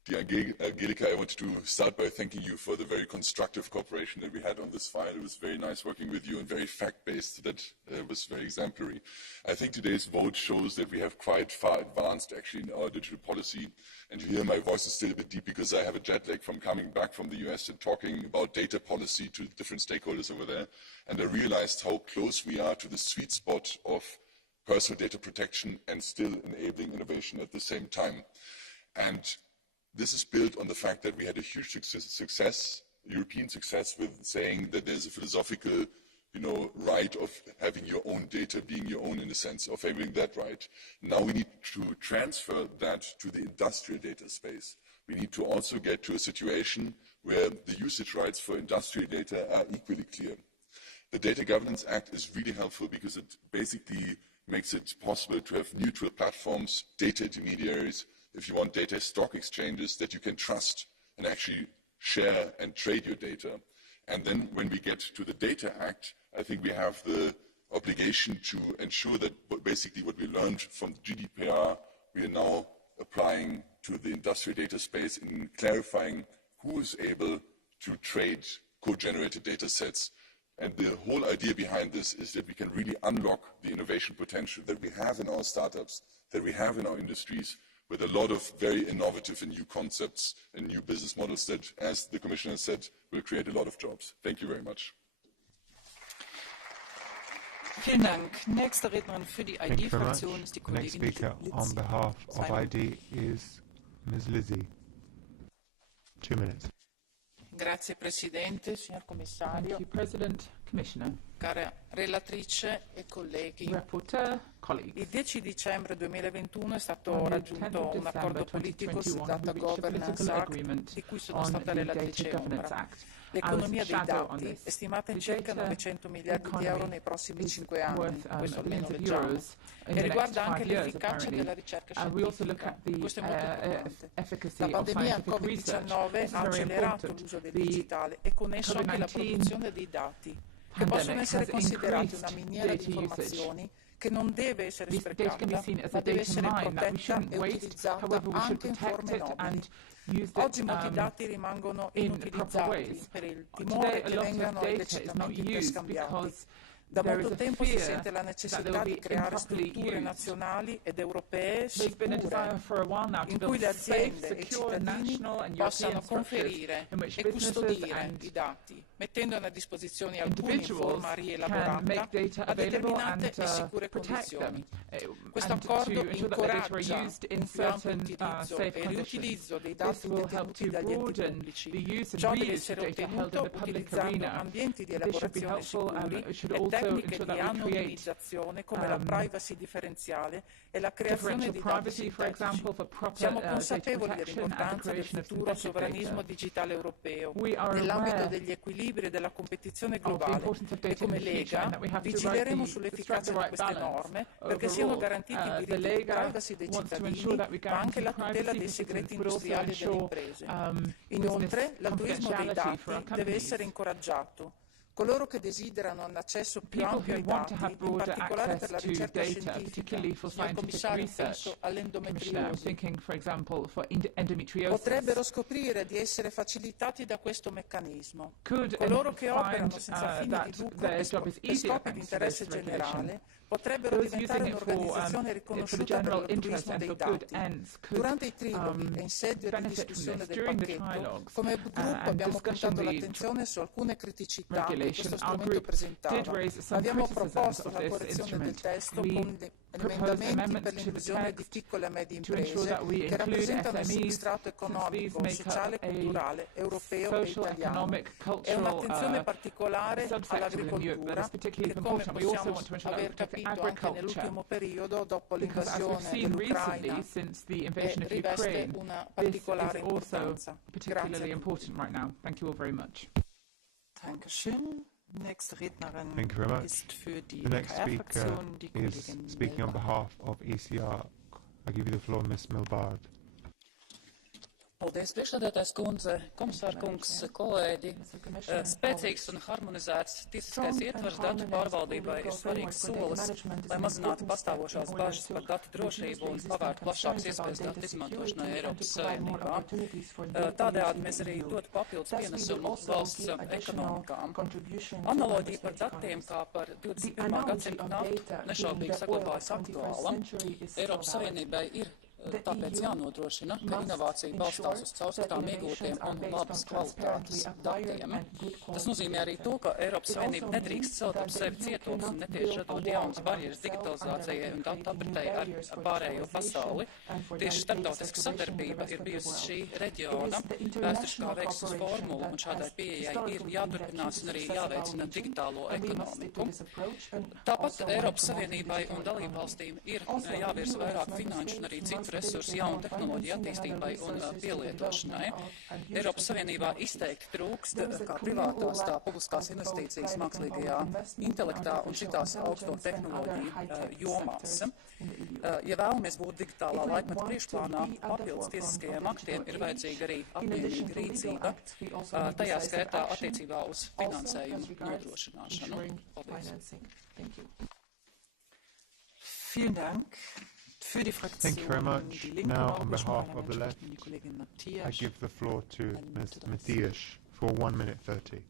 dear Angelika, I wanted to start by thanking you for the very constructive cooperation that we had on this file. It was very nice working with you and very fact-based. That was very exemplary. I think today's vote shows that we have quite far advanced, actually, in our digital policy. And you hear my voice is still a bit deep because I have a jet lag from coming back from the US and talking about data policy to different stakeholders over there. And I realized how close we are to the sweet spot of personal data protection and still enabling innovation at the same time. And this is built on the fact that we had a huge success, European success, with saying that there's a philosophical, right of having your own data, being your own in a sense, of having that right. Now we need to transfer that to the industrial data space. We need to also get to a situation where the usage rights for industrial data are equally clear. The Data Governance Act is really helpful because it basically makes it possible to have neutral platforms, data intermediaries, if you want data stock exchanges that you can trust and actually share and trade your data. And then when we get to the Data Act, I think we have the obligation to ensure that basically what we learned from the GDPR, we are now applying to the industrial data space in clarifying who is able to trade co-generated data sets. And the whole idea behind this is that we can really unlock the innovation potential that we have in our startups, that we have in our industries, with a lot of very innovative and new concepts and new business models that, as the Commissioner said, will create a lot of jobs. Thank you very much. Vielen Dank. Nächste Rednerin für die Thank you very much. ID-Fraktion ist die The next Kollegin speaker Lizzi. on behalf of ID is Ms. Lizzie. 2 minutes. Grazie Presidente, signor Thank Commissario, you, President, Commissioner, cara relatrice e colleghi. Rapporteur, colleagues. Il 10 dicembre 2021 è stato On the 10th raggiunto of un accordo December politico sul 2021, Data we reached a Governance political Act, agreement di cui sono on stata the relatrice Data Governance ombra. Act. L'economia dei shadow on dati this. è stimata in The circa data 900 miliardi di euro nei prossimi 5 anni, worth questo almeno billions of leggiamo, euros in e the riguarda next anche 5 years, l'efficacia apparently. della ricerca We also look scientifica. at the Questo è molto importante. efficacy La of pandemia scientific research. Covid-19 This is ha very accelerato important. l'uso del The digitale e con esso anche la COVID-19 produzione dei dati, che possono essere has considerati una increased miniera di data informazioni che non deve essere This data can be sprecata, seen as ma a deve data essere mine that we protetta shouldn't e waste. utilizzata However, we should anche in protect forme it nobili. and use Oggi it molti dati rimangono in proper inutilizzati ways. per il Today, timore a che lot vengano of data is not illecitamente used interscambiati. because Da there molto is a tempo si fear sente la that necessità they'll di be creare improperly strutture used. nazionali ed europee There's been a sicure, desire for a while now to in build cui le safe, aziende e i secure, cittadini national and possano European structures conferire in which e businesses custodire and i dati, mettendone a disposizione alcuni in individuals forma can rielaborata make data a available determinate and e sicure protect them. condizioni. Questo And to accordo ensure that the data are incoraggia used in un più ampio certain utilizzo safe e conditions. riutilizzo dei This dati will help detenuti to dagli enti broaden pubblici. the use and Ciò deve reuse of essere data held in ottenuto the public utilizzando arena. ambienti di This should be elaborazione helpful and sicuri it should e also tecniche ensure di that we create anonimizzazione come la privacy differenziale e la creazione differential di dati privacy, for sintetici. example, for proper Siamo data consapevoli protection and the dell'importanza del creation of futuro synthetic sovranismo data. digitale europeo We are nell'ambito aware degli equilibri e della competizione of the globale importance of e data in come the future Lega and that we have to vigileremo strike sull'efficacia the di right queste balance norme perché siano overall. garantiti i The diritti di Lega privacy dei wants to ensure cittadini, that we ma anche guarantee la tutela privacy dei for segreti citizens, but also industriali e delle ensure imprese. Inoltre, business l'altruismo dei confidentiality for our dati deve companies. essere incoraggiato. Coloro che desiderano un accesso più People ampio who ai want to dati, have in broader particolare per la access to ricerca data, scientifica, particularly for signor scientific Commissario, research, penso Commissioner, I'm all'endometriosi, thinking, for example, for endometriosis, potrebbero scoprire di essere facilitati da questo meccanismo. could Coloro che find operano senza fini di that lucro their e job is per easier scopi di thanks to this interesse regulation. generale potrebbero diventare un'organizzazione riconosciuta per l'altruismo dei dati. Durante i triloghi e in sede di discussione del pacchetto, come gruppo abbiamo puntato l'attenzione su alcune criticità che questo strumento presentava. Abbiamo proposto la correzione del testo con emendamenti per l'inclusione di piccole e medie imprese che rappresentano il substrato economico, sociale e culturale europeo e italiano. È un'attenzione particolare all'agricoltura che, come possiamo aver capito anche nell'ultimo periodo dopo l'invasione dell'Ucraina, riveste una particolare importanza. Grazie. Dankeschön. Nächste Rednerin Thank you very much. ist für die The next speaker ECR-Fraktion die is Kollegin speaking on behalf of ECR. I give you the floor, Ms. Milbard. Paldies, priekšsēdētājs kundze, komisārkungs, kolēģi. Spēcīgs un harmonizēts tiesiskais ietvers datu pārvaldībai ir svarīgs solis, lai mazinātu pastāvošās bažas par datu drošību un pavērtu plašākas iespējas datu izmantošanai Eiropas Savienībā. Tādējādi mēs arī dotu papildus pienesumu valsts ekonomikām. Analoģija par datiem kā par 21. gadsimta naftu nešaubīgi saglabājas aktuāla. Eiropas Savienībai ir tāpēc jānodrošina, ka inovācija balstās uz caurskatām iegūtiem un labas kvalitātes datiem. Tas nozīmē arī to, ka Eiropas Savienība nedrīkst celt ap sevi cietums un netieši radot jaunas barjeras digitalizācijai un datu apritei ar pārējo pasauli. Tieši starptautiska sadarbība ir bijusi šī reģiona vēsturiskā veiksmes formula, un šādai pieejai ir jāturpinās un arī jāveicina digitālo ekonomiku. Tāpat Eiropas Savienībai un dalībvalstīm ir jāvirza vairāk finanšu un arī citu resursu jaunu tehnoloģiju attīstībai un pielietošanai. Eiropas Savienībā izteikti trūkst kā privātās, tā publiskās investīcijas mākslīgajā intelektā un citās augsto tehnoloģiju jomās. Ja vēlamies būt digitālā laikmeta priekšplānā, papildus tiesiskajiem aktiem ir vajadzīga arī apņēmīga rīcība, tajā skaitā attiecībā uz finansējumu nodrošināšanu. Paldies. Vielen Dank. Thank you very much. Now, on behalf of the left, I give the floor to Ms. Matthias for 1 minute 30.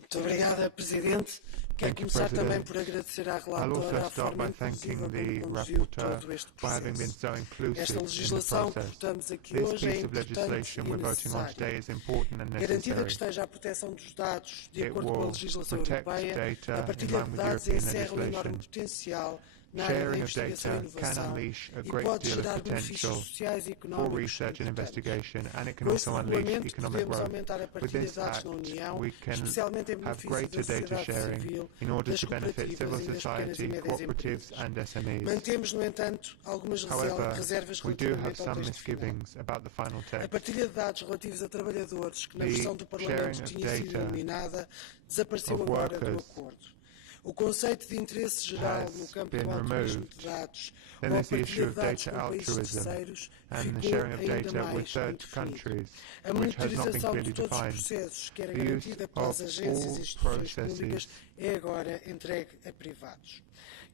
Muito obrigada, Presidente. Quero começar também por agradecer à relatora a forma inclusiva como conduziu todo este processo. Esta legislação que votamos aqui hoje é importante e necessária. Garantida que esteja a proteção dos dados de acordo com a legislação europeia, a partilha de dados encerra um enorme potencial na área da investigação e inovação e pode gerar benefícios sociais e económicos importantes. Com este regulamento podemos aumentar a partilha de dados na União, especialmente em benefício da sociedade civil, das cooperativas e das pequenas e médias empresas. Mantemos, no entanto, algumas reservas relativamente ao texto final. A partilha de dados relativos a trabalhadores, que na versão do Parlamento tinha sido eliminada, desapareceu agora do acordo. O conceito de interesse geral no campo do altruísmo de dados ou a partilha de dados com países terceiros ficou ainda mais redefinido. A monitorização de todos os processos, que era garantida pelas agências e instituições públicas, é agora entregue a privados.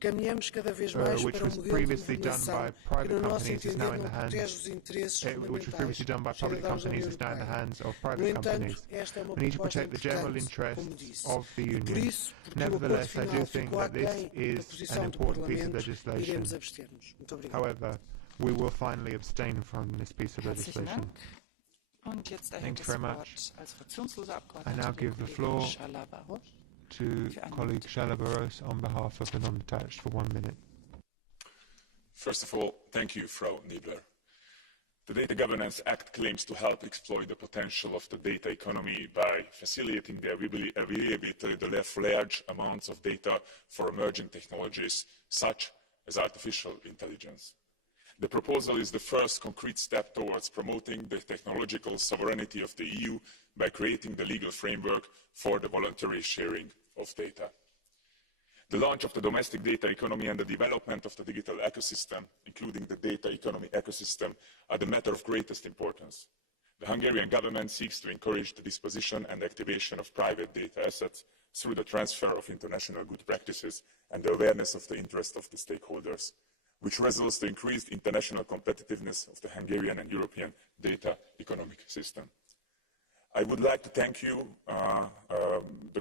Caminhamos cada vez mais para um modelo de governação que, no nosso entender, não protege os interesses fundamentais dos cidadãos da União Europeia. No entanto, esta é uma proposta importante, como disse. E por isso, porque o acordo final ficou aquém da posição do Parlamento, iremos abster-nos. Muito obrigado. However, we will finally abstain from this piece of legislation. Thank you very much. I now give the floor to colleague Shalabaros on behalf of the non-attached for 1 minute. First of all, thank you, Frau Niebler. The Data Governance Act claims to help exploit the potential of the data economy by facilitating the availability of large amounts of data for emerging technologies such as artificial intelligence. The proposal is the first concrete step towards promoting the technological sovereignty of the EU by creating the legal framework for the voluntary sharing of data. The launch of the domestic data economy and the development of the digital ecosystem, including the data economy ecosystem, are the matter of greatest importance. The Hungarian government seeks to encourage the disposition and activation of private data assets through the transfer of international good practices and the awareness of the interest of the stakeholders, which results in increased international competitiveness of the Hungarian and European data economic system. I would like to thank you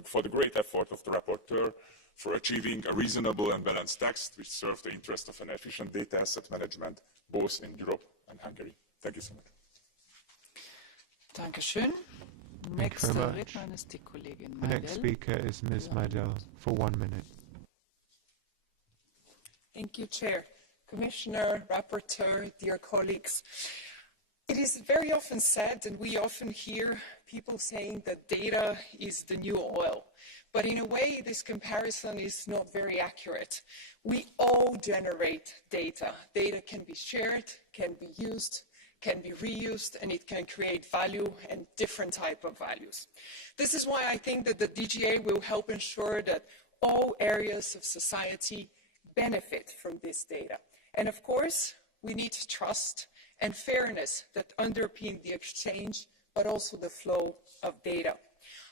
for the great effort of the rapporteur for achieving a reasonable and balanced text which serves the interest of an efficient data asset management both in Europe and Hungary. Thank you so much. Dankeschön. Nächste Rednerin ist die Kollegin The next speaker is Ms. Michel for 1 minute. Thank you, Chair. Commissioner, Rapporteur, dear colleagues. It is very often said, and we often hear people saying that data is the new oil. But in a way, this comparison is not very accurate. We all generate data. Data can be shared, can be used, can be reused, and it can create value and different type of values. This is why I think that the DGA will help ensure that all areas of society benefit from this data. And of course, we need trust and fairness that underpin the exchange, but also the flow of data.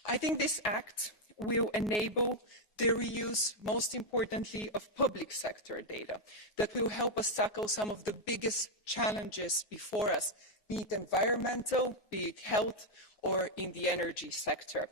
I think this act will enable the reuse, most importantly, of public sector data that will help us tackle some of the biggest challenges before us, be it environmental, be it health, or in the energy sector.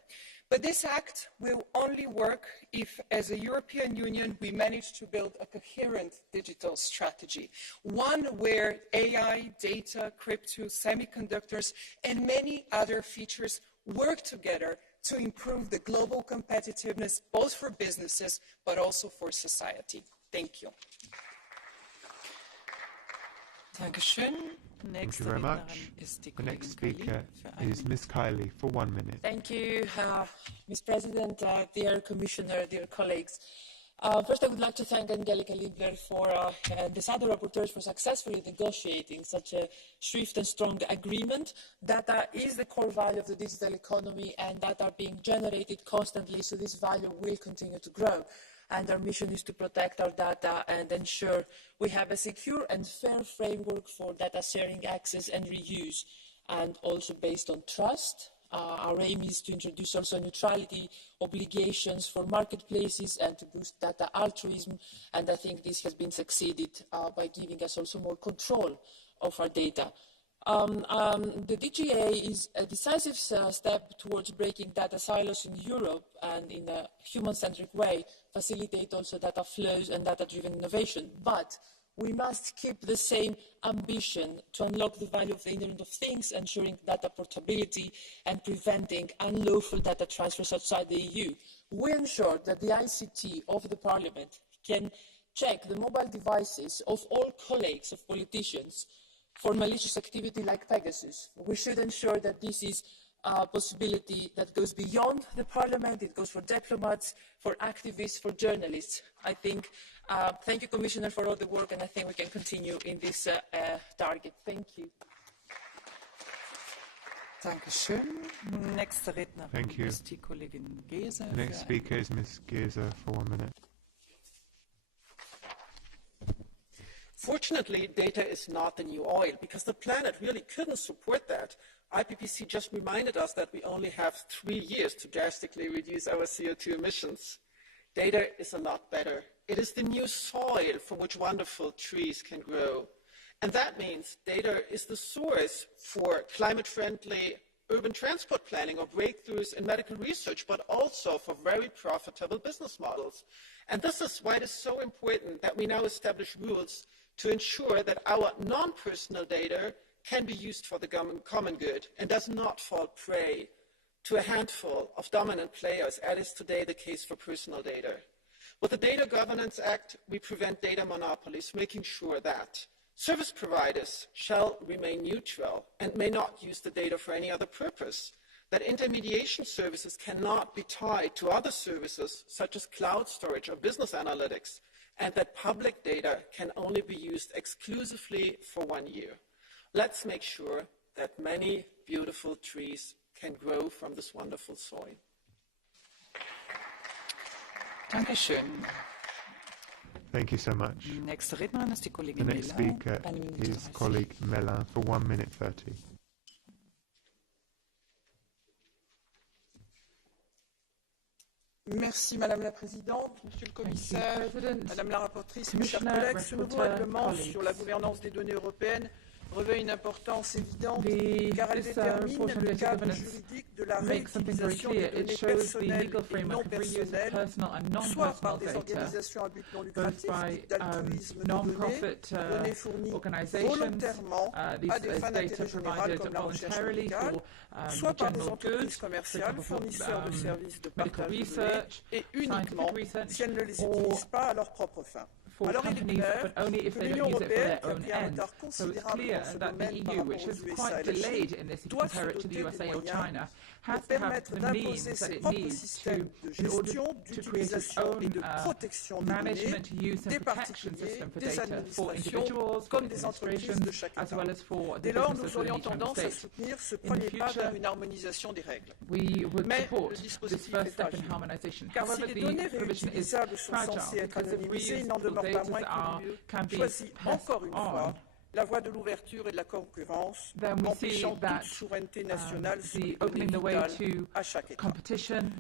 But this act will only work if, as a European Union, we manage to build a coherent digital strategy, one where AI, data, crypto, semiconductors, and many other features work together to improve the global competitiveness, both for businesses, but also for society. Thank you. Thank you very much. The next speaker is Ms. Kylie for 1 minute. Thank you, Ms. President, dear Commissioner, dear colleagues. First, I would like to thank Angelika Liebler and the other rapporteurs for successfully negotiating such a swift and strong agreement. Data is the core value of the digital economy, and data are being generated constantly, so this value will continue to grow. And our mission is to protect our data and ensure we have a secure and fair framework for data sharing, access and reuse, and also based on trust. Our aim is to introduce also neutrality obligations for marketplaces and to boost data altruism, and I think this has been succeeded by giving us also more control of our data. The DGA is a decisive step towards breaking data silos in Europe and in a human-centric way, facilitate also data flows and data-driven innovation. But we must keep the same ambition to unlock the value of the Internet of Things, ensuring data portability and preventing unlawful data transfers outside the EU. We ensure that the ICT of the Parliament can check the mobile devices of all colleagues of politicians for malicious activity like Pegasus. We should ensure that this is a possibility that goes beyond the Parliament. It goes for diplomats, for activists, for journalists. I think, thank you, Commissioner, for all the work, and I think we can continue in this target. Thank you. Thank you. The next speaker is Ms. Geza for 1 minute. Fortunately, data is not the new oil, because the planet really couldn't support that. IPPC just reminded us that we only have 3 years to drastically reduce our CO2 emissions. Data is a lot better. It is the new soil from which wonderful trees can grow. And that means data is the source for climate-friendly urban transport planning or breakthroughs in medical research, but also for very profitable business models. And this is why it is so important that we now establish rules to ensure that our non-personal data can be used for the common good and does not fall prey to a handful of dominant players, as is today the case for personal data. With the Data Governance Act, we prevent data monopolies, making sure that service providers shall remain neutral and may not use the data for any other purpose, that intermediation services cannot be tied to other services such as cloud storage or business analytics, and that public data can only be used exclusively for 1 year. Let's make sure that many beautiful trees can grow from this wonderful soil. Thank you so much. The next speaker is colleague Melin for 1 minute 30. Merci Madame la Présidente, Monsieur le Commissaire, Madame la Rapporteure, mes chers collègues. Ce nouveau règlement sur la gouvernance des données européennes revêt une importance évidente car elle détermine le cadre juridique de la réutilisation des données personnelles et non personnelles, soit par des organisations à but non lucratif, d'altruisme de données fournies volontairement à des fins d'intérêt général comme la recherche médicale, soit par des entreprises commerciales, fournisseurs de services de partage de données, et uniquement si elles ne les utilisent pas à leurs propres fins. Alors il est clair que l'Union européenne, qui a pris un retard considérable dans ce domaine par rapport aux USA et la Chine, doit se doter des moyens pour permettre d'imposer ses propres systèmes de gestion, d'utilisation et de protection des données des particuliers, des administrations, comme des entreprises de chaque État. Dès lors, nous aurions tendance à soutenir ce premier pas vers une harmonisation des règles. Mais le dispositif est fragile, car si les données réutilisables sont censées être anonymisées, il n'en demeure pas moins que l'UE choisit encore une fois la voie de l'ouverture et de la concurrence, empêchant toute souveraineté nationale sur les données vitales à chaque État.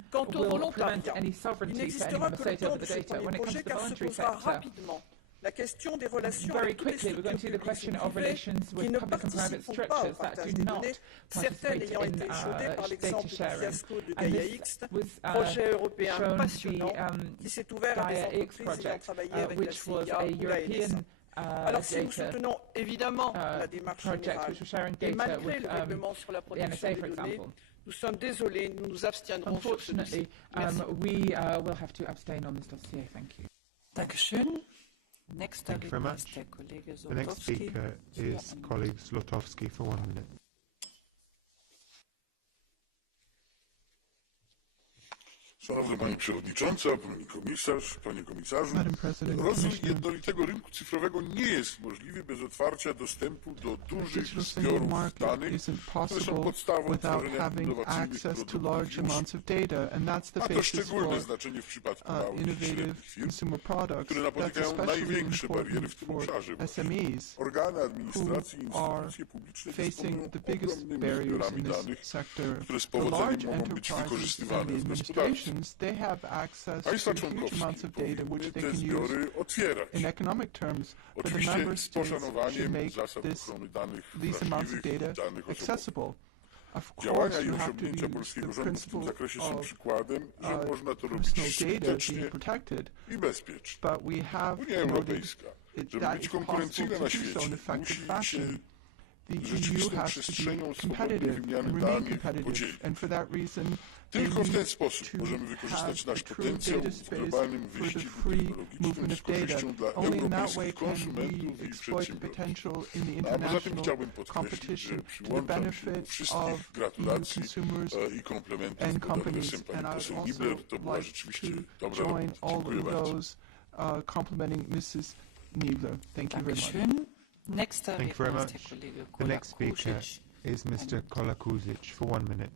Quant au volontariat, il n'existera que le temps de ce premier projet car se posera rapidement la question des relations avec toutes les structures publiques et privées qui ne participeront pas au partage des données, certaines ayant été échaudées par l'exemple du fiasco de Gaia-X, projet européen passionnant qui s'est ouvert à des entreprises ayant travaillé avec la CIA ou la NSA. Alors si nous soutenons évidemment la démarche générale, et malgré le règlement sur la protection des données, nous sommes désolés, nous nous abstiendrons sur ce dossier. Merci. Thank you very much. The next speaker is colleague Zlotowski for 1 minute. Szanowna Pani Przewodnicząca, Pani Komisarz, Panie Komisarzu, rozwój jednolitego rynku cyfrowego nie jest możliwy bez otwarcia dostępu do dużych zbiorów danych, które są podstawą tworzenia innowacyjnych produktów. Ma to szczególne znaczenie w przypadku małych i średnich firm, które napotykają największe bariery w tym obszarze. Organy administracji i instytucje publiczne dysponują ogromnymi zbiorami danych, które z powodzeniem mogą być wykorzystywane w gospodarce. Państwa członkowskie powinny te zbiory otwierać. Oczywiście z poszanowaniem zasad ochrony danych wrażliwych i danych osobowych. Działania i osiągnięcia polskiego rządu w tym zakresie są przykładem, że można to robić skutecznie i bezpiecznie. Unia Europejska, żeby być konkurencyjna na świecie, musi się rzeczywistą przestrzenią swobodnej wymiany danych podzielić. Tylko w ten sposób możemy wykorzystać nasz potencjał w globalnym wyścigu technologicznym z korzyścią dla europejskich konsumentów i przedsiębiorców. A poza tym chciałbym podkreślić, że przyłączam się do wszystkich gratulacji i komplementów pod adresem pani poseł Niebler. To była rzeczywiście dobra robota. Dziękuję bardzo. Thank you very much. The next speaker is Mr. Kolakuzic for 1 minute.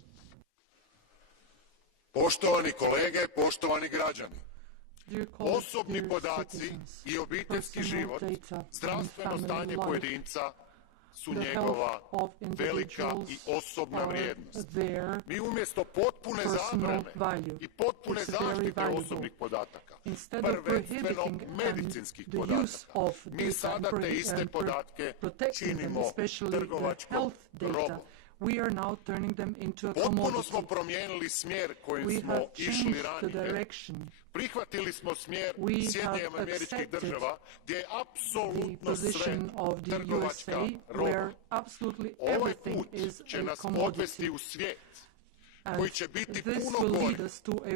Poštovani kolege, poštovani građani, osobni podaci i obiteljski život, zdravstveno stanje pojedinca su njegova velika i osobna vrijednost. Mi umjesto potpune zabrane i potpune zaštite osobnih podataka, prvenstveno medicinskih podataka, mi sada te iste podatke činimo trgovačkom robom. We are now turning them into a Potpuno smo promijenili smjer kojim smo išli ranije. Prihvatili smo smjer Sjedinjenih Američkih Država gdje je apsolutno sve trgovačka roba. Ovaj put će nas odvesti u svijet koji će biti puno gori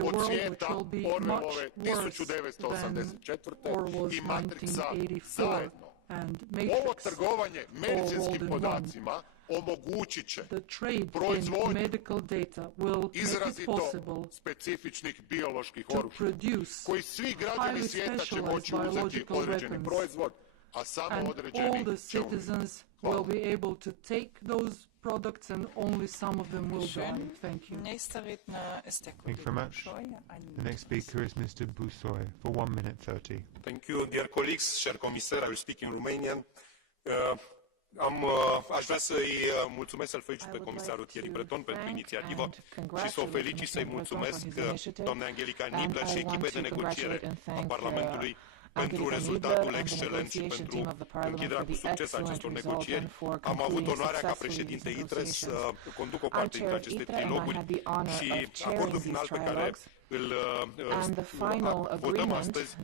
od svijeta Orwellove 1984. i Matrixa zajedno. Ovo trgovanje medicinskim podacima omogućit će proizvodnju izrazito specifičnih bioloških oružja koji svi građani svijeta će moći uzeti određeni proizvod, a samo određeni će umjeti. Hvala. Products and only some of them will die. Thank you. Thank you very much. The next speaker is Mr. Busoy for 1 minute 30. Thank you, dear colleagues, cher comisar, I will speak in Romanian. Aș vrea să-i mulțumesc, să-l felicit pe comisarul Thierry Breton pentru inițiativă și să o felicit, să-i mulțumesc doamnei Angelika Niebler și echipei de negociere a Parlamentului pentru rezultatul excelent și pentru închiderea cu succes a acestor negocieri. Am avut onoarea ca președinte ITRE să conduc o parte dintre aceste triloguri și acordul final pe care îl votăm astăzi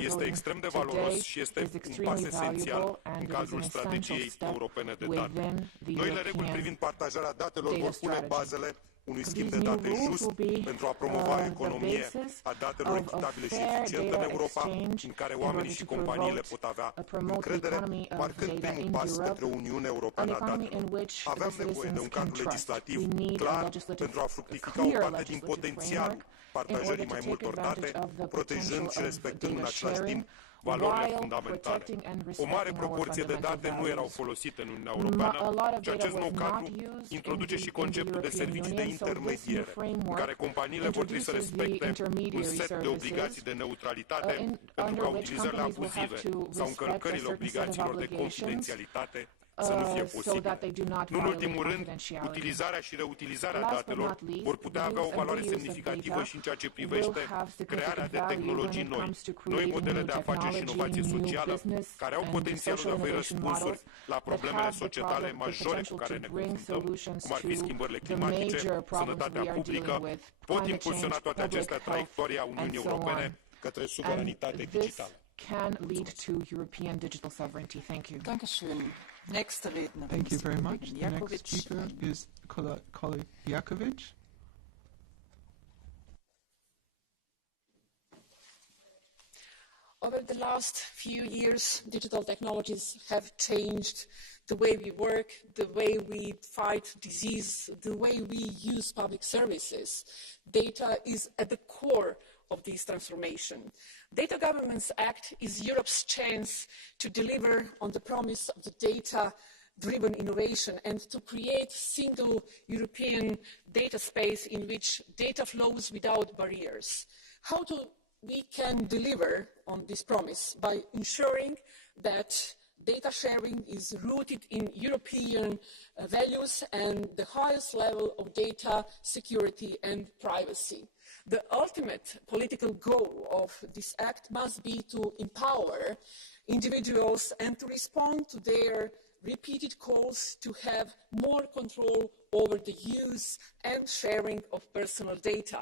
este extrem de valoros și este un pas esențial în cadrul strategiei europene de date. Noile reguli privind partajarea datelor vor pune bazele unui schimb de date just pentru a promova o economie a datelor echitabile și eficientă în Europa, în care oamenii și companiile pot avea încredere, marcând primul pas către o Uniune Europeană a datelor. Avem nevoie de un cadru legislativ clar pentru a fructifica o parte din potențialul partajării mai multor date, protejând și respectând în același timp valorile fundamentale. O mare proporție de date nu erau folosite în Uniunea Europeană și acest nou cadru introduce și conceptul de servicii de intermediere, în care companiile vor trebui să respecte un set de obligații de neutralitate pentru ca utilizările abuzive sau încălcările obligațiilor de confidențialitate să nu fie posibile. Nu în ultimul rând, utilizarea și reutilizarea datelor vor putea avea o valoare semnificativă și în ceea ce privește crearea de tehnologii noi, noi modele de afaceri și inovație socială, care au potențialul de a oferi răspunsuri la problemele societale majore cu care ne confruntăm, cum ar fi schimbările climatice, sănătatea publică, pot impulsiona toate acestea traiectoria Uniunii Europene către suveranitate digitală. Thank you very much. The next speaker is colleague Jakovic. Over the last few years, digital technologies have changed the way we work, the way we fight disease, the way we use public services. Data is at the core of this transformation. Data Governance Act is Europe's chance to deliver on the promise of the data-driven innovation and to create a single European data space in which data flows without barriers. How we can deliver on this promise? By ensuring that data sharing is rooted in European values and the highest level of data security and privacy. The ultimate political goal of this act must be to empower individuals and to respond to their repeated calls to have more control over the use and sharing of personal data.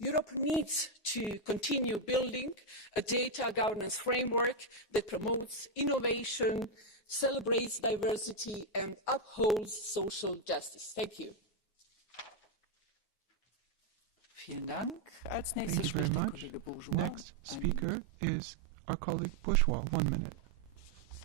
Europe needs to continue building a data governance framework that promotes innovation, celebrates diversity, and upholds social justice. Thank you. Vielen Dank. Als Thank nächster you very spricht der much. Kollege Bourgeois. Next speaker is our colleague Bourgeois. 1 minute.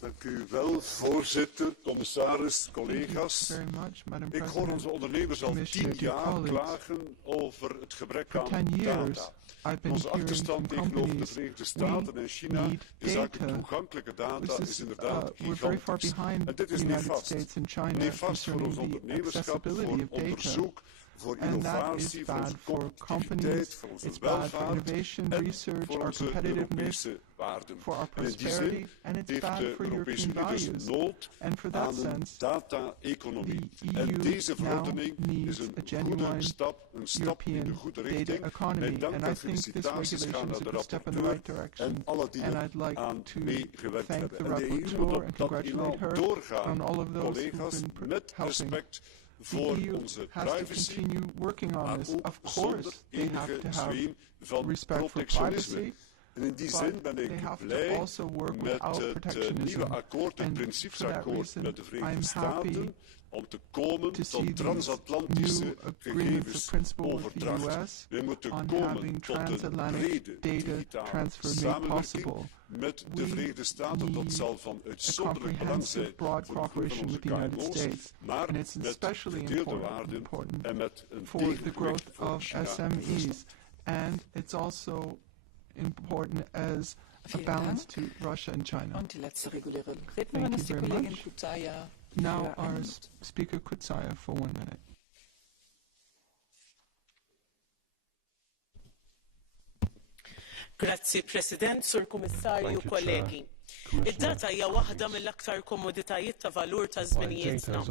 Dank u wel, voorzitter, commissaris, collega's. Very much, Madam Ik hoor President. onze ondernemers al 10 jaar klagen over het gebrek aan 10 years, data. I've been Onze hearing achterstand from tegenover de companies, Verenigde Staten en China need in zaken data. toegankelijke data This is inderdaad we're very far gigantisch. behind En dit the is United nefast. States and China Nefast voor ons concerning the ondernemerschap, voor accessibility of data. onderzoek, voor And that innovatie, is voor bad onze for competitiviteit, companies, voor onze it's bad for welvaart innovation, en research, voor our onze competitiveness, Europese waarden. for our En in die prosperity, zin and it's heeft bad de for Europese European Unie dus values. nood And for that aan een sense, data-economie. the En EU deze now verordening is needs een a genuine goede stap, een stap in de European goede data richting. economy. Mijn dank And en I think this felicitaties gaan regulation naar is de a good step in the rapporteur right direction. en alle die And er I'd like aan to meegewerkt thank hebben. the En de EU rapporteur moet and op dat congratulate inhoud her doorgaan, on all of those collega's, who've been met helping. respect The voor EU onze has to privacy, continue working on maar this. ook Of zonder course, they have enige to have zweem van respect for protectionisme. privacy, En in die but zin ben they ik have to blij also work met without het protectionism. nieuwe akkoord, het And principesakkoord for that reason, met de Verenigde I'm happy Staten om te komen to see tot these transatlantische new agreements of principle with the gegevensoverdracht. US We moeten on komen having tot een transatlantic brede data digitale transfer made samenwerking possible. met de Verenigde Staten. Dat zal van A uitzonderlijk belang zijn comprehensive broad voor de groei van cooperation onze with the United KMO's, States. maar And it's met especially gedeelde waarden important en met een for the degelijk growth voor of China en SMEs. Rusland. And it's also important as a balance to Russia and China. Und die letzte reguläre Rednerin Thank ist you die very Kollegin much. Kutaya. Now für eine our Minute. speaker Kutsaya for 1 minute. Grazie President, Sur Commissario, Thank you, Chair. colleghi. Id-data hija waħda mill-aktar komoditajiet ta' valur ta' żminijietna,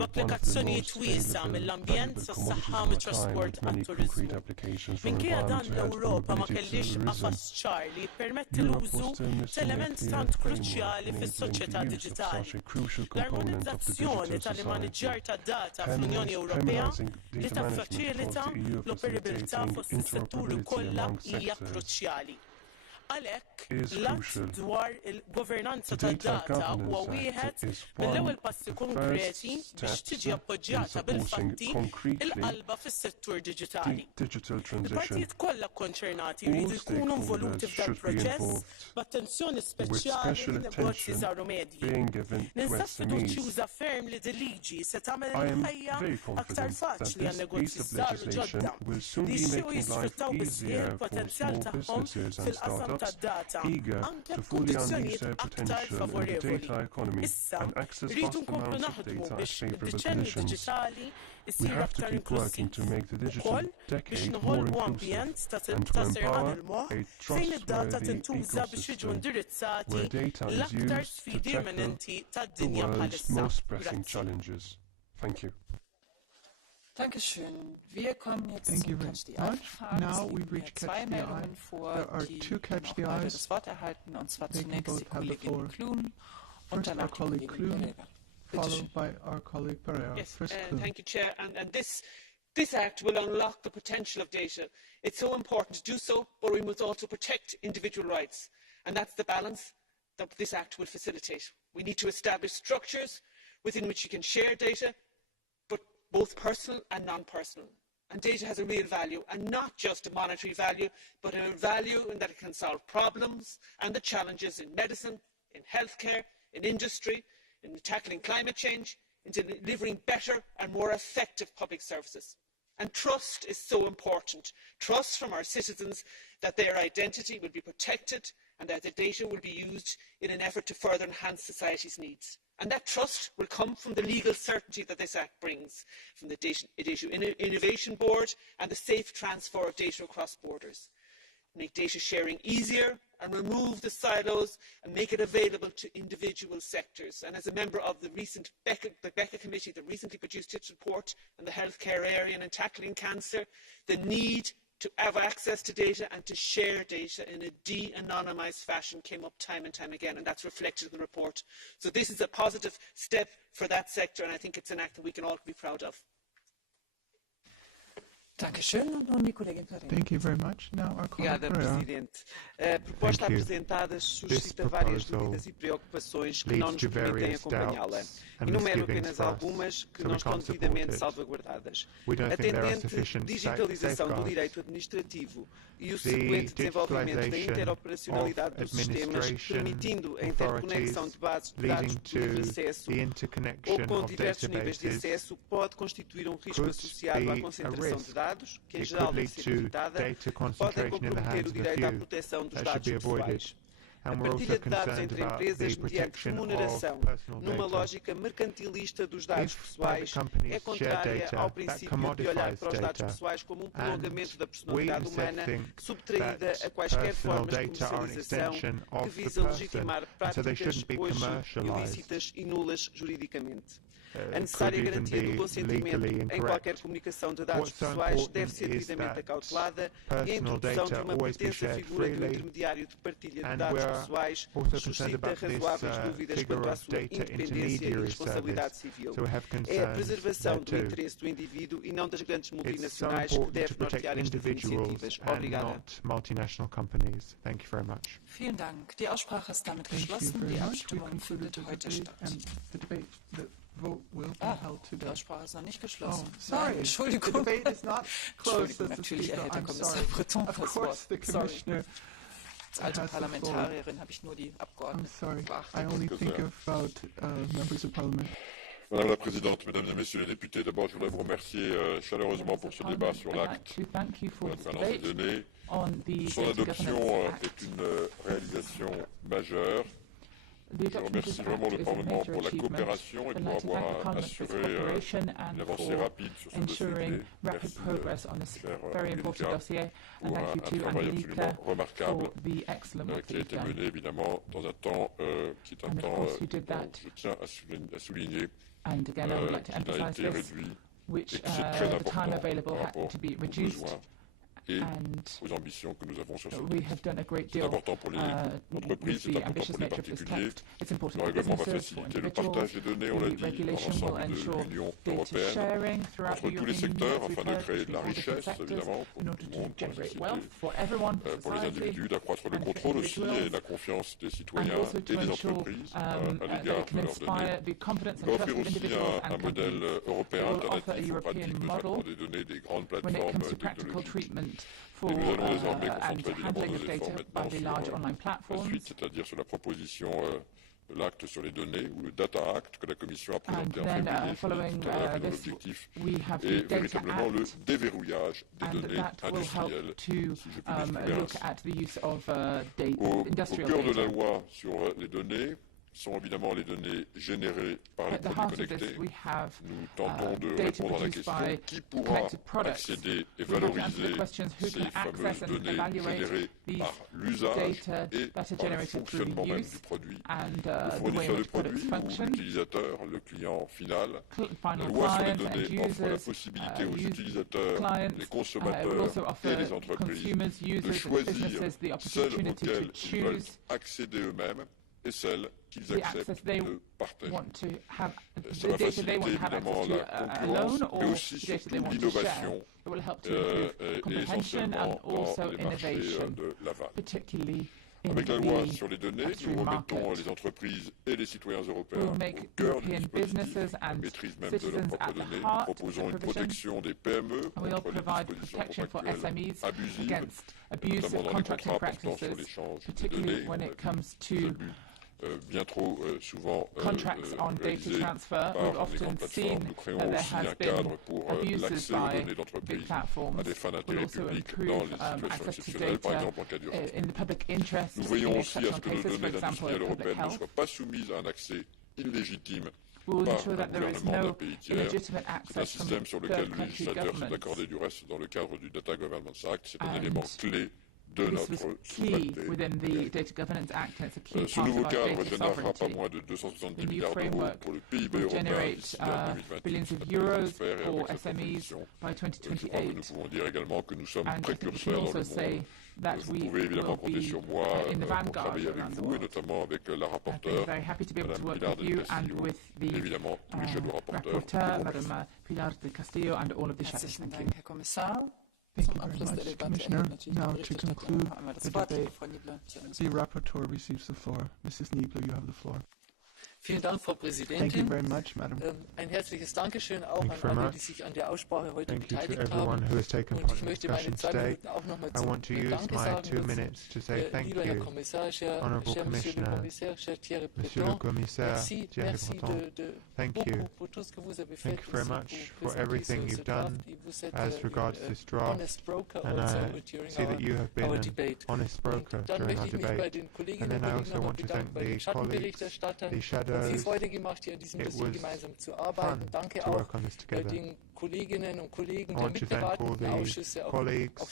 b'applikazzjonijiet wiesa mill-ambjent sas-saħħa mit-trasport għat-turiżmu. Minkejja dan l-Ewropa ma kellix qafas ċar li jippermetti l-użu ta' tant kruċjali fis-soċjetà diġitali. L-armonizzazzjoni tal-imaniġġjar tad-data fl-Unjoni Ewropea li taffaċilita l-operabilità fost is-setturi kollha hija kruċjali. Għalhekk l-att dwar il-governanza tad-data huwa wieħed mill-ewwel passi konkreti biex tiġi appoġġjata bil-fatti il-qalba fis-settur diġitali. Il-partijiet kollha kkonċernati jridu jkunu involuti f'dan proċess b'attenzjoni speċjali lin-negozji żgħar u medji. Ninsab fiduċjuża ferm li din-liġi se tagħmel il-ħajja aktar faċli għan-negozji żgħar u ġodda li jixtiequ jisfruttaw bisħieħ il-potenzjal tagħhom fil-qasam tad-data anke f'kundizzjonijiet aktar favorevoli. Issa, rridu nkomplu naħdmu biex id-diċenni diġitali isir aktar inklusiv. Ukoll biex noħolqu ambjent ta' serħan il-moħħ fejn id-data tintuża biex jiġu indirizzati l-aktar sfidi imminenti tad-dinja bħalissa. Danke schön. Wir kommen jetzt Thank you zum very Catch the Eye. much. Now we reach Catch the Eye. There are two Catch the Eyes. Das Wort erhalten, und zwar They can zunächst both die have the Kollegin floor. Klun und First our danach die colleague Kollegin Klun, Pereira. followed by our colleague Pereira. Yes, First Klun. thank you, Chair. And this act will unlock the potential of data. It's so important to do so, but we must also protect individual rights. And that's the balance that this act will facilitate. We need to establish structures within which you can share data, but both personal and non-personal. And data has a real value, and not just a monetary value, but a value in that it can solve problems and the challenges in medicine, in healthcare, in industry, in tackling climate change, in delivering better and more effective public services. And trust is so important. Trust from our citizens that their identity will be protected and that the data will be used in an effort to further enhance society's needs. And that trust will come from the legal certainty that this Act brings, from the Data Innovation Board and the safe transfer of data across borders. Make data sharing easier and remove the silos and make it available to individual sectors. And as a member of the recent BECA committee that recently produced its report on the healthcare area and in tackling cancer, the need to have access to data and to share data in a de-anonymised fashion came up time and time again, and that's reflected in the report. So this is a positive step for that sector, and I think it's an act that we can all be proud of. Thank you very much. Now our colleague Obrigada, Pereira. Presidente. A proposta apresentada suscita várias dúvidas e preocupações que não nos permitem acompanhá-la. Enumero apenas algumas que não estão devidamente salvaguardadas. A tendente digitalização do direito administrativo e o subsequente desenvolvimento da interoperacionalidade dos sistemas, permitindo a interconexão de bases de dados de livre acesso ou com diversos níveis de acesso, pode constituir um risco associado à concentração de dados, que em geral deve ser evitada, podem comprometer o direito à proteção dos dados pessoais. A partilha de dados entre empresas mediante remuneração, numa lógica mercantilista dos dados pessoais, é contrária ao princípio de olhar para os dados pessoais como um prolongamento da personalidade humana, subtraída a quaisquer formas de comercialização que visa legitimar práticas hoje ilícitas e nulas juridicamente. A necessária garantia do consentimento em qualquer comunicação de dados pessoais deve ser devidamente acautelada e a introdução de uma pretensa figura do intermediário de partilha de dados pessoais suscita razoáveis dúvidas quanto à sua independência e responsabilidade civil. É a preservação do interesse do indivíduo e não das grandes multinacionais que deve nortear estas iniciativas. Obrigada. Vielen Dank. Die Aussprache ist damit geschlossen. Die Abstimmung findet heute statt. Vote will be held Die today. Aussprache ist noch nicht geschlossen. Oh, sorry. Entschuldigung. The debate is not closed. Entschuldigung, natürlich erhält der I'm Kommissar sorry. Breton Of das course, Wort. the commissioner Als alte has the floor. Parlamentarierin habe ich nur die I'm Abgeordneten sorry. beachtet. I only think about members of parliament. Madame la Présidente, Mesdames et Messieurs les députés, d'abord je voudrais vous remercier chaleureusement pour ce débat sur l'acte de gouvernance des données. Son adoption est une réalisation majeure Je remercie vraiment le Parlement pour la coopération et pour avoir assuré une avancée rapide sur ce dossier. Merci, cher Angelica, pour un travail absolument remarquable qui a été mené évidemment dans un temps qui est un temps, je tiens à souligner, qui a été réduit et que c'est très important par rapport aux besoins et aux ambitions que nous avons sur ce dossier. C'est important pour les entreprises, c'est important pour les particuliers. Le règlement va faciliter le partage des données, on l'a dit, dans l'ensemble de l'Union européenne, entre tous les secteurs, afin de créer de la richesse, évidemment, pour tout le monde, pour la société, pour les individus, d'accroître le contrôle aussi et la confiance des citoyens et des entreprises à l'égard de leurs données. Il va offrir aussi un modèle européen alternatif aux pratiques de traitement des données des grandes plateformes technologiques. Et nous allons désormais concentrer évidemment nos efforts maintenant sur la suite, c'est-à-dire sur la proposition de l'acte sur les données, ou le Data Act, que la Commission a présenté en février, tout à l'heure, et dont l'objectif est véritablement le déverrouillage des données industrielles, si je puis m'exprimer ainsi. Au cœur de la loi sur les données sont évidemment les données générées par les produits connectés. Nous tentons de répondre à la question qui pourra accéder et valoriser ces fameuses données générées par l'usage et par le fonctionnement même du produit. Le fournisseur de produit ou l'utilisateur, le client final. La loi sur les données offre la possibilité aux utilisateurs, les consommateurs et les entreprises de choisir celles auxquelles ils veulent accéder eux-mêmes et celles qu'ils acceptent de partager. Ça va faciliter évidemment la concurrence, mais aussi surtout l'innovation et essentiellement dans les marchés de l'aval. Avec la loi sur les données, nous remettons les entreprises et les citoyens européens au cœur du dispositif, la maîtrise même de leurs propres données. Nous proposons une protection des PME contre les dispositions contractuelles abusives, notamment dans les contrats portant sur l'échange de données. Bien trop souvent réalisé par les grandes plateformes. Nous créons aussi un cadre pour l'accès aux données d'entreprise à des fins d'intérêt public dans les situations exceptionnelles, par exemple en cas d'urgence. Nous veillons aussi à ce que nos données industrielles européennes ne soient pas soumises à un accès illégitime par le gouvernement d'un pays tiers. C'est un système sur lequel le législateur s'est accordé du reste dans le cadre du Data Governance Act. C'est un élément clé de notre souveraineté. Ce nouveau cadre générera pas moins de 270 milliards d'euros pour le PIB européen d'ici à 2021. C'est et avec cette proposition, je crois que nous pouvons dire également que nous sommes précurseurs dans le monde. Vous pouvez évidemment compter sur moi pour travailler avec vous et notamment avec la rapporteure, Mme Pilar del Castillo, et évidemment tous les shadow rapporteurs. Thank you very much, Commissioner. Now, to conclude the debate, the rapporteur receives the floor. Mrs. Niebler, you have the floor. Vielen Dank, Frau Präsidentin. Thank you very much, Madam. Ein herzliches Dankeschön auch an alle, die sich an der Aussprache heute beteiligt haben. Und ich möchte meine 2 Minuten auch nochmal zum Danke sagen. Lieber Herr Kommissar, cher Monsieur le Commissaire, cher Thierry Breton, merci beaucoup pour tout ce que vous avez fait pour everything you've done as regards this draft. And I see that you have been an honest broker during our debate. And then I also want to thank the colleagues, the shadows. Viel Freude gemacht, hier an diesem Dossier gemeinsam zu arbeiten. Danke auch den Kolleginnen und Kollegen der mitberatenden Ausschüsse. Auch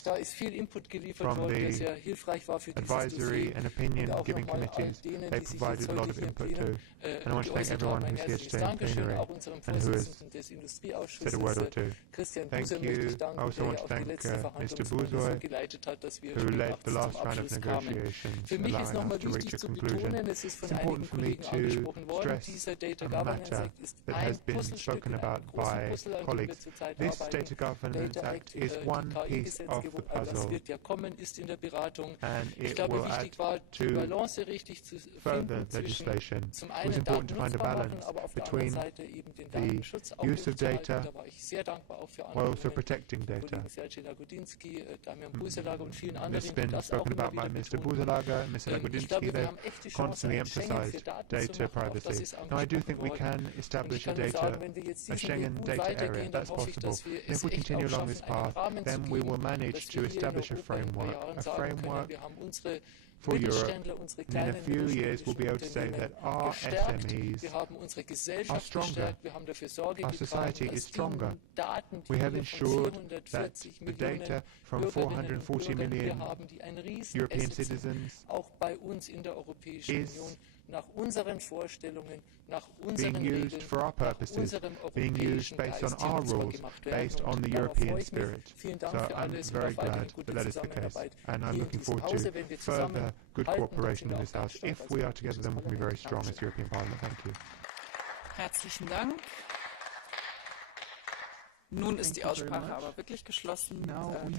da ist viel Input geliefert worden, der sehr hilfreich war für dieses Dossier. Und auch nochmal all denen, die sich jetzt heute hier im Plenum geäußert haben, ein herzliches Dankeschön. Auch unserem Vorsitzenden des Industrieausschusses, Christian Buse, möchte ich danken, der ja auch die letzte Verhandlungsrunde so geleitet hat, dass wir zum Abschluss kamen. Für mich ist nochmal wichtig zu betonen, es ist von einigen Kollegen angesprochen worden, dieser Data Governance Act ist ein Puzzlestück in einem großen Puzzle, an dem wir zurzeit arbeiten. Data Act, KI-Gesetzgebung, all das wird ja kommen, ist in der Beratung. Ich glaube, wichtig war, die Balance richtig zu finden zwischen zum einen Daten nutzbar machen, aber auf der anderen Seite eben den Datenschutz auch durchzuhalten. Da war ich sehr dankbar auch für andere Kollegen Sergej Lagodinsky, Damian Buselager und vielen anderen, die das auch immer wieder betonen. Ich glaube, wir haben echt die Chance, ein Schengen für Daten zu machen. Auch das ist angesprochen worden. Ich kann nur sagen, wenn wir jetzt diesen Weg gut weitergehen, that's possible. And if we continue along this path, then we will manage to establish a framework for Europe. And in a few years, we'll be able to say that our SMEs are stronger. Our society is stronger. We have ensured that the data from 440 million European citizens is being used for our purposes, being used based on our rules, based on the European spirit. So I'm very glad that is the case, and I'm looking forward to further good cooperation in this House. If we are together, then we can be very strong as European Parliament. Thank you. Herzlichen Dank. Nun ist die Aussprache aber wirklich geschlossen. Die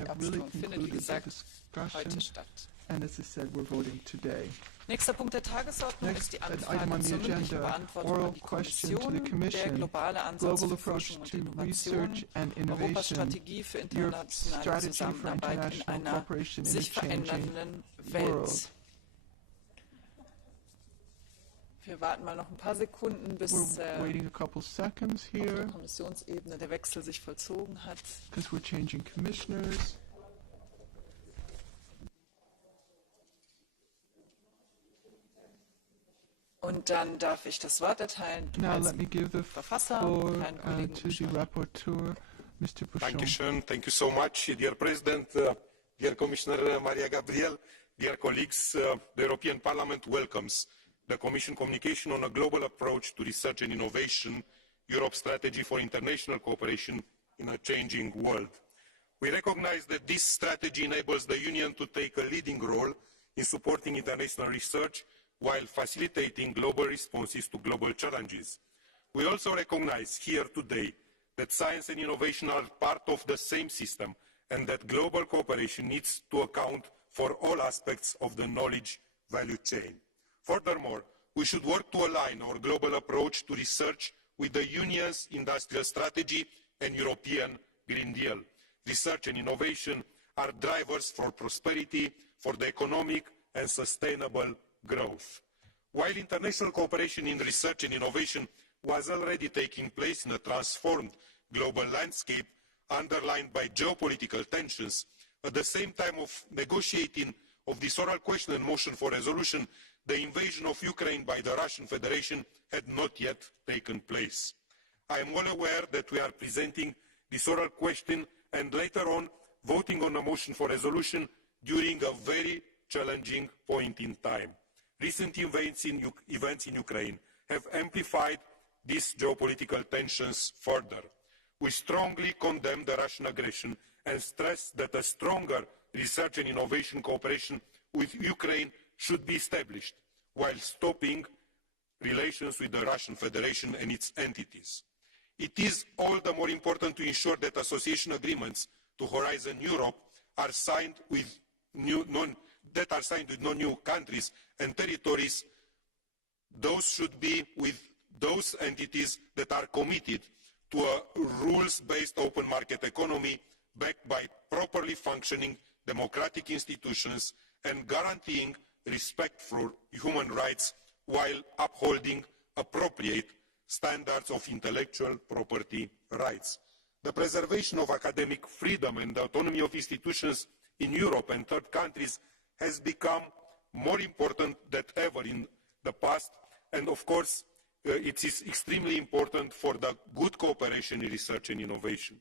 Abstimmung findet, wie gesagt, heute statt. And as I said, we're voting today. Nächster Punkt der Tagesordnung ist die Anfrage zur mündlichen Beantwortung an die Kommission, der globale Ansatz für Forschung und Innovation, Europastrategie für internationale Zusammenarbeit in einer sich verändernden Welt. Wir warten mal noch ein paar Sekunden, bis auf der Kommissionsebene der Wechsel sich vollzogen hat. Because we're changing commissioners. Und dann darf ich das Wort erteilen als Verfasser, Herrn Kollegen Dankeschön. Thank you so much, dear President, dear Commissioner Maria Gabriel, dear colleagues. The European Parliament welcomes the Commission communication on a global approach to research and innovation, Europe's strategy for international cooperation in a changing world. We recognize that this strategy enables the Union to take a leading role in supporting international research while facilitating global responses to global challenges. We also recognize here today that science and innovation are part of the same system and that global cooperation needs to account for all aspects of the knowledge value chain. Furthermore, we should work to align our global approach to research with the Union's industrial strategy and European Green Deal. Research and innovation are drivers for prosperity, for the economic and sustainable growth. While international cooperation in research and innovation was already taking place in a transformed global landscape underlined by geopolitical tensions, at the same time of negotiating of this oral question and motion for resolution, the invasion of Ukraine by the Russian Federation had not yet taken place. I am well aware that we are presenting this oral question and later on voting on a motion for resolution during a very challenging point in time. Recent events in Ukraine have amplified these geopolitical tensions further. We strongly condemn the Russian aggression and stress that a stronger research and innovation cooperation with Ukraine should be established while stopping relations with the Russian Federation and its entities. It is all the more important to ensure that association agreements to Horizon Europe are signed with non-new countries and territories. Those should be with those entities that are committed to a rules-based open market economy backed by properly functioning democratic institutions and guaranteeing respect for human rights while upholding appropriate standards of intellectual property rights. The preservation of academic freedom and the autonomy of institutions in Europe and third countries has become more important than ever in the past, and of course it is extremely important for the good cooperation in research and innovation.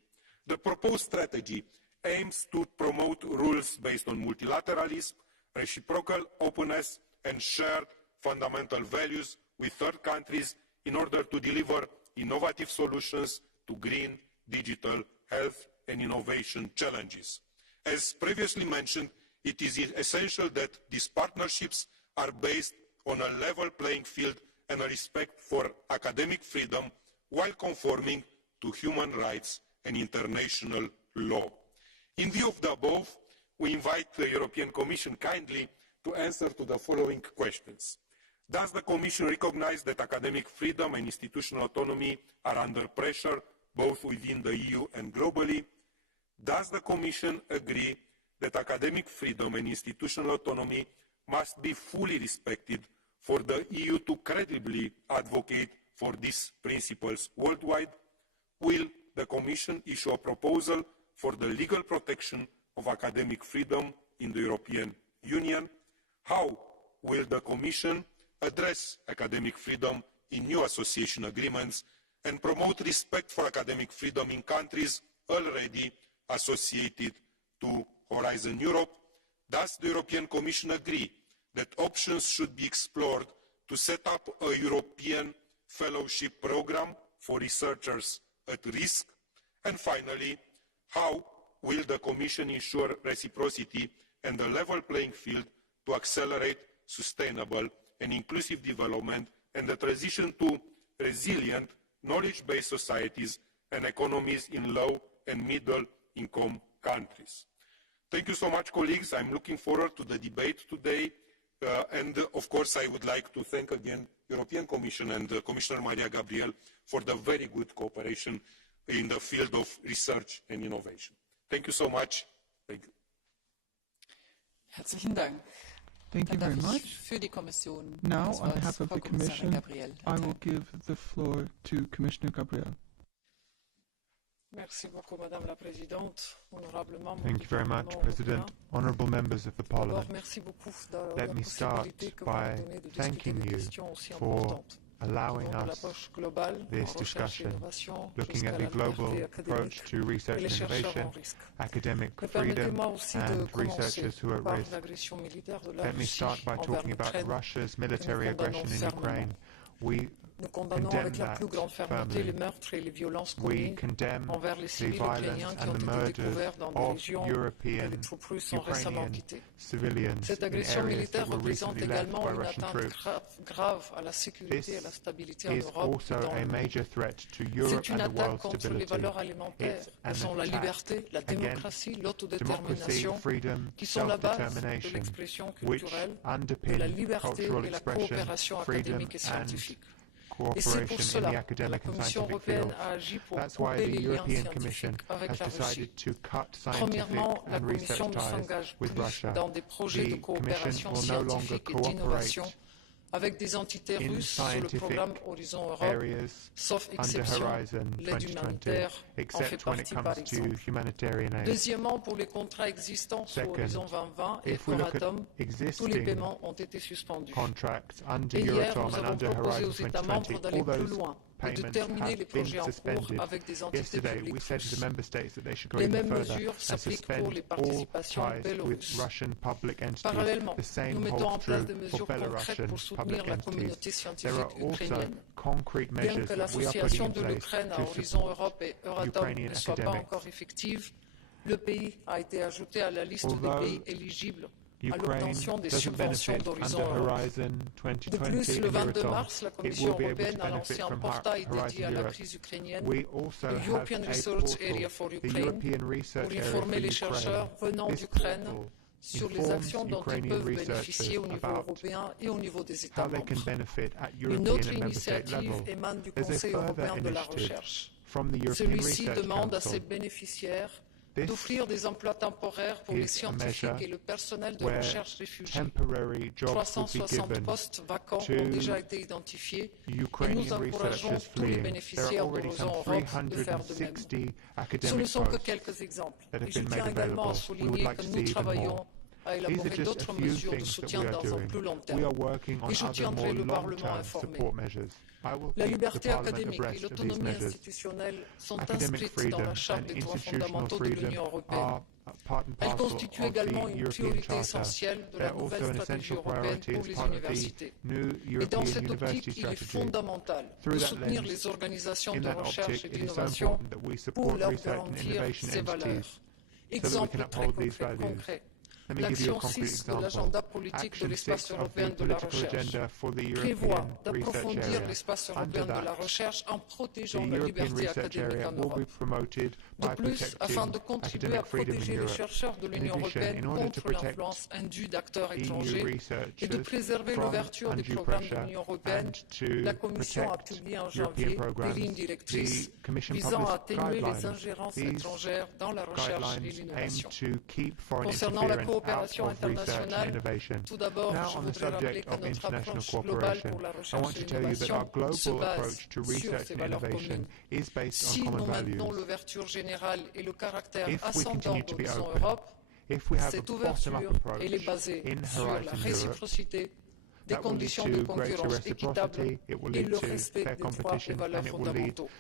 The proposed strategy aims to promote rules based on multilateralism, reciprocal openness and shared fundamental values with third countries in order to deliver innovative solutions to green, digital, health and innovation challenges. As previously mentioned, it is essential that these partnerships are based on a level playing field and a respect for academic freedom while conforming to human rights and international law. In view of the above, we invite the European Commission kindly to answer to the following questions. Does the Commission recognize that academic freedom and institutional autonomy are under pressure both within the EU and globally? Does the Commission agree that academic freedom and institutional autonomy must be fully respected for the EU to credibly advocate for these principles worldwide? Will the Commission issue a proposal for the legal protection of academic freedom in the European Union? How will the Commission address academic freedom in new association agreements and promote respect for academic freedom in countries already associated to Horizon Europe? Does the European Commission agree that options should be explored to set up a European fellowship program for researchers at risk? And finally, how will the Commission ensure reciprocity and a level playing field to accelerate sustainable and inclusive development and the transition to resilient, knowledge-based societies and economies in low and middle-income countries? Thank you so much, colleagues. I'm looking forward to the debate today. And of course, I would like to thank again the European Commission and Commissioner Maria Gabriel for the very good cooperation in the field of research and innovation. Thank you so much. Thank you. Herzlichen Dank. Thank you very much. Für die Kommission. Now, on behalf of the Commission, I will give the floor to Commissioner Gabriel. Merci beaucoup, Madame la Présidente, honorable membres. Thank you very much, President, honourable members of the Parliament. Let me start by thanking you for allowing us this discussion, looking at the global approach to research and innovation, academic freedom, and researchers who are at risk. Let me start by talking about Russia's military aggression in Ukraine. We condemn that firmly. We condemn the violence and the murders of European, Ukrainian civilians in areas that were recently left by Russian troops. This is also a major threat to Europe and the world's stability. It's an attack against democracy, freedom, self-determination, which underpin cultural expression, freedom and cooperation in the academic and scientific field. That's why the European Commission has decided to cut scientific and research ties with Russia. The Commission will no longer cooperate avec des entités in russes sur le programme Horizon Europe, sauf exception, l'aide humanitaire en fait partie par exemple. Deuxièmement, pour les contrats existants sur Horizon 2020 et Euratom, tous les paiements ont été suspendus. Et hier, nous avons proposé aux États membres d'aller plus loin et de terminer les projets en cours avec des entités publiques russes. Les mêmes mesures s'appliquent pour les participations belorusses. Parallèlement, nous mettons en place des mesures concrètes pour soutenir la communauté scientifique ukrainienne. Bien que l'association de l'Ukraine à Horizon Europe et Euratom ne soit pas encore effective, le pays a été ajouté à la liste des pays éligibles à l'obtention des subventions d'Horizon Europe. De plus, le 22 mars, la Commission européenne a lancé un portail dédié à la crise ukrainienne, le European Research Area for Ukraine, pour informer les chercheurs venant d'Ukraine sur les actions dont ils peuvent bénéficier au niveau européen et au niveau des États membres. Une autre initiative émane du Conseil européen de la recherche. Celui-ci demande à ses bénéficiaires d'offrir des emplois temporaires pour les scientifiques et le personnel de recherche réfugiés. 360 postes vacants ont déjà été identifiés et nous encourageons tous les bénéficiaires d'Horizon Europe de faire de même. Ce ne sont que quelques exemples. Et je tiens également à souligner que nous travaillons à élaborer d'autres mesures de soutien dans un plus long terme. Et je tiendrai le Parlement informé. La liberté académique et l'autonomie institutionnelle sont inscrites dans la Charte des droits fondamentaux de l'Union européenne. Elles constituent également une priorité essentielle de la nouvelle stratégie européenne pour les universités. Et dans cette optique, il est fondamental de soutenir les organisations de recherche et d'innovation pour leur garantir ces valeurs. Exemple très concret. L'action 6 de l'agenda politique de l'espace européen de la recherche prévoit d'approfondir l'espace européen de la recherche en protégeant la liberté académique en Europe. De plus, afin de contribuer à protéger les chercheurs de l'Union européenne contre l'influence indue d'acteurs étrangers et de préserver l'ouverture des programmes de l'Union européenne, la Commission a publié en janvier des lignes directrices visant à atténuer les ingérences étrangères dans la recherche et l'innovation. Concernant la coopération coopération internationale, tout d'abord, je voudrais rappeler que notre approche globale pour la recherche et l'innovation se base sur ces valeurs communes. Si nous maintenons l'ouverture générale et le caractère ascendant d'Horizon Europe, cette ouverture elle est basée sur la réciprocité, des conditions de concurrence équitables et le respect des droits et valeurs fondamentaux.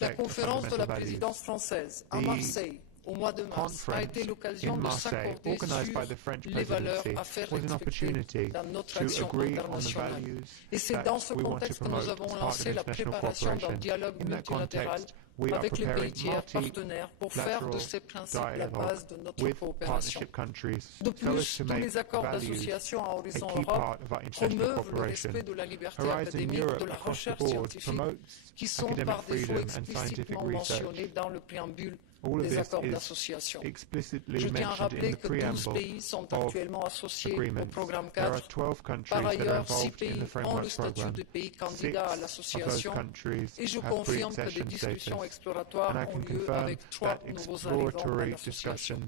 La conférence de la présidence française à Marseille au mois de mars a été l'occasion de s'accorder sur les valeurs à faire respecter dans notre action internationale. Et c'est dans ce contexte que nous avons lancé la préparation d'un dialogue multilatéral avec les pays tiers partenaires pour faire de ces principes la base de notre coopération. De plus, tous les accords d'association à Horizon Europe promeuvent le respect de la liberté académique, de la recherche scientifique, qui sont par défaut explicitement mentionnés dans le préambule des accords d'association. Je tiens à rappeler que 12 pays sont actuellement associés au programme 4. Par ailleurs, 6 pays ont le statut de pays candidat à l'association et je confirme que des discussions exploratoires ont lieu avec 3 nouveaux arrivants à l'association.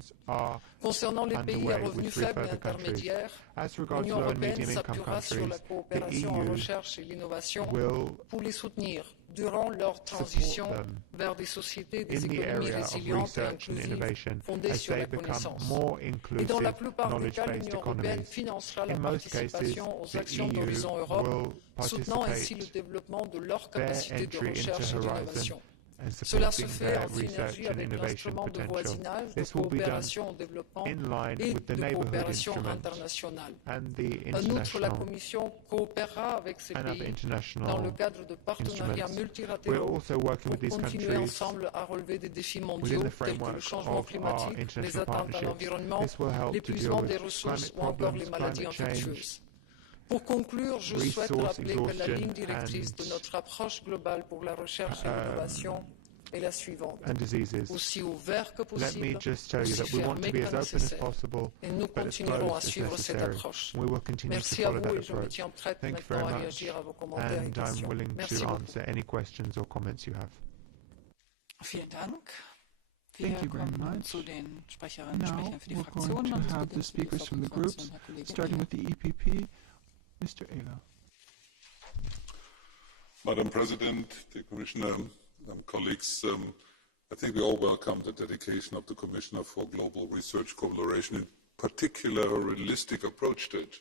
Concernant les pays à revenus faibles et intermédiaires, l'Union européenne s'appuiera sur la coopération en recherche et l'innovation pour les soutenir durant leur transition vers des sociétés des économies résilientes et inclusives fondées sur la connaissance. Et dans la plupart des cas, l'Union européenne financera la participation aux actions d'Horizon Europe, soutenant ainsi le développement de leurs capacités de recherche et d'innovation. Cela se fait en synergie avec l'instrument de voisinage, de coopération au développement et de coopération internationale. En outre, la Commission coopérera avec ces pays dans le cadre de partenariats multilatéraux pour continuer ensemble à relever des défis mondiaux tels que le changement climatique, les atteintes à l'environnement, l'épuisement des ressources ou encore les maladies infectieuses. Pour conclure, je souhaite rappeler que la ligne directrice de notre approche globale pour la recherche et l'innovation est la suivante. Aussi ouvert que possible, aussi fermé que nécessaire. Et nous continuerons à suivre cette approche. Merci à vous et je me tiens prête maintenant à réagir à vos commentaires et questions. Merci beaucoup. Vielen Dank. Wir kommen zu den Sprecherinnen und Sprechern für die Fraktionen. Now we're going to have the speakers from the groups, starting with the EPP. Mr. Ehler. Madam President, the Commissioner, colleagues, I think we all welcome the dedication of the Commissioner for Global Research Collaboration, in particular a realistic approach to it.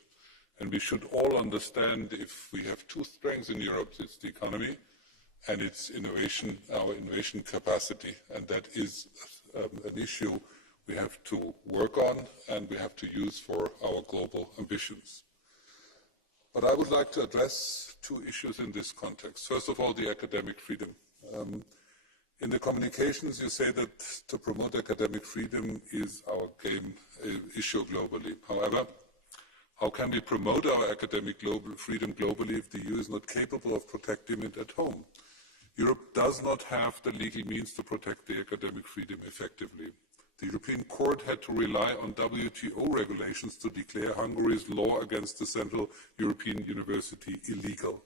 And we should all understand if we have two strengths in Europe, it's the economy and its innovation, our innovation capacity. And that is an issue we have to work on and we have to use for our global ambitions. But I would like to address two issues in this context. First of all, the academic freedom. In the communications, you say that to promote academic freedom is our game issue globally. However, how can we promote our academic freedom globally if the EU is not capable of protecting it at home? Europe does not have the legal means to protect the academic freedom effectively. The European Court had to rely on WTO regulations to declare Hungary's law against the Central European University illegal.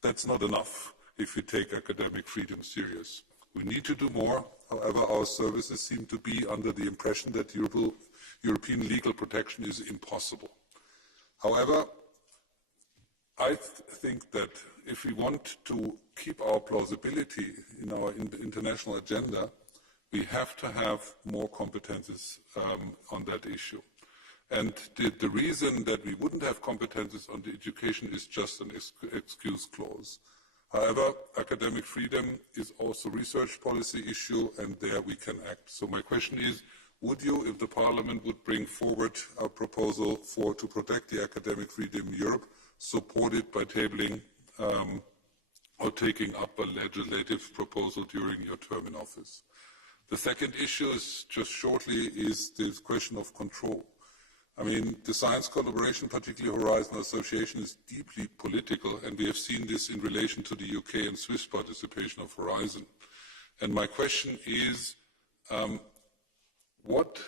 That's not enough if we take academic freedom serious. We need to do more. However, our services seem to be under the impression that European legal protection is impossible. However, I think that if we want to keep our plausibility in our international agenda, we have to have more competences on that issue. And the reason that we wouldn't have competences on the education is just an excuse clause. However, academic freedom is also a research policy issue, and there we can act. So my question is, would you, if the Parliament would bring forward a proposal to protect the academic freedom in Europe, support it by tabling or taking up a legislative proposal during your term in office? The second issue is, just shortly, is the question of control. I mean, the science collaboration, particularly Horizon Association, is deeply political, and we have seen this in relation to the UK and Swiss participation of Horizon. And my question is, what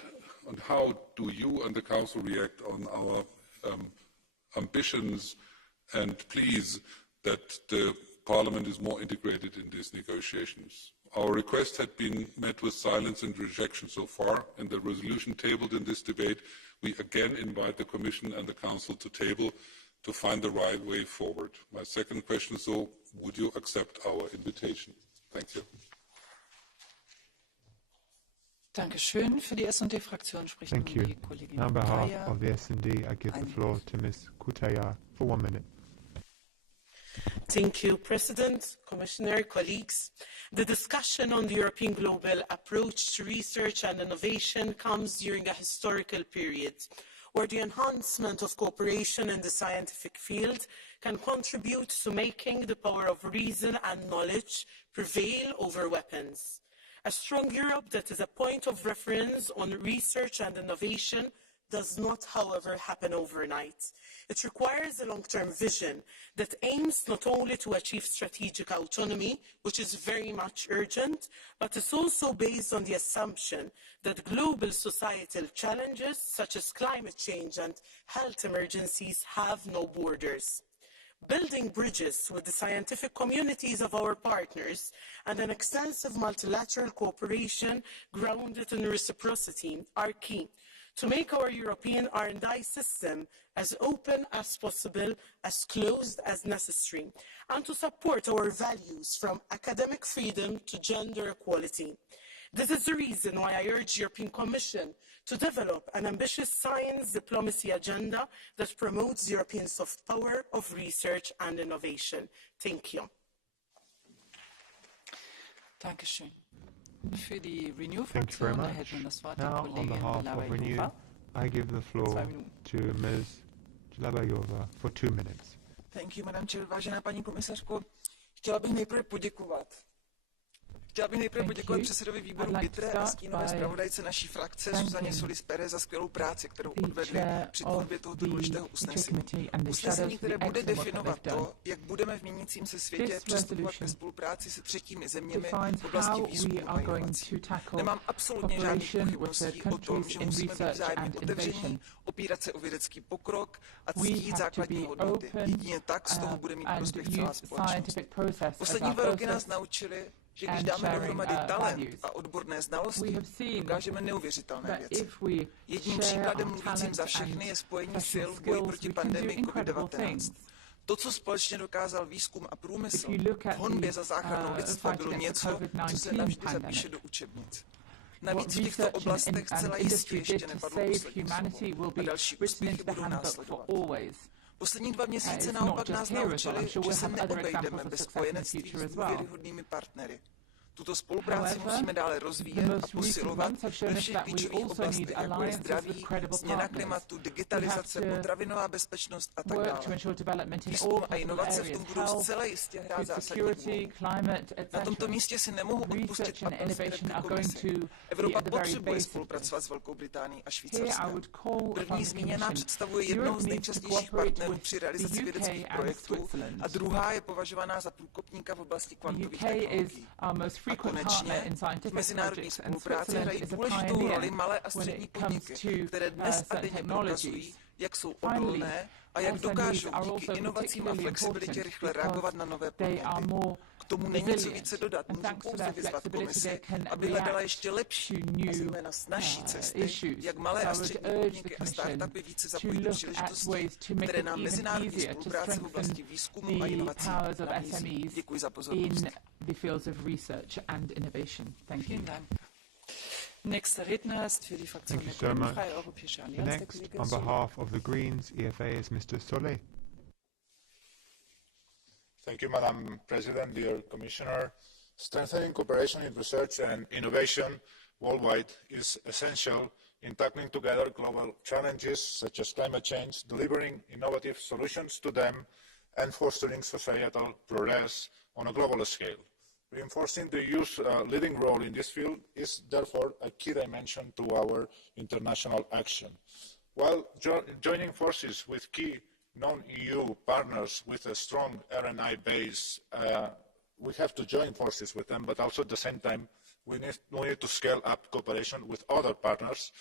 and how do you and the Council react on our ambitions and pleas that the Parliament is more integrated in these negotiations? Our request had been met with silence and rejection so far, and the resolution tabled in this debate we again invite the Commission and the Council to table to find the right way forward. My second question is, though, would you accept our invitation? Thank you. Dankeschön. Für die S&D-Fraktion spricht nun die Kollegin On behalf Kutaya. of the S&D, I give the floor to Ms. Kutaya for 1 minute. Thank you, President, Commissioner, colleagues. The discussion on the European global approach to research and innovation comes during a historical period where the enhancement of cooperation in the scientific field can contribute to making the power of reason and knowledge prevail over weapons. A strong Europe that is a point of reference on research and innovation does not, however, happen overnight. It requires a long-term vision that aims not only to achieve strategic autonomy, which is very much urgent, but is also based on the assumption that global societal challenges such as climate change and health emergencies have no borders. Building bridges with the scientific communities of our partners and an extensive multilateral cooperation grounded in reciprocity are key to make our European R&I system as open as possible, as closed as necessary, and to support our values from academic freedom to gender equality. This is the reason why I urge the European Commission to develop an ambitious science diplomacy agenda that promotes European soft power of research and innovation. Thank you. Dankeschön. Für die Thank you very Renew-Fraktion much. erhält nun das Wort die Now, on Kollegin behalf of Renew, Dlabajova. I give the floor to Ms. Dlabajova for 2 minutes. Thank you, Madam Chair. Vážená paní komisařko, chtěla bych nejprve poděkovat předsedovi výboru ITRE a stínové zpravodajce naší frakce Zuzaně Solis Perez za skvělou práci, kterou odvedli při tvorbě tohoto důležitého usnesení. Usnesení, které bude definovat to, jak budeme v měnícím se světě přistupovat ke spolupráci se třetími zeměmi v oblasti výzkumu a inovací. Nemám absolutně žádných pochybností o tom, že musíme být vzájemně otevření, opírat se o vědecký pokrok a ctít základní hodnoty. Jedině tak z toho bude mít prospěch celá společnost. Poslední 2 roky nás naučili, že když dáme dohromady talent a odborné znalosti, dokážeme neuvěřitelné věci. Jedním příkladem mluvícím za všechny je spojení sil v boji proti pandemii COVID-19. To, co společně dokázal výzkum a průmysl v honbě za záchranou lidstva, bylo něco, co se navždy zapíše do učebnic. Navíc v těchto oblastech zcela jistě ještě nepadlo poslední slovo a další úspěchy budou následovat. Poslední 2 měsíce naopak nás naučili, že se neobejdeme bez spojenectví s důvěryhodnými partnery. Tuto spolupráci musíme dále rozvíjet a posilovat ve všech klíčových oblastech, jako je zdraví, změna klimatu, digitalizace, potravinová bezpečnost a tak dále. Výzkum a inovace v tom budou zcela jistě hrát zásadní úlohu. Na tomto místě si nemohu odpustit apel směrem ke komisi. Evropa potřebuje spolupracovat s Velkou Británií a Švýcarskem. První zmíněná představuje jednoho z nejčastějších partnerů při realizaci vědeckých projektů a druhá je považovaná za průkopníka v oblasti kvantových technologií. A konečně v mezinárodní spolupráci hrají důležitou roli malé a střední podniky, které dnes a denně prokazují, jak jsou odolné a jak dokážou díky inovacím a flexibilitě rychle reagovat na nové podněty. K tomu není co více dodat, můžu pouze vyzvat komisi, aby hledala ještě lepší a zejména snazší cesty, jak malé a střední podniky a startupy více zapojit do příležitostí, které nám mezinárodní spolupráce v oblasti výzkumu a inovací nabízí. Děkuji za pozornost. Nächster Redner ist für die Fraktion der Grünen Freie Europäische Allianz der Kollege On behalf of the Greens, EFA is Mr. Solé. Thank you, Madam President, dear Commissioner. Strengthening cooperation in research and innovation worldwide is essential in tackling together global challenges such as climate change, delivering innovative solutions to them, and fostering societal progress on a global scale. Reinforcing the EU's leading role in this field is therefore a key dimension to our international action. While joining forces with key non-EU partners with a strong R&I base, we have to join forces with them, but also at the same time, we need to scale up cooperation with other partners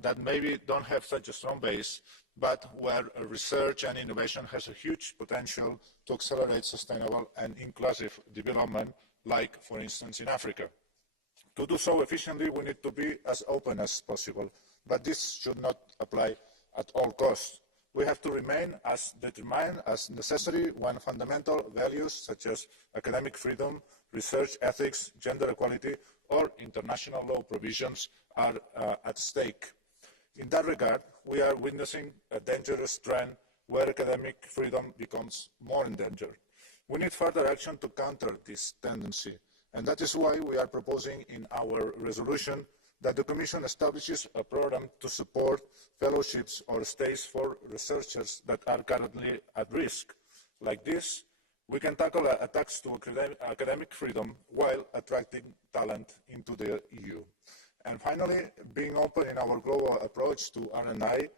that maybe don't have such a strong base, but where research and innovation has a huge potential to accelerate sustainable and inclusive development, like, for instance, in Africa. To do so efficiently, we need to be as open as possible, but this should not apply at all costs. We have to remain as determined as necessary when fundamental values such as academic freedom, research ethics, gender equality, or international law provisions are at stake. In that regard, we are witnessing a dangerous trend where academic freedom becomes more endangered. We need further action to counter this tendency, and that is why we are proposing in our resolution that the Commission establishes a programme to support fellowships or stays for researchers that are currently at risk. Like this, we can tackle attacks to academic freedom while attracting talent into the EU. And finally, being open in our global approach to R&I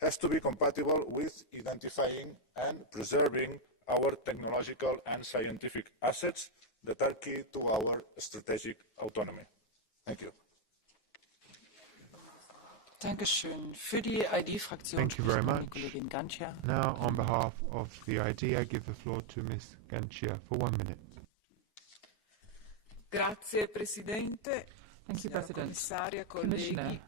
has to be compatible with identifying and preserving our technological and scientific assets that are key to our strategic autonomy. Thank you. Thank you very much. Now, on behalf of the ID, I give the floor to Ms. Gancia for 1 minute. Grazie Presidente, signora Commissaria, colleghi.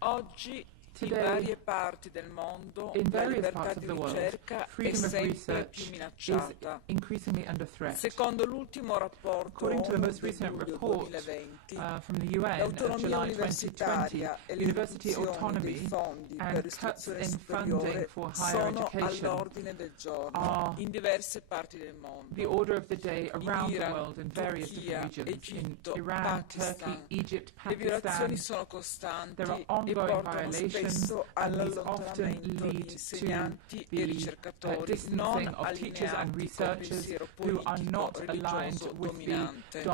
Oggi in varie parti del mondo la libertà di ricerca è sempre più minacciata. Secondo l'ultimo rapporto del luglio 2020, l'autonomia universitaria e le riduzioni dei fondi per l'istruzione superiore sono all'ordine del giorno in diverse parti del mondo. In Iran, Turchia, Egitto, Pakistan, le violazioni sono costanti e portano spesso all'allontanamento di insegnanti e ricercatori non allineati col pensiero politico religioso dominante.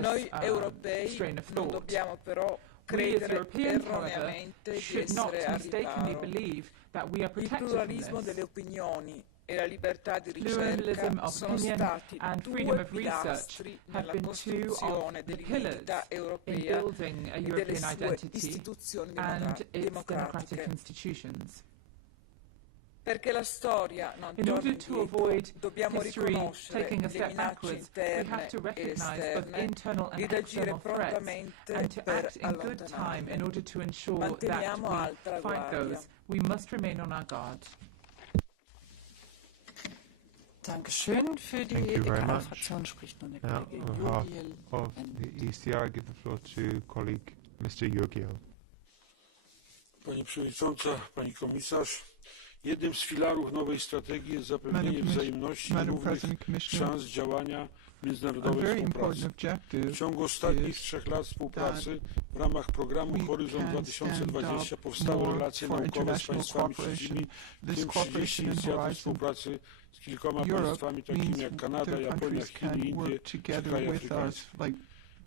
Noi europei non dobbiamo però credere erroneamente di essere al riparo. Il pluralismo delle opinioni e la libertà di ricerca sono stati due pilastri nella costruzione dell'identità europea e delle sue istituzioni democratiche. Perché la storia non torni indietro, dobbiamo riconoscere le minacce interne ed esterne ed agire prontamente per allontanarle. Manteniamo alta la guardia. Thank you very much. Now, on behalf of the ECR, I give the floor to colleague Mr. Jurgiel. Pani Przewodnicząca, Pani Komisarz, jednym z filarów nowej strategii jest zapewnienie wzajemności i równych szans działania międzynarodowej współpracy. W ciągu ostatnich 3 lat współpracy w ramach programu Horyzont 2020 powstały relacje naukowe z państwami trzecimi, w tym 30 inicjatyw współpracy z kilkoma państwami takimi jak Kanada, Japonia, Chiny, Indie czy kraje afrykańskie.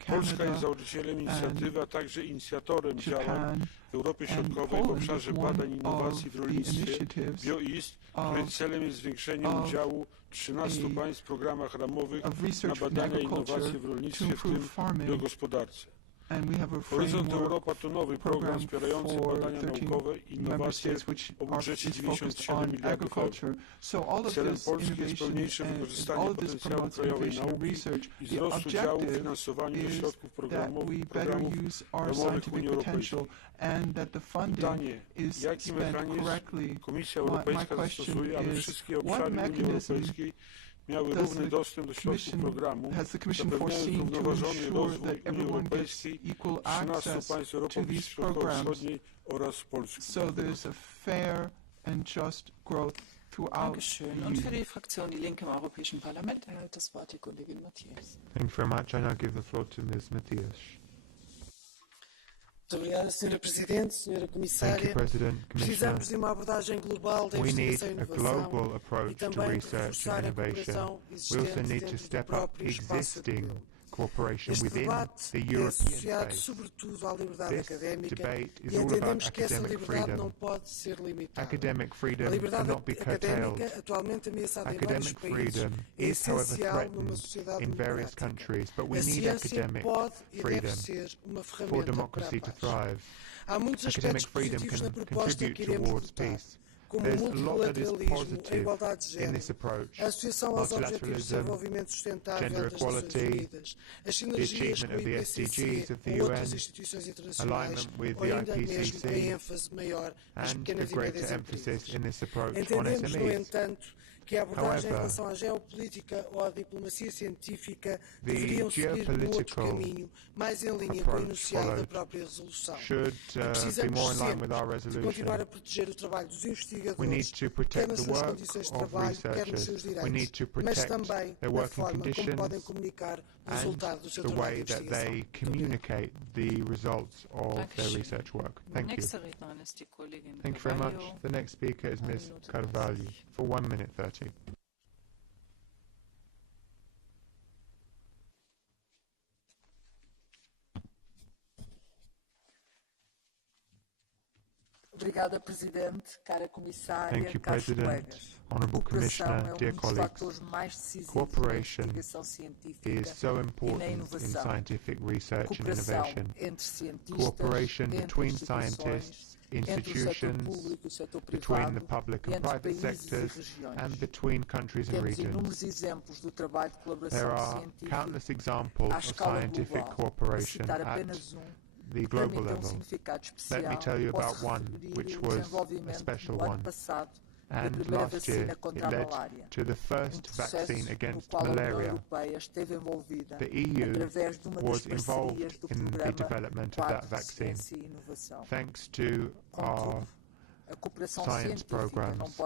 Polska jest założycielem inicjatywy, a także inicjatorem działań w Europie Środkowej w obszarze badań i innowacji w rolnictwie BioEast, której celem jest zwiększenie udziału 13 państw w programach ramowych na badania i innowacje w rolnictwie, w tym biogospodarce. Horyzont Europa to nowy program wspierający badania naukowe i innowacje o budżecie 97 miliardów euro. Celem Polski jest pełniejsze wykorzystanie potencjału krajowej nauki i wzrost udziału w finansowaniu ze środków programów ramowych Unii Europejskiej. Pytanie, jaki mechanizm Komisja Europejska zastosuje, aby wszystkie obszary Unii Europejskiej miały równy dostęp do środków programu, zapewniając zrównoważony rozwój Unii Europejskiej, 13 państw Europy Środkowo-Wschodniej oraz Polski. Dankeschön. Und für die Fraktion Die Linke im Europäischen Parlament erhält das Wort die Kollegin Matthias. Thank you very much. I now give the floor to Ms. Matthias. Muito obrigada, Sra. Presidente, Sra. Comissária. Precisamos de uma abordagem global da investigação e inovação e também de reforçar a cooperação existente dentro do próprio espaço europeu. Este debate é associado sobretudo à liberdade académica e entendemos que essa liberdade não pode ser limitada. A liberdade académica, atualmente ameaçada em vários países, é essencial numa sociedade democrática. A ciência pode e deve ser uma ferramenta para a paz. Há muitos aspectos positivos na proposta que iremos votar. como o multilateralismo, a igualdade de género, a associação aos Objetivos de Desenvolvimento Sustentável das Nações Unidas, as sinergias com o IPCC ou outras instituições internacionais, ou ainda mesmo a ênfase maior às pequenas e médias empresas. Entendemos, no entanto, que a abordagem em relação à geopolítica ou à diplomacia científica deveriam seguir um outro caminho, mais em linha com o enunciado da própria resolução. Precisamos sempre de continuar a proteger o trabalho dos investigadores, quer nas suas condições de trabalho, quer nos seus direitos, mas também na forma como podem comunicar o resultado do seu trabalho de investigação. Thank you. Thank you very much. The next speaker is Ms. Carvalho for 1 minute 30. Obrigada, Presidente, cara Comissária, Thank you, caros President, colegas. Honourable Commissioner, dear colleagues. Cooperation is so important in scientific research and innovation. Cooperation between scientists, institutions, between the public and private sectors, and between countries and regions. There are countless examples of scientific cooperation at the global level. Let me tell you about one, which was a special one. And last year, it led to the first vaccine against malaria. The EU was involved in the development of that vaccine, thanks to our science programs.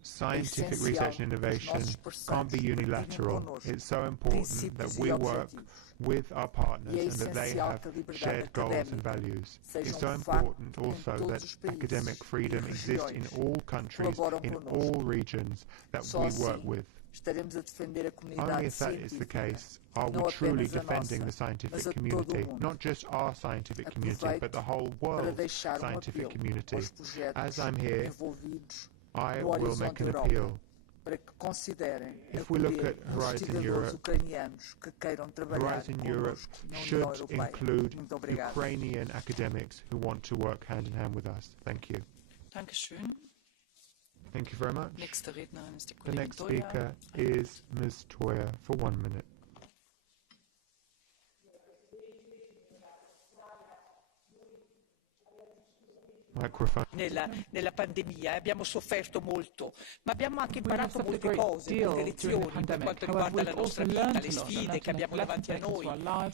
Scientific research and innovation can't be unilateral. It's so important that we work with our partners and that they have shared goals and values. It's so important also that academic freedom exists in all countries, in all regions that we work with. Only if that is the case are we truly defending the scientific community, not just our scientific community, but the whole world's scientific community. As I'm here, I will make an appeal. If we look at Horizon Europe, Horizon Europe should include Ukrainian academics who want to work hand in hand with us. Thank you. Thank you very much. The next speaker is Ms. Toya for 1 minute. Nella pandemia abbiamo sofferto molto, ma abbiamo anche imparato molte cose, molte lezioni per quanto riguarda la nostra vita, le sfide che abbiamo davanti a noi,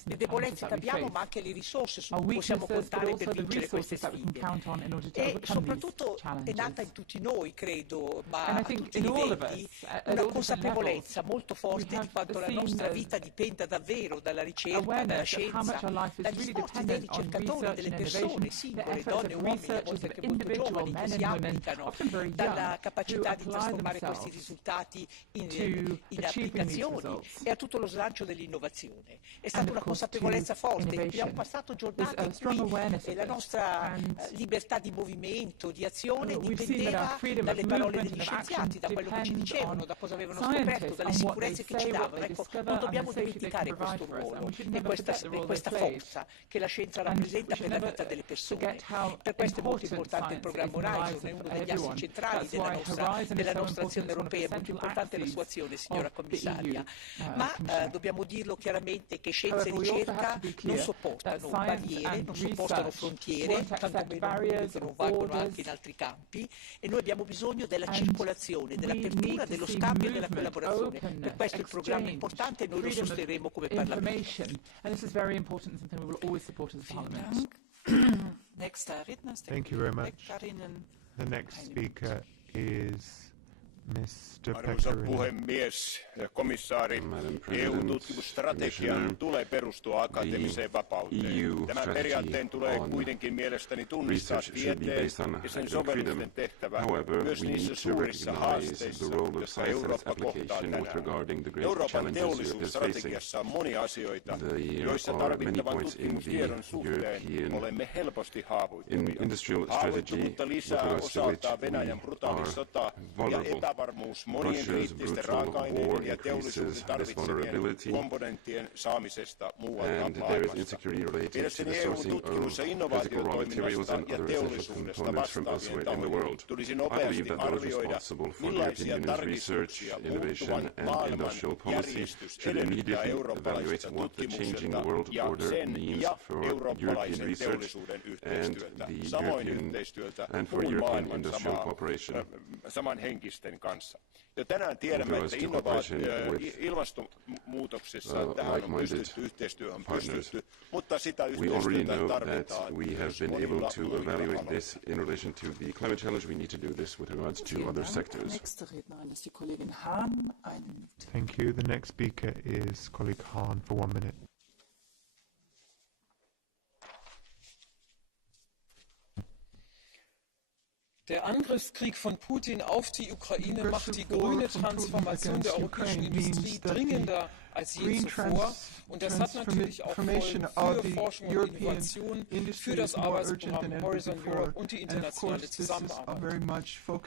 le debolezze che abbiamo, ma anche le risorse su cui possiamo contare per vincere queste sfide. E soprattutto è nata in tutti noi, credo, ma a tutti i livelli, una consapevolezza molto forte di quanto la nostra vita dipenda davvero dalla ricerca, dalla scienza, dagli sforzi dei ricercatori, delle persone singole, donne e uomini, perché molto giovani che si applicano, dalla capacità di trasformare questi risultati in applicazioni e a tutto lo slancio dell'innovazione. È stata una consapevolezza forte, abbiamo passato giornate in cui la nostra libertà di movimento, di azione dipendeva dalle parole degli scienziati, da quello che ci dicevano, da cosa avevano scoperto, dalle sicurezze che ci davano. Ecco, non dobbiamo dimenticare questo ruolo e questa forza che la scienza rappresenta per la vita delle persone. Per questo è molto importante il programma Horizon, è uno degli assi centrali della nostra azione europea, è molto importante la sua azione, signora Commissaria, ma dobbiamo dirlo chiaramente che scienza e ricerca non sopportano barriere, non sopportano frontiere, tantomeno non valgono anche in altri campi, e noi abbiamo bisogno della circolazione, dell'apertura, dello scambio e della collaborazione. Per questo il programma è importante e noi lo sosterremo come Parlamento. Thank you very much. The next speaker is Mr. Arvoisa puhemies, komissaari, EU-tutkimusstrategian tulee perustua akateemiseen vapauteen. Tämän periaatteen tulee kuitenkin mielestäni tunnistaa tieteen ja sen sovellusten tehtävä myös niissä suurissa haasteissa, jotka Eurooppa kohtaa tänään. Euroopan teollisuusstrategiassa on monia asioita, joissa tarvittavan tutkimustiedon suhteen olemme helposti haavoittuvia. Haavoittuvuutta lisää osaltaan Venäjän brutaali sota ja Russia's brutal war increases this vulnerability, and there is insecurity related to the sourcing of critical raw materials and other essential components from elsewhere in the world. I believe that those responsible for the European Union's research, innovation and industrial policy should immediately evaluate what the changing world order means for European research and for European industrial cooperation. Ja tänään tiedämme, että ilmastonmuutoksessa tähän on pystytty, yhteistyöhön on pystytty, mutta sitä yhteistyötä tarvitaan. We have been able to evaluate this in relation to the climate challenge. We need to do this with regards to other sectors. Thank you. The next speaker is colleague Hahn for 1 minute. Der Angriffskrieg von Putin auf die Ukraine macht die grüne Transformation der europäischen Industrie dringender als je zuvor. Und das hat natürlich auch Folgen für Forschung und Innovation, für das Arbeitsprogramm Horizon Europe und die internationale Zusammenarbeit.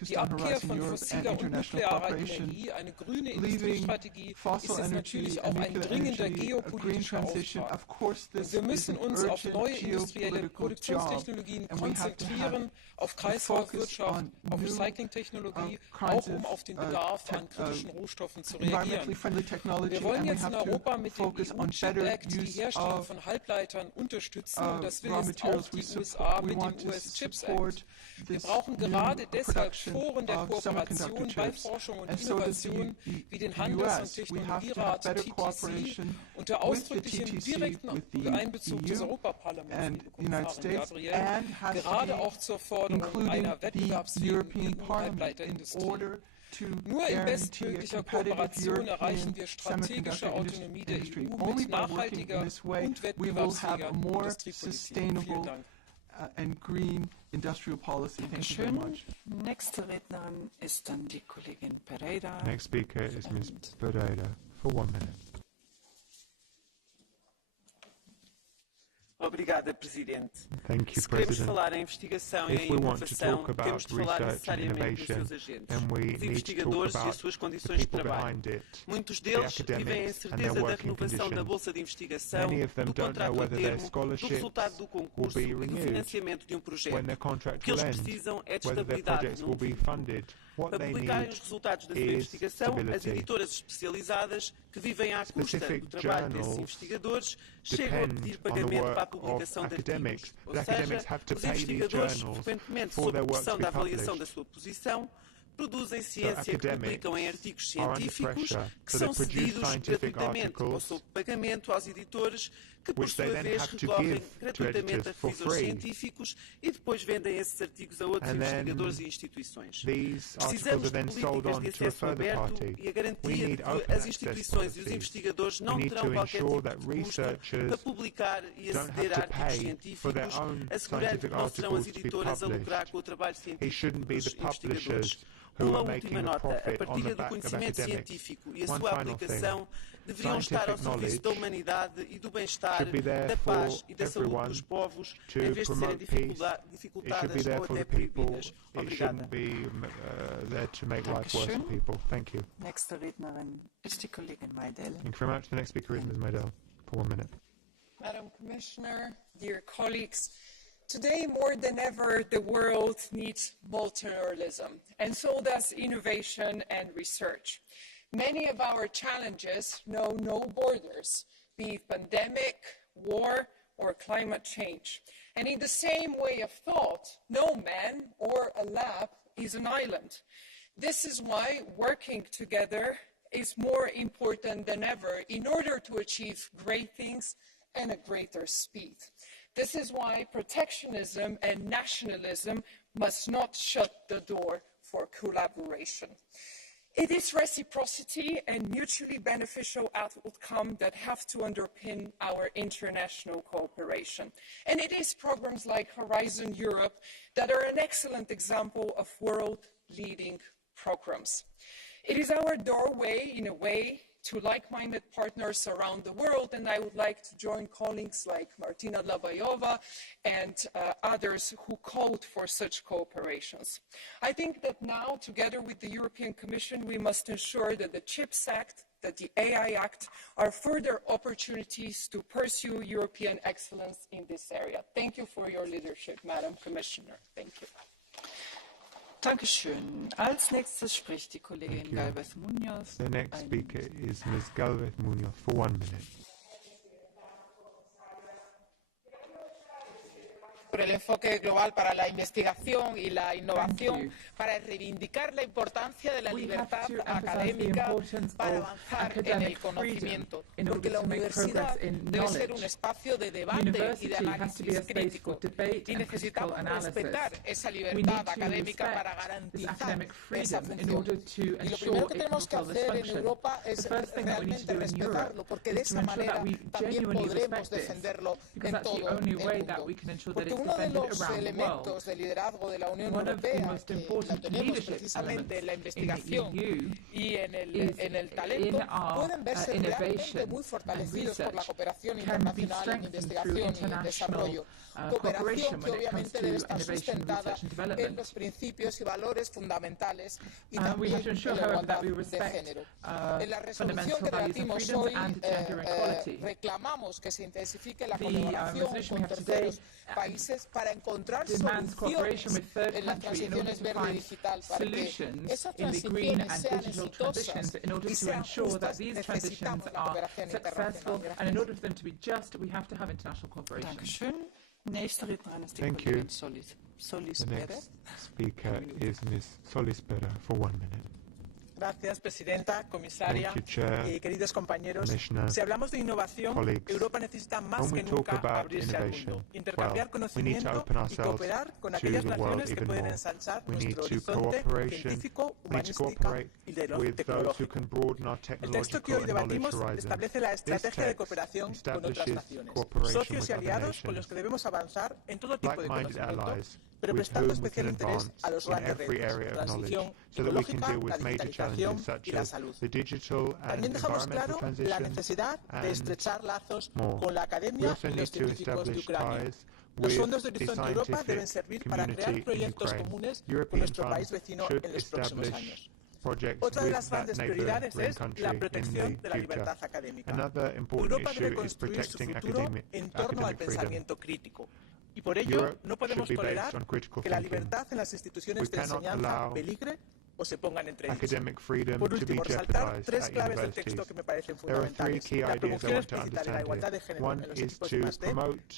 Die Abkehr von fossiler und nuklearer Energie, eine grüne Industriestrategie, ist es natürlich auch ein dringender geopolitischer Auftrag. Und wir müssen uns auf neue industrielle Produktionstechnologien konzentrieren, auf Kreislaufwirtschaft, auf Recyclingtechnologie, auch um auf den Bedarf an kritischen Rohstoffen zu reagieren. Wir wollen jetzt in Europa mit dem EU-Chip Act die Herstellung von Halbleitern unterstützen und das will jetzt auch die USA mit dem US-Chips Act. Wir brauchen gerade deshalb Foren der Kooperation bei Forschung und Innovation wie den Handels- und Technologierat TTC unter ausdrücklichem direkten Einbezug des Europaparlaments, Gabriel, gerade auch zur Forderung einer wettbewerbsfähigen Halbleiterindustrie. Nur in bestmöglicher Kooperation erreichen wir strategische Autonomie der EU mit nachhaltiger und wettbewerbsfähiger Industriepolitik. Vielen Dank. And green industrial policy. Thank you very much. Nächste Rednerin ist dann die Kollegin Pereira. Next speaker is Ms. Pereira for 1 minute. Obrigada, Presidente. Thank you, Se queremos President. falar em investigação e If em we want to inovação, talk temos about de falar research and necessariamente dos innovation, seus agentes, then we os need to talk investigadores e as about suas the condições de people trabalho. behind it, Muitos the deles vivem a academics and incerteza their da working renovação da conditions. bolsa de investigação, Many of them do don't know contrato a whether their termo, do scholarships resultado do will concurso be e do renewed financiamento de um when projeto. their contract O que will eles end, precisam é de whether their estabilidade projects num will be futuro. funded. What Para they publicarem need os resultados da sua is investigação, as stability. editoras especializadas, que vivem à custa Specific do trabalho desses journals investigadores, chegam a depend pedir on the pagamento para a work publicação of de academics. artigos. Ou The academics seja, have to os pay these investigadores, journals frequentemente for sob their work to pressão be da avaliação published. da sua posição, produzem So ciência que publicam em academics artigos are under científicos pressure, que so são they produce cedidos scientific gratuitamente ou articles sob pagamento aos editores, que por which they sua then vez have to recorrem give to gratuitamente a editors for revisores free. científicos e depois vendem esses artigos a outros And then investigadores e instituições. These articles Precisamos are de then sold políticas on de to a acesso further aberto party. e a We garantia de need que open as access instituições e os policies. investigadores We não need terão to qualquer ensure tipo that de custo researchers para publicar e don't aceder have a to artigos pay for their científicos, own assegurando que scientific não serão as articles to be editoras a lucrar published. com o trabalho It científico shouldn't be dos the investigadores. publishers who Uma are última making a nota, a profit on the partilha do back of conhecimento academics. científico e a One sua final aplicação thing. deveriam estar ao Scientific serviço da knowledge humanidade e do bem-estar, should be there da paz for e da saúde everyone dos povos, to em vez de serem promote peace. It should be dificultadas there ou for até the people. proibidas. It Obrigada. shouldn't be there to make life worse for Dankeschön. people. Thank you. Nächste Rednerin ist die Kollegin Maidel. Thank you very much. The next speaker is Ms. Maidel for 1 minute. Madam Commissioner, dear colleagues, today more than ever the world needs multilateralism, and so does innovation and research. Many of our challenges know no borders, be it pandemic, war, or climate change. And in the same way of thought, no man or a lab is an island. This is why working together is more important than ever in order to achieve great things and a greater speed. This is why protectionism and nationalism must not shut the door for collaboration. It is reciprocity and mutually beneficial outcome that have to underpin our international cooperation. And it is programs like Horizon Europe that are an excellent example of world-leading programs. It is our doorway, in a way, to like-minded partners around the world, and I would like to join colleagues like Martina Dlabajova and others who called for such cooperations. I think that now, together with the European Commission, we must ensure that the CHIPS Act, that the AI Act are further opportunities to pursue European excellence in this area. Thank you for your leadership, Madam Commissioner. Thank you. Dankeschön. Als nächstes spricht die Kollegin Galvez Munoz. The next speaker is Ms. Galvez Munoz for 1 minute. Por el enfoque global para la investigación y la innovación, para reivindicar la importancia de la libertad académica para avanzar en el conocimiento, porque la universidad debe ser un espacio de debate y de análisis crítico, y necesitamos respetar esa libertad académica para garantizar esa función. Y lo primero que tenemos que hacer en Europa es realmente respetarlo, porque de esa manera también podremos defenderlo en todo el mundo. Porque uno de los elementos de liderazgo de la Unión Europea que la tenemos precisamente en la investigación y en el talento pueden verse realmente muy fortalecidos por la cooperación internacional en investigación y en desarrollo. Cooperación que obviamente debe estar sustentada en los principios y valores fundamentales y también en la igualdad de género. En la resolución que debatimos hoy reclamamos que se intensifique la colaboración con terceros países para encontrar soluciones en las transiciones verde y digital, para que esas transiciones sean exitosas y sean justas. Necesitamos la cooperación internacional. Thank you. The next speaker is Ms. Solis Pera for 1 minute. Gracias, presidenta, comisaria, queridos compañeros. Si hablamos de innovación, Europa necesita más que nunca abrirse al mundo, intercambiar conocimiento y cooperar con aquellas naciones que pueden ensanchar nuestro horizonte científico, humanístico y tecnológico. El texto que hoy debatimos establece la estrategia de cooperación con otras naciones, socios y aliados con los que debemos avanzar en todo tipo de conocimiento, pero prestando especial interés a los grandes retos, la transición ecológica, la digitalización y la salud. También dejamos claro la necesidad de estrechar lazos con la academia y los científicos de Ucrania. Los fondos de Horizonte Europa deben servir para crear proyectos comunes con nuestro país vecino en los próximos años. Otra de las grandes prioridades es la protección de la libertad académica. Europa debe construir su futuro en torno al pensamiento crítico. Y por ello no podemos tolerar que la libertad en las instituciones de enseñanza peligre o se pongan en entredicho. Por último, resaltar tres claves del texto que me parecen fundamentales: la promoción explícita de la igualdad de género en los equipos de +D,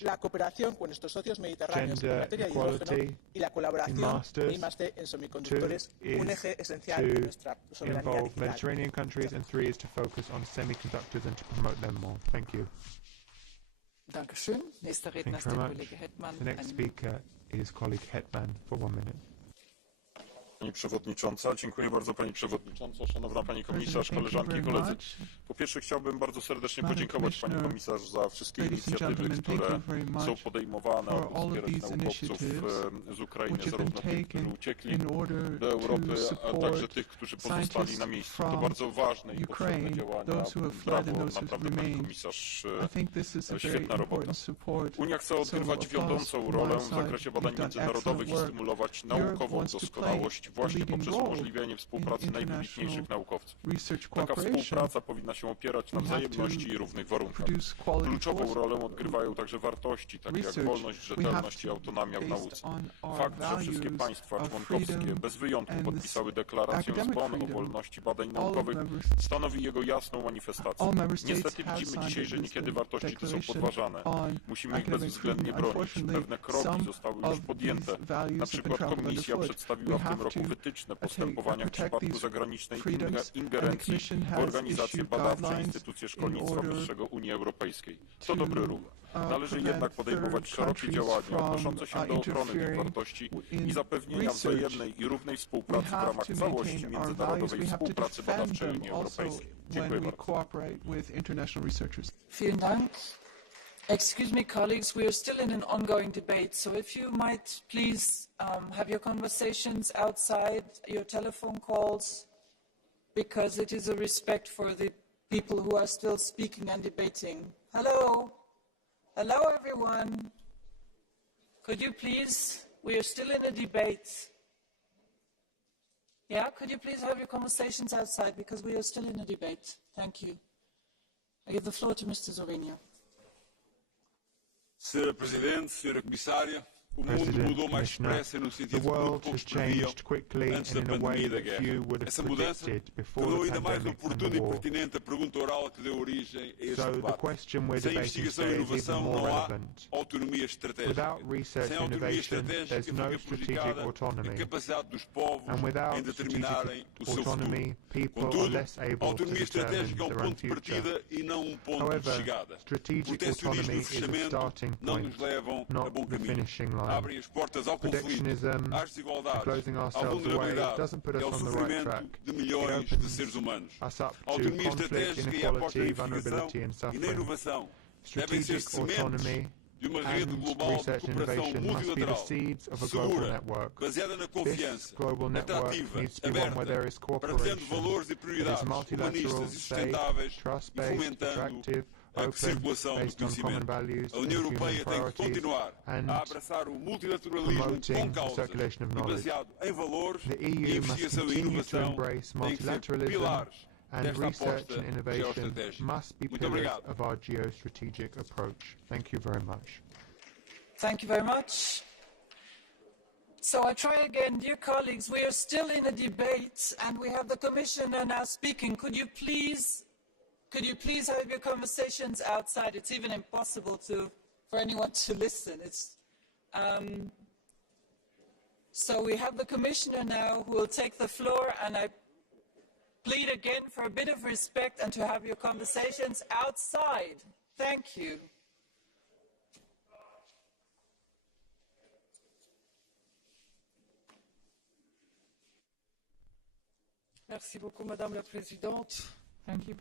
la cooperación con nuestros socios mediterráneos en materia de hidrógeno y la colaboración de I+D en semiconductores, un eje esencial de nuestra soberanía digital. Dankeschön. Nächster Redner ist der Kollege Hetman. The next speaker is colleague Hetman for 1 minute. Pani Przewodnicząca, dziękuję bardzo Pani Przewodnicząca, Szanowna Pani Komisarz, koleżanki i koledzy. Po pierwsze chciałbym bardzo serdecznie podziękować Pani Komisarz za wszystkie inicjatywy, które są podejmowane, aby wspierać naukowców z Ukrainy, zarówno tych, którzy uciekli do Europy, a także tych, którzy pozostali na miejscu. To bardzo ważne i potrzebne działania. Brawo, naprawdę Pani Komisarz, świetna robota. Unia chce odgrywać wiodącą rolę w zakresie badań międzynarodowych i stymulować naukową doskonałość właśnie poprzez umożliwianie współpracy najwybitniejszych naukowców. Taka współpraca powinna się opierać na wzajemności i równych warunkach. Kluczową rolę odgrywają także wartości, takie jak wolność, rzetelność i autonomia w nauce. Fakt, że wszystkie państwa członkowskie bez wyjątku podpisały deklarację z Bonn o wolności badań naukowych, stanowi jego jasną manifestację. Niestety widzimy dzisiaj, że niekiedy wartości te są podważane. Musimy ich bezwzględnie bronić. Pewne kroki zostały już podjęte. Na przykład Komisja przedstawiła w tym roku wytyczne postępowania w przypadku zagranicznej ingerencji w organizacje badawcze i instytucje szkolnictwa wyższego Unii Europejskiej. To dobry ruch. Należy jednak podejmować szerokie działania odnoszące się do ochrony tych wartości i zapewnienia wzajemnej i równej współpracy w ramach całości międzynarodowej współpracy badawczej Unii Europejskiej. Dziękuję bardzo. Vielen Dank. Excuse me, colleagues, we are still in an ongoing debate, so if you might please have your conversations outside, your telephone calls, because it is a respect for the people who are still speaking and debating. Hello? Hello, everyone. Could you please, we are still in a debate. Yeah, could you please have your conversations outside because we are still in a debate. Thank you. I give the floor to Mr. Zorrinho. Senhora Presidente, Senhora Comissária, o mundo mudou mais depressa no sentido que muito poucos previam antes da pandemia e da guerra. Essa mudança tornou ainda mais oportuna e pertinente a pergunta oral que deu origem a este debate. Sem investigação e inovação não há autonomia estratégica. Sem autonomia estratégica fica prejudicada a capacidade dos povos em determinarem o seu futuro. Contudo, a autonomia estratégica é um ponto de partida e não um ponto de chegada. Protecionismo e fechamento não nos levam a bom caminho. Abrem as portas ao conflito, às desigualdades, à vulnerabilidade e ao sofrimento de milhões de seres humanos. A autonomia estratégica e a aposta na investigação e na inovação devem ser sementes de uma rede global de cooperação multilateral, segura, baseada na confiança, atrativa, aberta, partilhando valores e prioridades humanistas e sustentáveis e fomentando a circulação do conhecimento. A União Europeia tem que continuar a abraçar o multilateralismo com causa e baseado em valores e investigação e inovação têm que ser pilares desta aposta geoestratégica. Muito obrigado. Thank you very much. So I try again, dear colleagues, we are still in a debate and we have the Commissioner now speaking. Could you please have your conversations outside? It's even impossible for anyone to listen. So we have the Commissioner now who will take the floor, and I plead again for a bit of respect and to have your conversations outside. Thank you. Merci beaucoup, Madame la Présidente.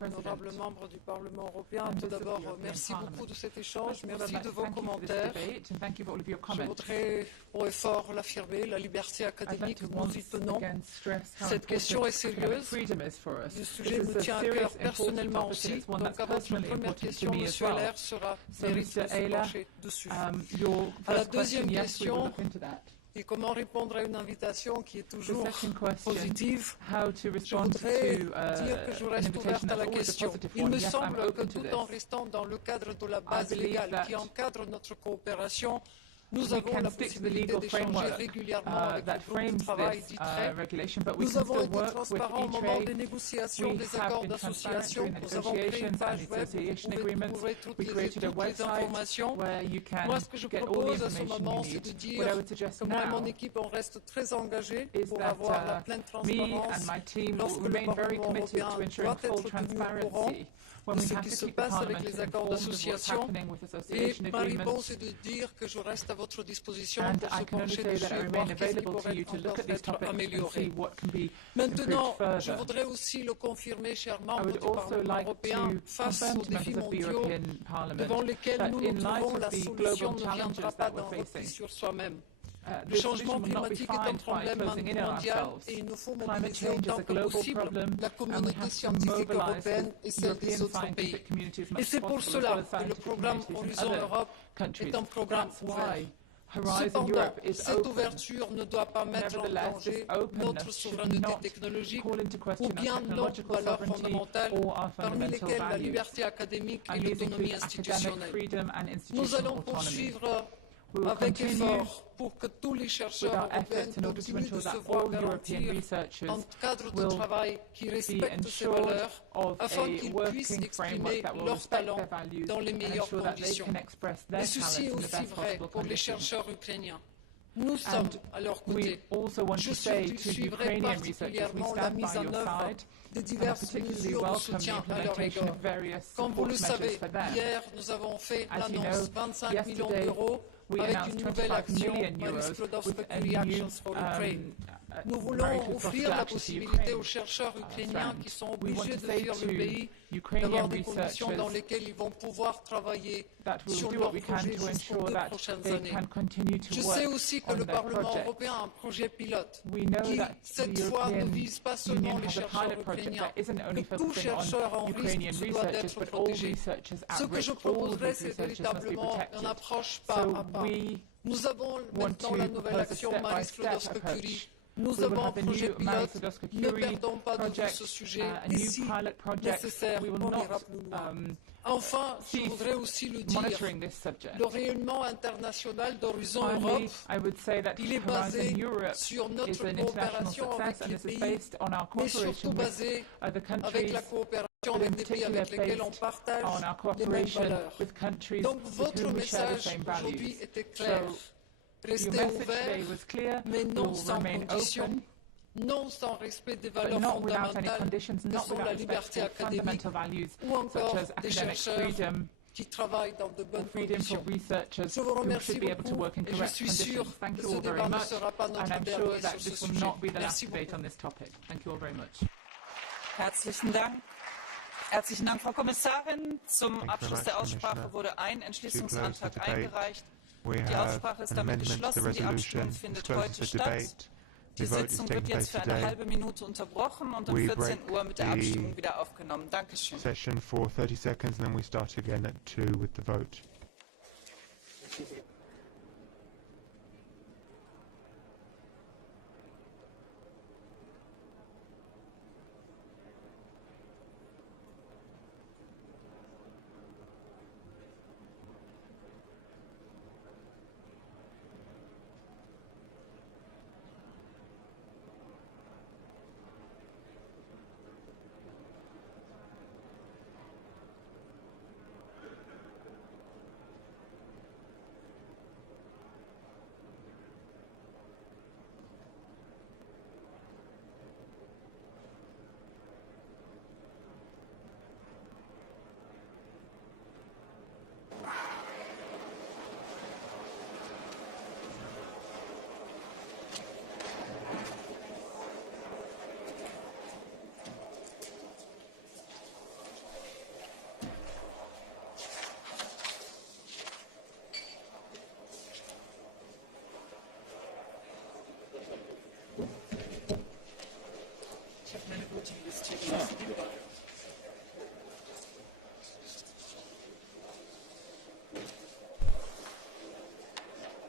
Honorables membres du Parlement européen, tout d'abord, merci beaucoup de cet échange, merci de vos commentaires. Je voudrais haut et fort l'affirmer, la liberté académique, nous y tenons. Cette question est sérieuse. Le sujet me tient à cœur personnellement aussi. Donc, à votre première question, M. Heller sera mérite de se pencher dessus. À la deuxième question, et comment répondre à une invitation qui est toujours positive, je voudrais dire que je reste ouverte à la question. Il me semble que tout en restant dans le cadre de la base légale qui encadre notre coopération, nous avons la possibilité d'échanger régulièrement avec le groupe de travail DIRECTO. Nous avons été transparents au moment des négociations des accords d'association. Nous avons créé une page web où vous pourrez trouver toutes les informations. Moi, ce que je propose à ce moment, c'est de dire que moi et mon équipe, on reste très engagés pour avoir la pleine transparence lorsque le Parlement européen doit être tenu au courant de ce qui se passe avec les accords d'association. Et ma réponse est de dire que je reste à votre disposition pour se pencher dessus, voir qu'est-ce qui pourrait encore être amélioré. Maintenant, je voudrais aussi le confirmer, chers membres du Parlement européen, face aux défis mondiaux devant lesquels nous nous trouvons, la solution ne viendra pas d'un repli sur soi-même. Le changement climatique est un problème mondial et il nous faut mobiliser autant que possible la communauté scientifique européenne et celle des autres pays. Et c'est pour cela que le programme Horizon Europe est un programme ouvert. Cependant, cette ouverture ne doit pas mettre en danger notre souveraineté technologique ou bien nos valeurs fondamentales, parmi lesquelles la liberté académique et l'autonomie institutionnelle. Nous allons poursuivre avec effort pour que tous les chercheurs européens continuent de se voir garantir un cadre de travail qui respecte ces valeurs afin qu'ils puissent exprimer leurs talents dans les meilleures conditions. Et ceci est aussi vrai pour les chercheurs ukrainiens. Nous sommes à leur côté. Je suivrai particulièrement la mise en œuvre de diverses mesures de soutien à leur égard. Comme vous le savez, hier, nous avons fait l'annonce de 25 millions d'euros avec une nouvelle action, Reactions for Ukraine. Nous voulons offrir la possibilité aux chercheurs ukrainiens qui sont obligés de fuir le pays d'avoir des conditions dans lesquelles ils vont pouvoir travailler sur leur projet jusqu'aux 2 prochaines années. Je sais aussi que le Parlement européen a un projet pilote qui, cette fois, ne vise pas seulement les chercheurs ukrainiens, que tout chercheur en risque doit être protégé. Ce que je proposerai, c'est véritablement une approche pas à pas. Nous avons maintenant la nouvelle action Marie-Skłodowska-Curie. Nous avons un projet pilote, ne perdons pas de vue ce sujet, et si nécessaire, on ira plus loin. Enfin, je voudrais aussi le dire, le rayonnement international d'Horizon Europe, il est basé sur notre coopération avec les pays, mais surtout basé avec la coopération avec des pays avec lesquels on partage les mêmes valeurs. Donc votre message aujourd'hui était clair. Restez ouverts, mais non sans conditions, non sans respect des valeurs fondamentales que sont la liberté académique ou encore des chercheurs qui travaillent dans de bonnes conditions. Je vous remercie beaucoup et je suis sûr que ce débat ne sera pas notre dernier sur ce sujet. Merci beaucoup. Herzlichen Dank. Herzlichen Dank, Frau Kommissarin. Zum Abschluss der Aussprache wurde ein Entschließungsantrag eingereicht. Die Aussprache ist damit geschlossen. Die Abstimmung findet heute statt. Die Sitzung wird jetzt für eine halbe Minute unterbrochen und um 14 Uhr mit der Abstimmung wieder aufgenommen. Dankeschön. Session for 30 seconds and then we start again at 2 with the vote.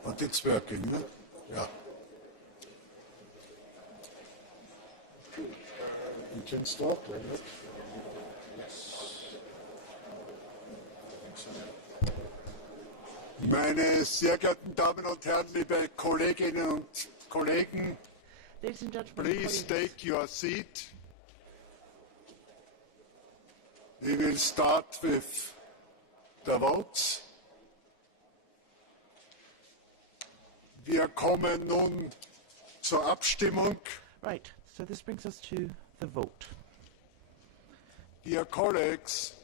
But it's working, no? Yeah. You can start, right? Meine sehr geehrten Damen und Herren, liebe Kolleginnen und Kollegen, please take your seat. We will start with the votes. Wir kommen nun zur Abstimmung. Right, so this brings us to the vote. Dear colleagues,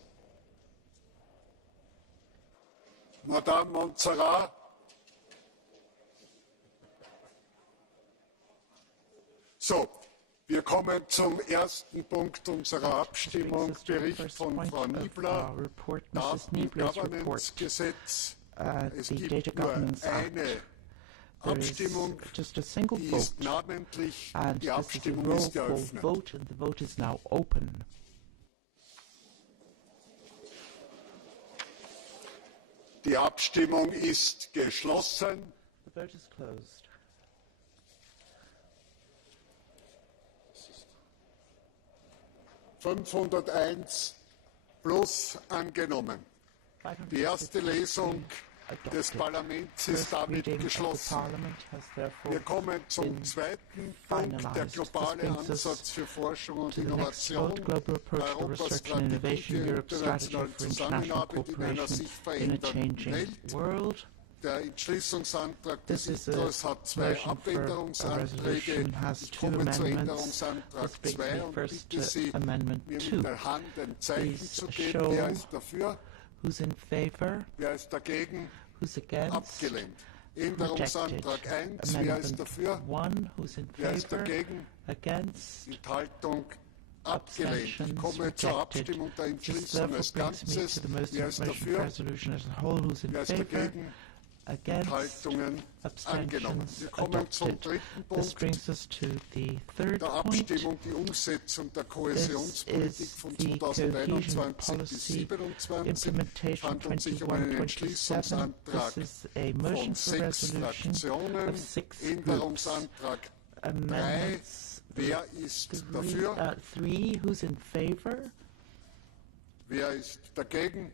Madame Montserrat, so, wir kommen zum ersten Punkt unserer Abstimmung, Bericht von Frau Niebler, Datengovernance-Gesetz. Es gibt nur eine Abstimmung, die ist namentlich, die Abstimmung ist eröffnet. Die Abstimmung ist geschlossen. The vote is closed. 501 plus angenommen. Die erste Lesung des Parlaments ist damit geschlossen. Wir kommen zum zweiten Punkt, der globale Ansatz für Forschung und Innovation, Europas Strategie für internationale Zusammenarbeit in einer sich verändernden Welt. Der Entschließungsantrag des ITRES hat zwei Abänderungsanträge. Ich komme zu Änderungsantrag 2 und bitte Sie, mir mit der Hand ein Zeichen zu geben. Wer ist dafür? Who's in favor? Wer ist dagegen? Who's against? Abgelehnt. Änderungsantrag 1, wer ist dafür? Wer ist dagegen? Enthaltung abgelehnt. Ich komme zur Abstimmung der Entschließung als Ganzes. Wer ist dafür? Wer ist dagegen? Enthaltungen angenommen. Wir kommen zum dritten Punkt der Abstimmung, die Umsetzung der Kohäsionspolitik von 2021 bis 2027. Handelt sich um einen Entschließungsantrag von 6 Fraktionen. Änderungsantrag 3. Wer ist dafür? Wer ist dagegen?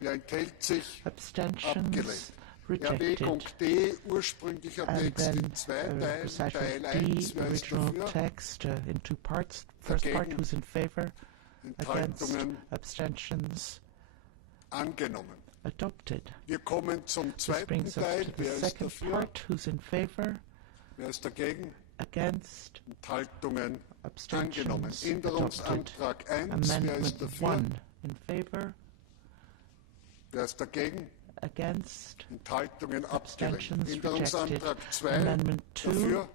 Wer enthält sich? Abgelehnt. Erwägung D, ursprünglicher Text in 2 Teilen. Teil 1, wer ist dafür? Dagegen? Enthaltungen? Angenommen. Wir kommen zum zweiten Teil. Wer ist dafür? Wer ist dagegen? Enthaltungen? Angenommen. Änderungsantrag 1, wer ist dafür? Wer ist dagegen? Enthaltungen abgelehnt. Änderungsantrag 2 dafür?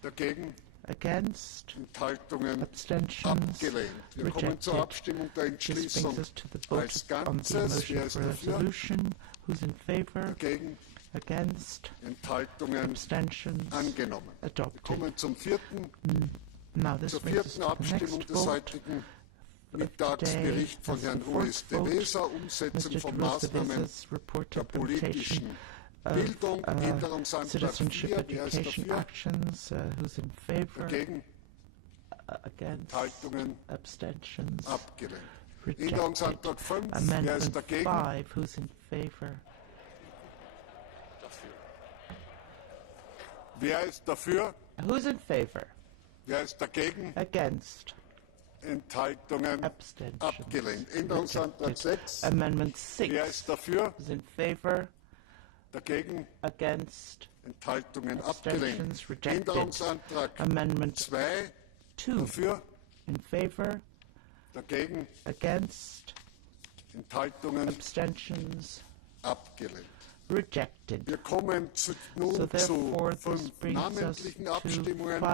Dagegen? Enthaltungen abgelehnt. Wir kommen zur Abstimmung der Entschließung als Ganzes. Wer ist dafür? Dagegen? Enthaltungen angenommen. Wir kommen zur vierten Abstimmung des heutigen Mittagsbericht von Herrn Ruiz de Vesa, Umsetzung von Maßnahmen der politischen Bildung, Änderungsantrag 4, wer ist dafür? Dagegen? Enthaltungen abgelehnt. Änderungsantrag 5, wer ist dagegen? Wer ist dafür? Wer ist dagegen? Enthaltungen abgelehnt. Änderungsantrag 6. Wer ist dafür? Dagegen? Enthaltungen abgelehnt. Änderungsantrag 2. Dafür? Dagegen? Enthaltungen abgelehnt. Wir kommen nun zu 5 namentlichen Abstimmungen.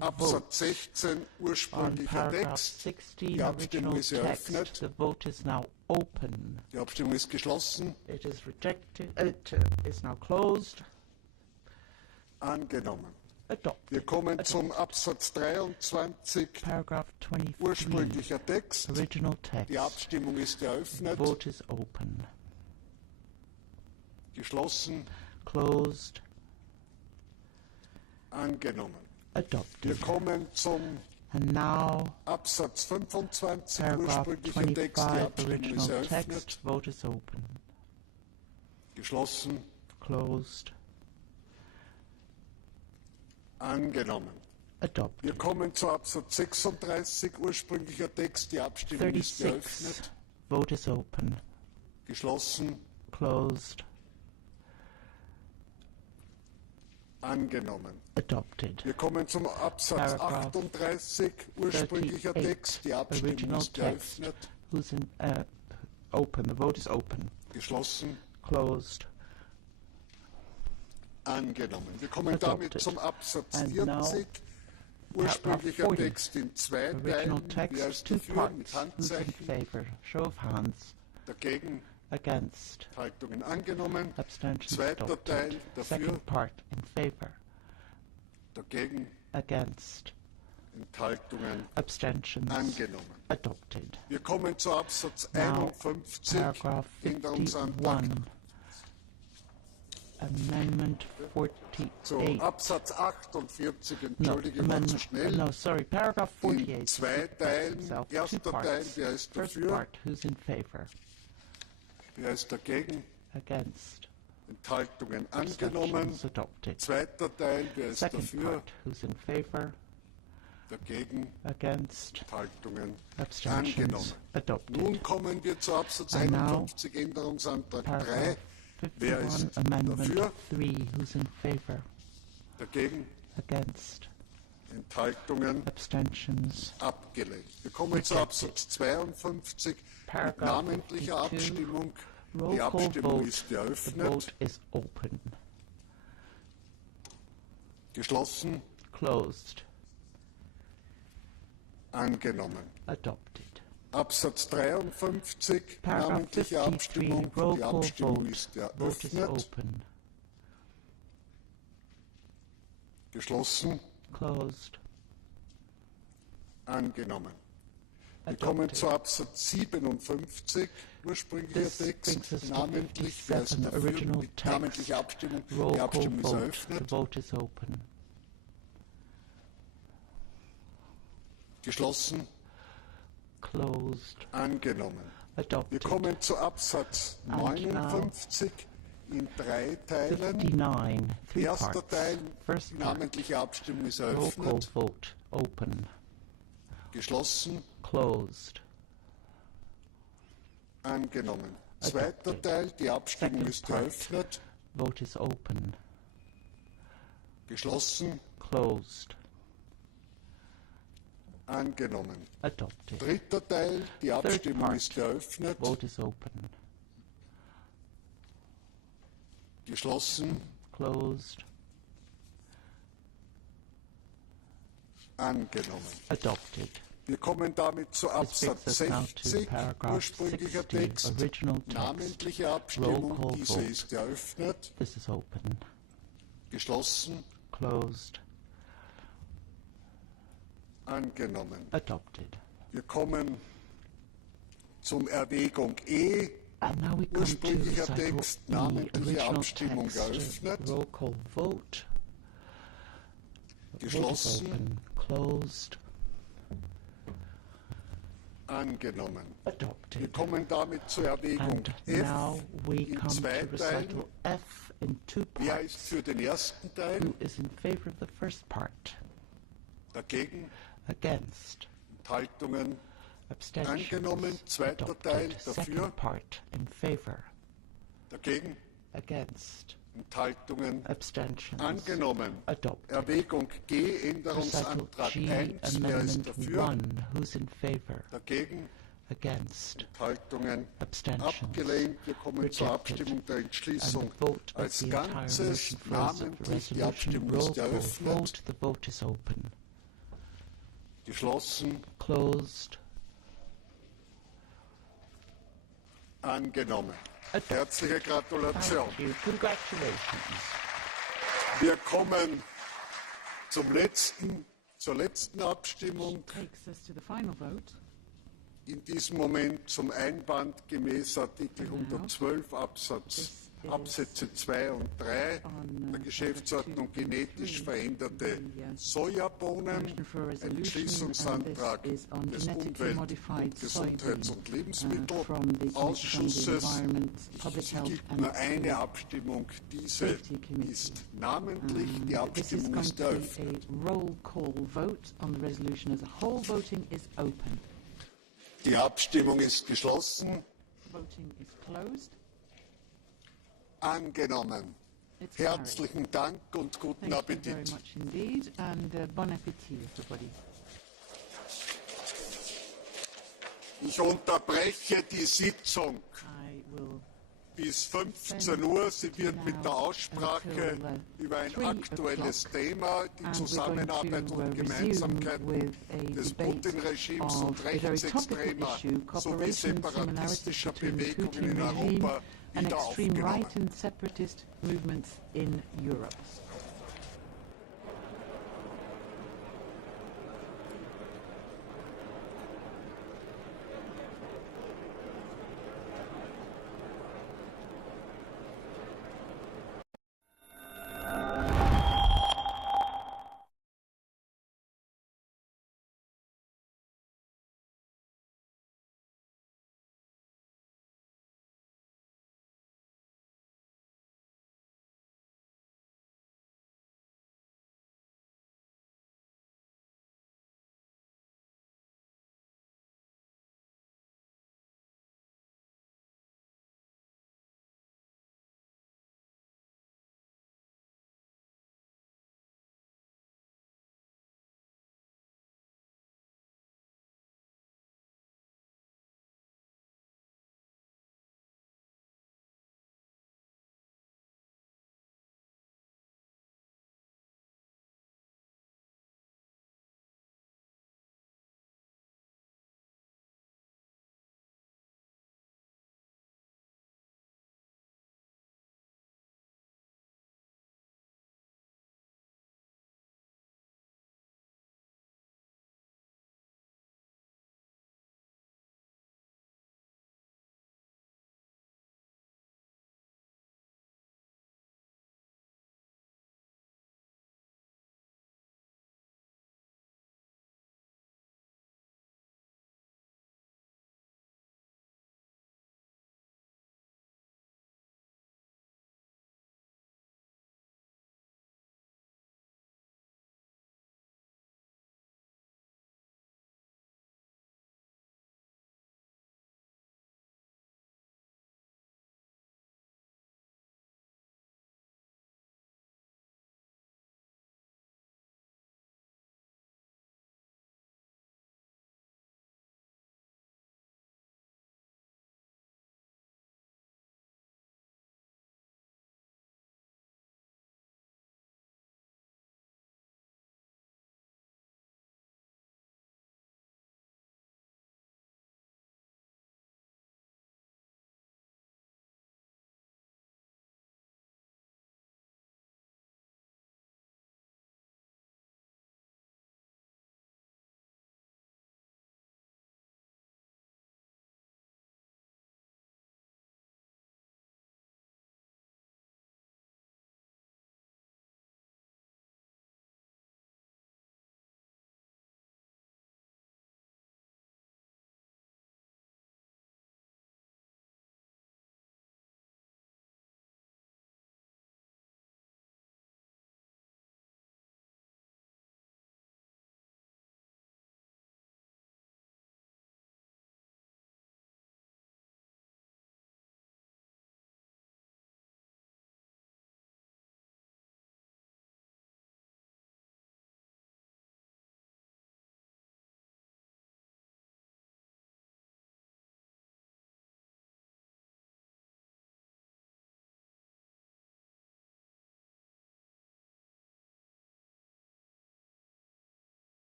Absatz 16, ursprünglicher Text. Die Abstimmung ist eröffnet. Die Abstimmung ist geschlossen. Angenommen. Wir kommen zum Absatz 23, ursprünglicher Text. Die Abstimmung ist eröffnet. Geschlossen. Angenommen. Wir kommen zum Absatz 25, ursprünglicher Text. Die Abstimmung ist eröffnet. Geschlossen. Angenommen. Wir kommen zu Absatz 36, ursprünglicher Text. Die Abstimmung ist eröffnet. Geschlossen. Angenommen. Wir kommen zum Absatz 38, ursprünglicher Text. Die Abstimmung ist eröffnet. Geschlossen. Angenommen. Wir kommen damit zum Absatz 40, ursprünglicher Text in 2 Teilen. Wer ist dafür? Mit Handzeichen. Dagegen? Enthaltungen angenommen. Zweiter Teil dafür. Dagegen. Enthaltungen angenommen. Wir kommen zu Absatz 51, Änderungsantrag. Zu Absatz 48, entschuldige mal zu schnell. In 2 Teilen. Erster Teil, wer ist dafür? Wer ist dagegen? Enthaltungen angenommen. Zweiter Teil, wer ist dafür? Dagegen? Enthaltungen angenommen. Nun kommen wir zu Absatz 51, Änderungsantrag 3. Wer ist dafür? Dagegen? Enthaltungen abgelehnt. Wir kommen zu Absatz 52 mit namentlicher Abstimmung. Die Abstimmung ist eröffnet. Geschlossen. Closed. Angenommen. Adopted. Absatz 53, namentliche Abstimmung. Die Abstimmung ist eröffnet. Geschlossen. Closed. Angenommen. Wir kommen zu Absatz 57, ursprünglicher Text, namentlich, wer ist dafür? Namentliche Abstimmung. Die Abstimmung ist eröffnet. Geschlossen. Closed. Angenommen. Adopted. Wir kommen zu Absatz 59 in 3 Teilen. 59, Erster Teil, die namentliche Abstimmung ist eröffnet. Vote. Open. Geschlossen. Closed. Angenommen. Zweiter Teil, die Abstimmung ist eröffnet. Vote is open. Geschlossen. Closed. Angenommen. Adopted. Dritter Teil, die Abstimmung ist eröffnet. Vote is open. Geschlossen. Closed. Angenommen. Adopted. Wir kommen damit zu Absatz 60, ursprünglicher Text, namentliche Abstimmung, diese ist eröffnet. This is open. Geschlossen. Closed. Angenommen. Adopted. Wir kommen zum Erwägung E, ursprünglicher Text, namentliche Abstimmung eröffnet. Roll call vote. Geschlossen. Closed. Angenommen. Adopted. Wir kommen damit zur Erwägung F in 2 Teilen. Wer ist für den ersten Teil? Who is in favor of the first part? Dagegen? Against. Enthaltungen? Abstentions. Angenommen. Zweiter Teil dafür? Second part in favor. Dagegen? Against. Enthaltungen? Abstentions. Angenommen. Adopted. Erwägung G, Änderungsantrag 1. Wer ist dafür? Who's in favor? Dagegen? Against. Enthaltungen? Abstentions. Abgelehnt. Wir kommen zur Abstimmung der Entschließung als Ganzes. Namentlich. Die Abstimmung ist eröffnet. The vote is open. Geschlossen. Closed. Angenommen. Herzliche Gratulation. Congratulations. Wir kommen zur letzten Abstimmung. Takes us to the final vote. In diesem Moment zum Einwand gemäß Artikel 112 Absätze 2 und 3 der Geschäftsordnung genetisch veränderte Sojabohnen, ein Entschließungsantrag des Umwelt-, Gesundheits- und Lebensmittelausschusses. Es gibt nur eine Abstimmung, diese ist namentlich, die Abstimmung ist eröffnet. Roll call vote on the resolution as a whole. Voting is open. Die Abstimmung ist geschlossen. Voting is closed. Angenommen. Herzlichen Dank und guten Appetit. Thank you very much indeed, and bon appétit, everybody. Ich unterbreche die Sitzung bis 15 Uhr. Sie wird mit der Aussprache über ein aktuelles Thema, die Zusammenarbeit und Gemeinsamkeiten des Putin-Regimes und Rechtsextremer sowie separatistischer Bewegungen in Europa and wieder extreme aufgenommen. right and separatist movements in Europe.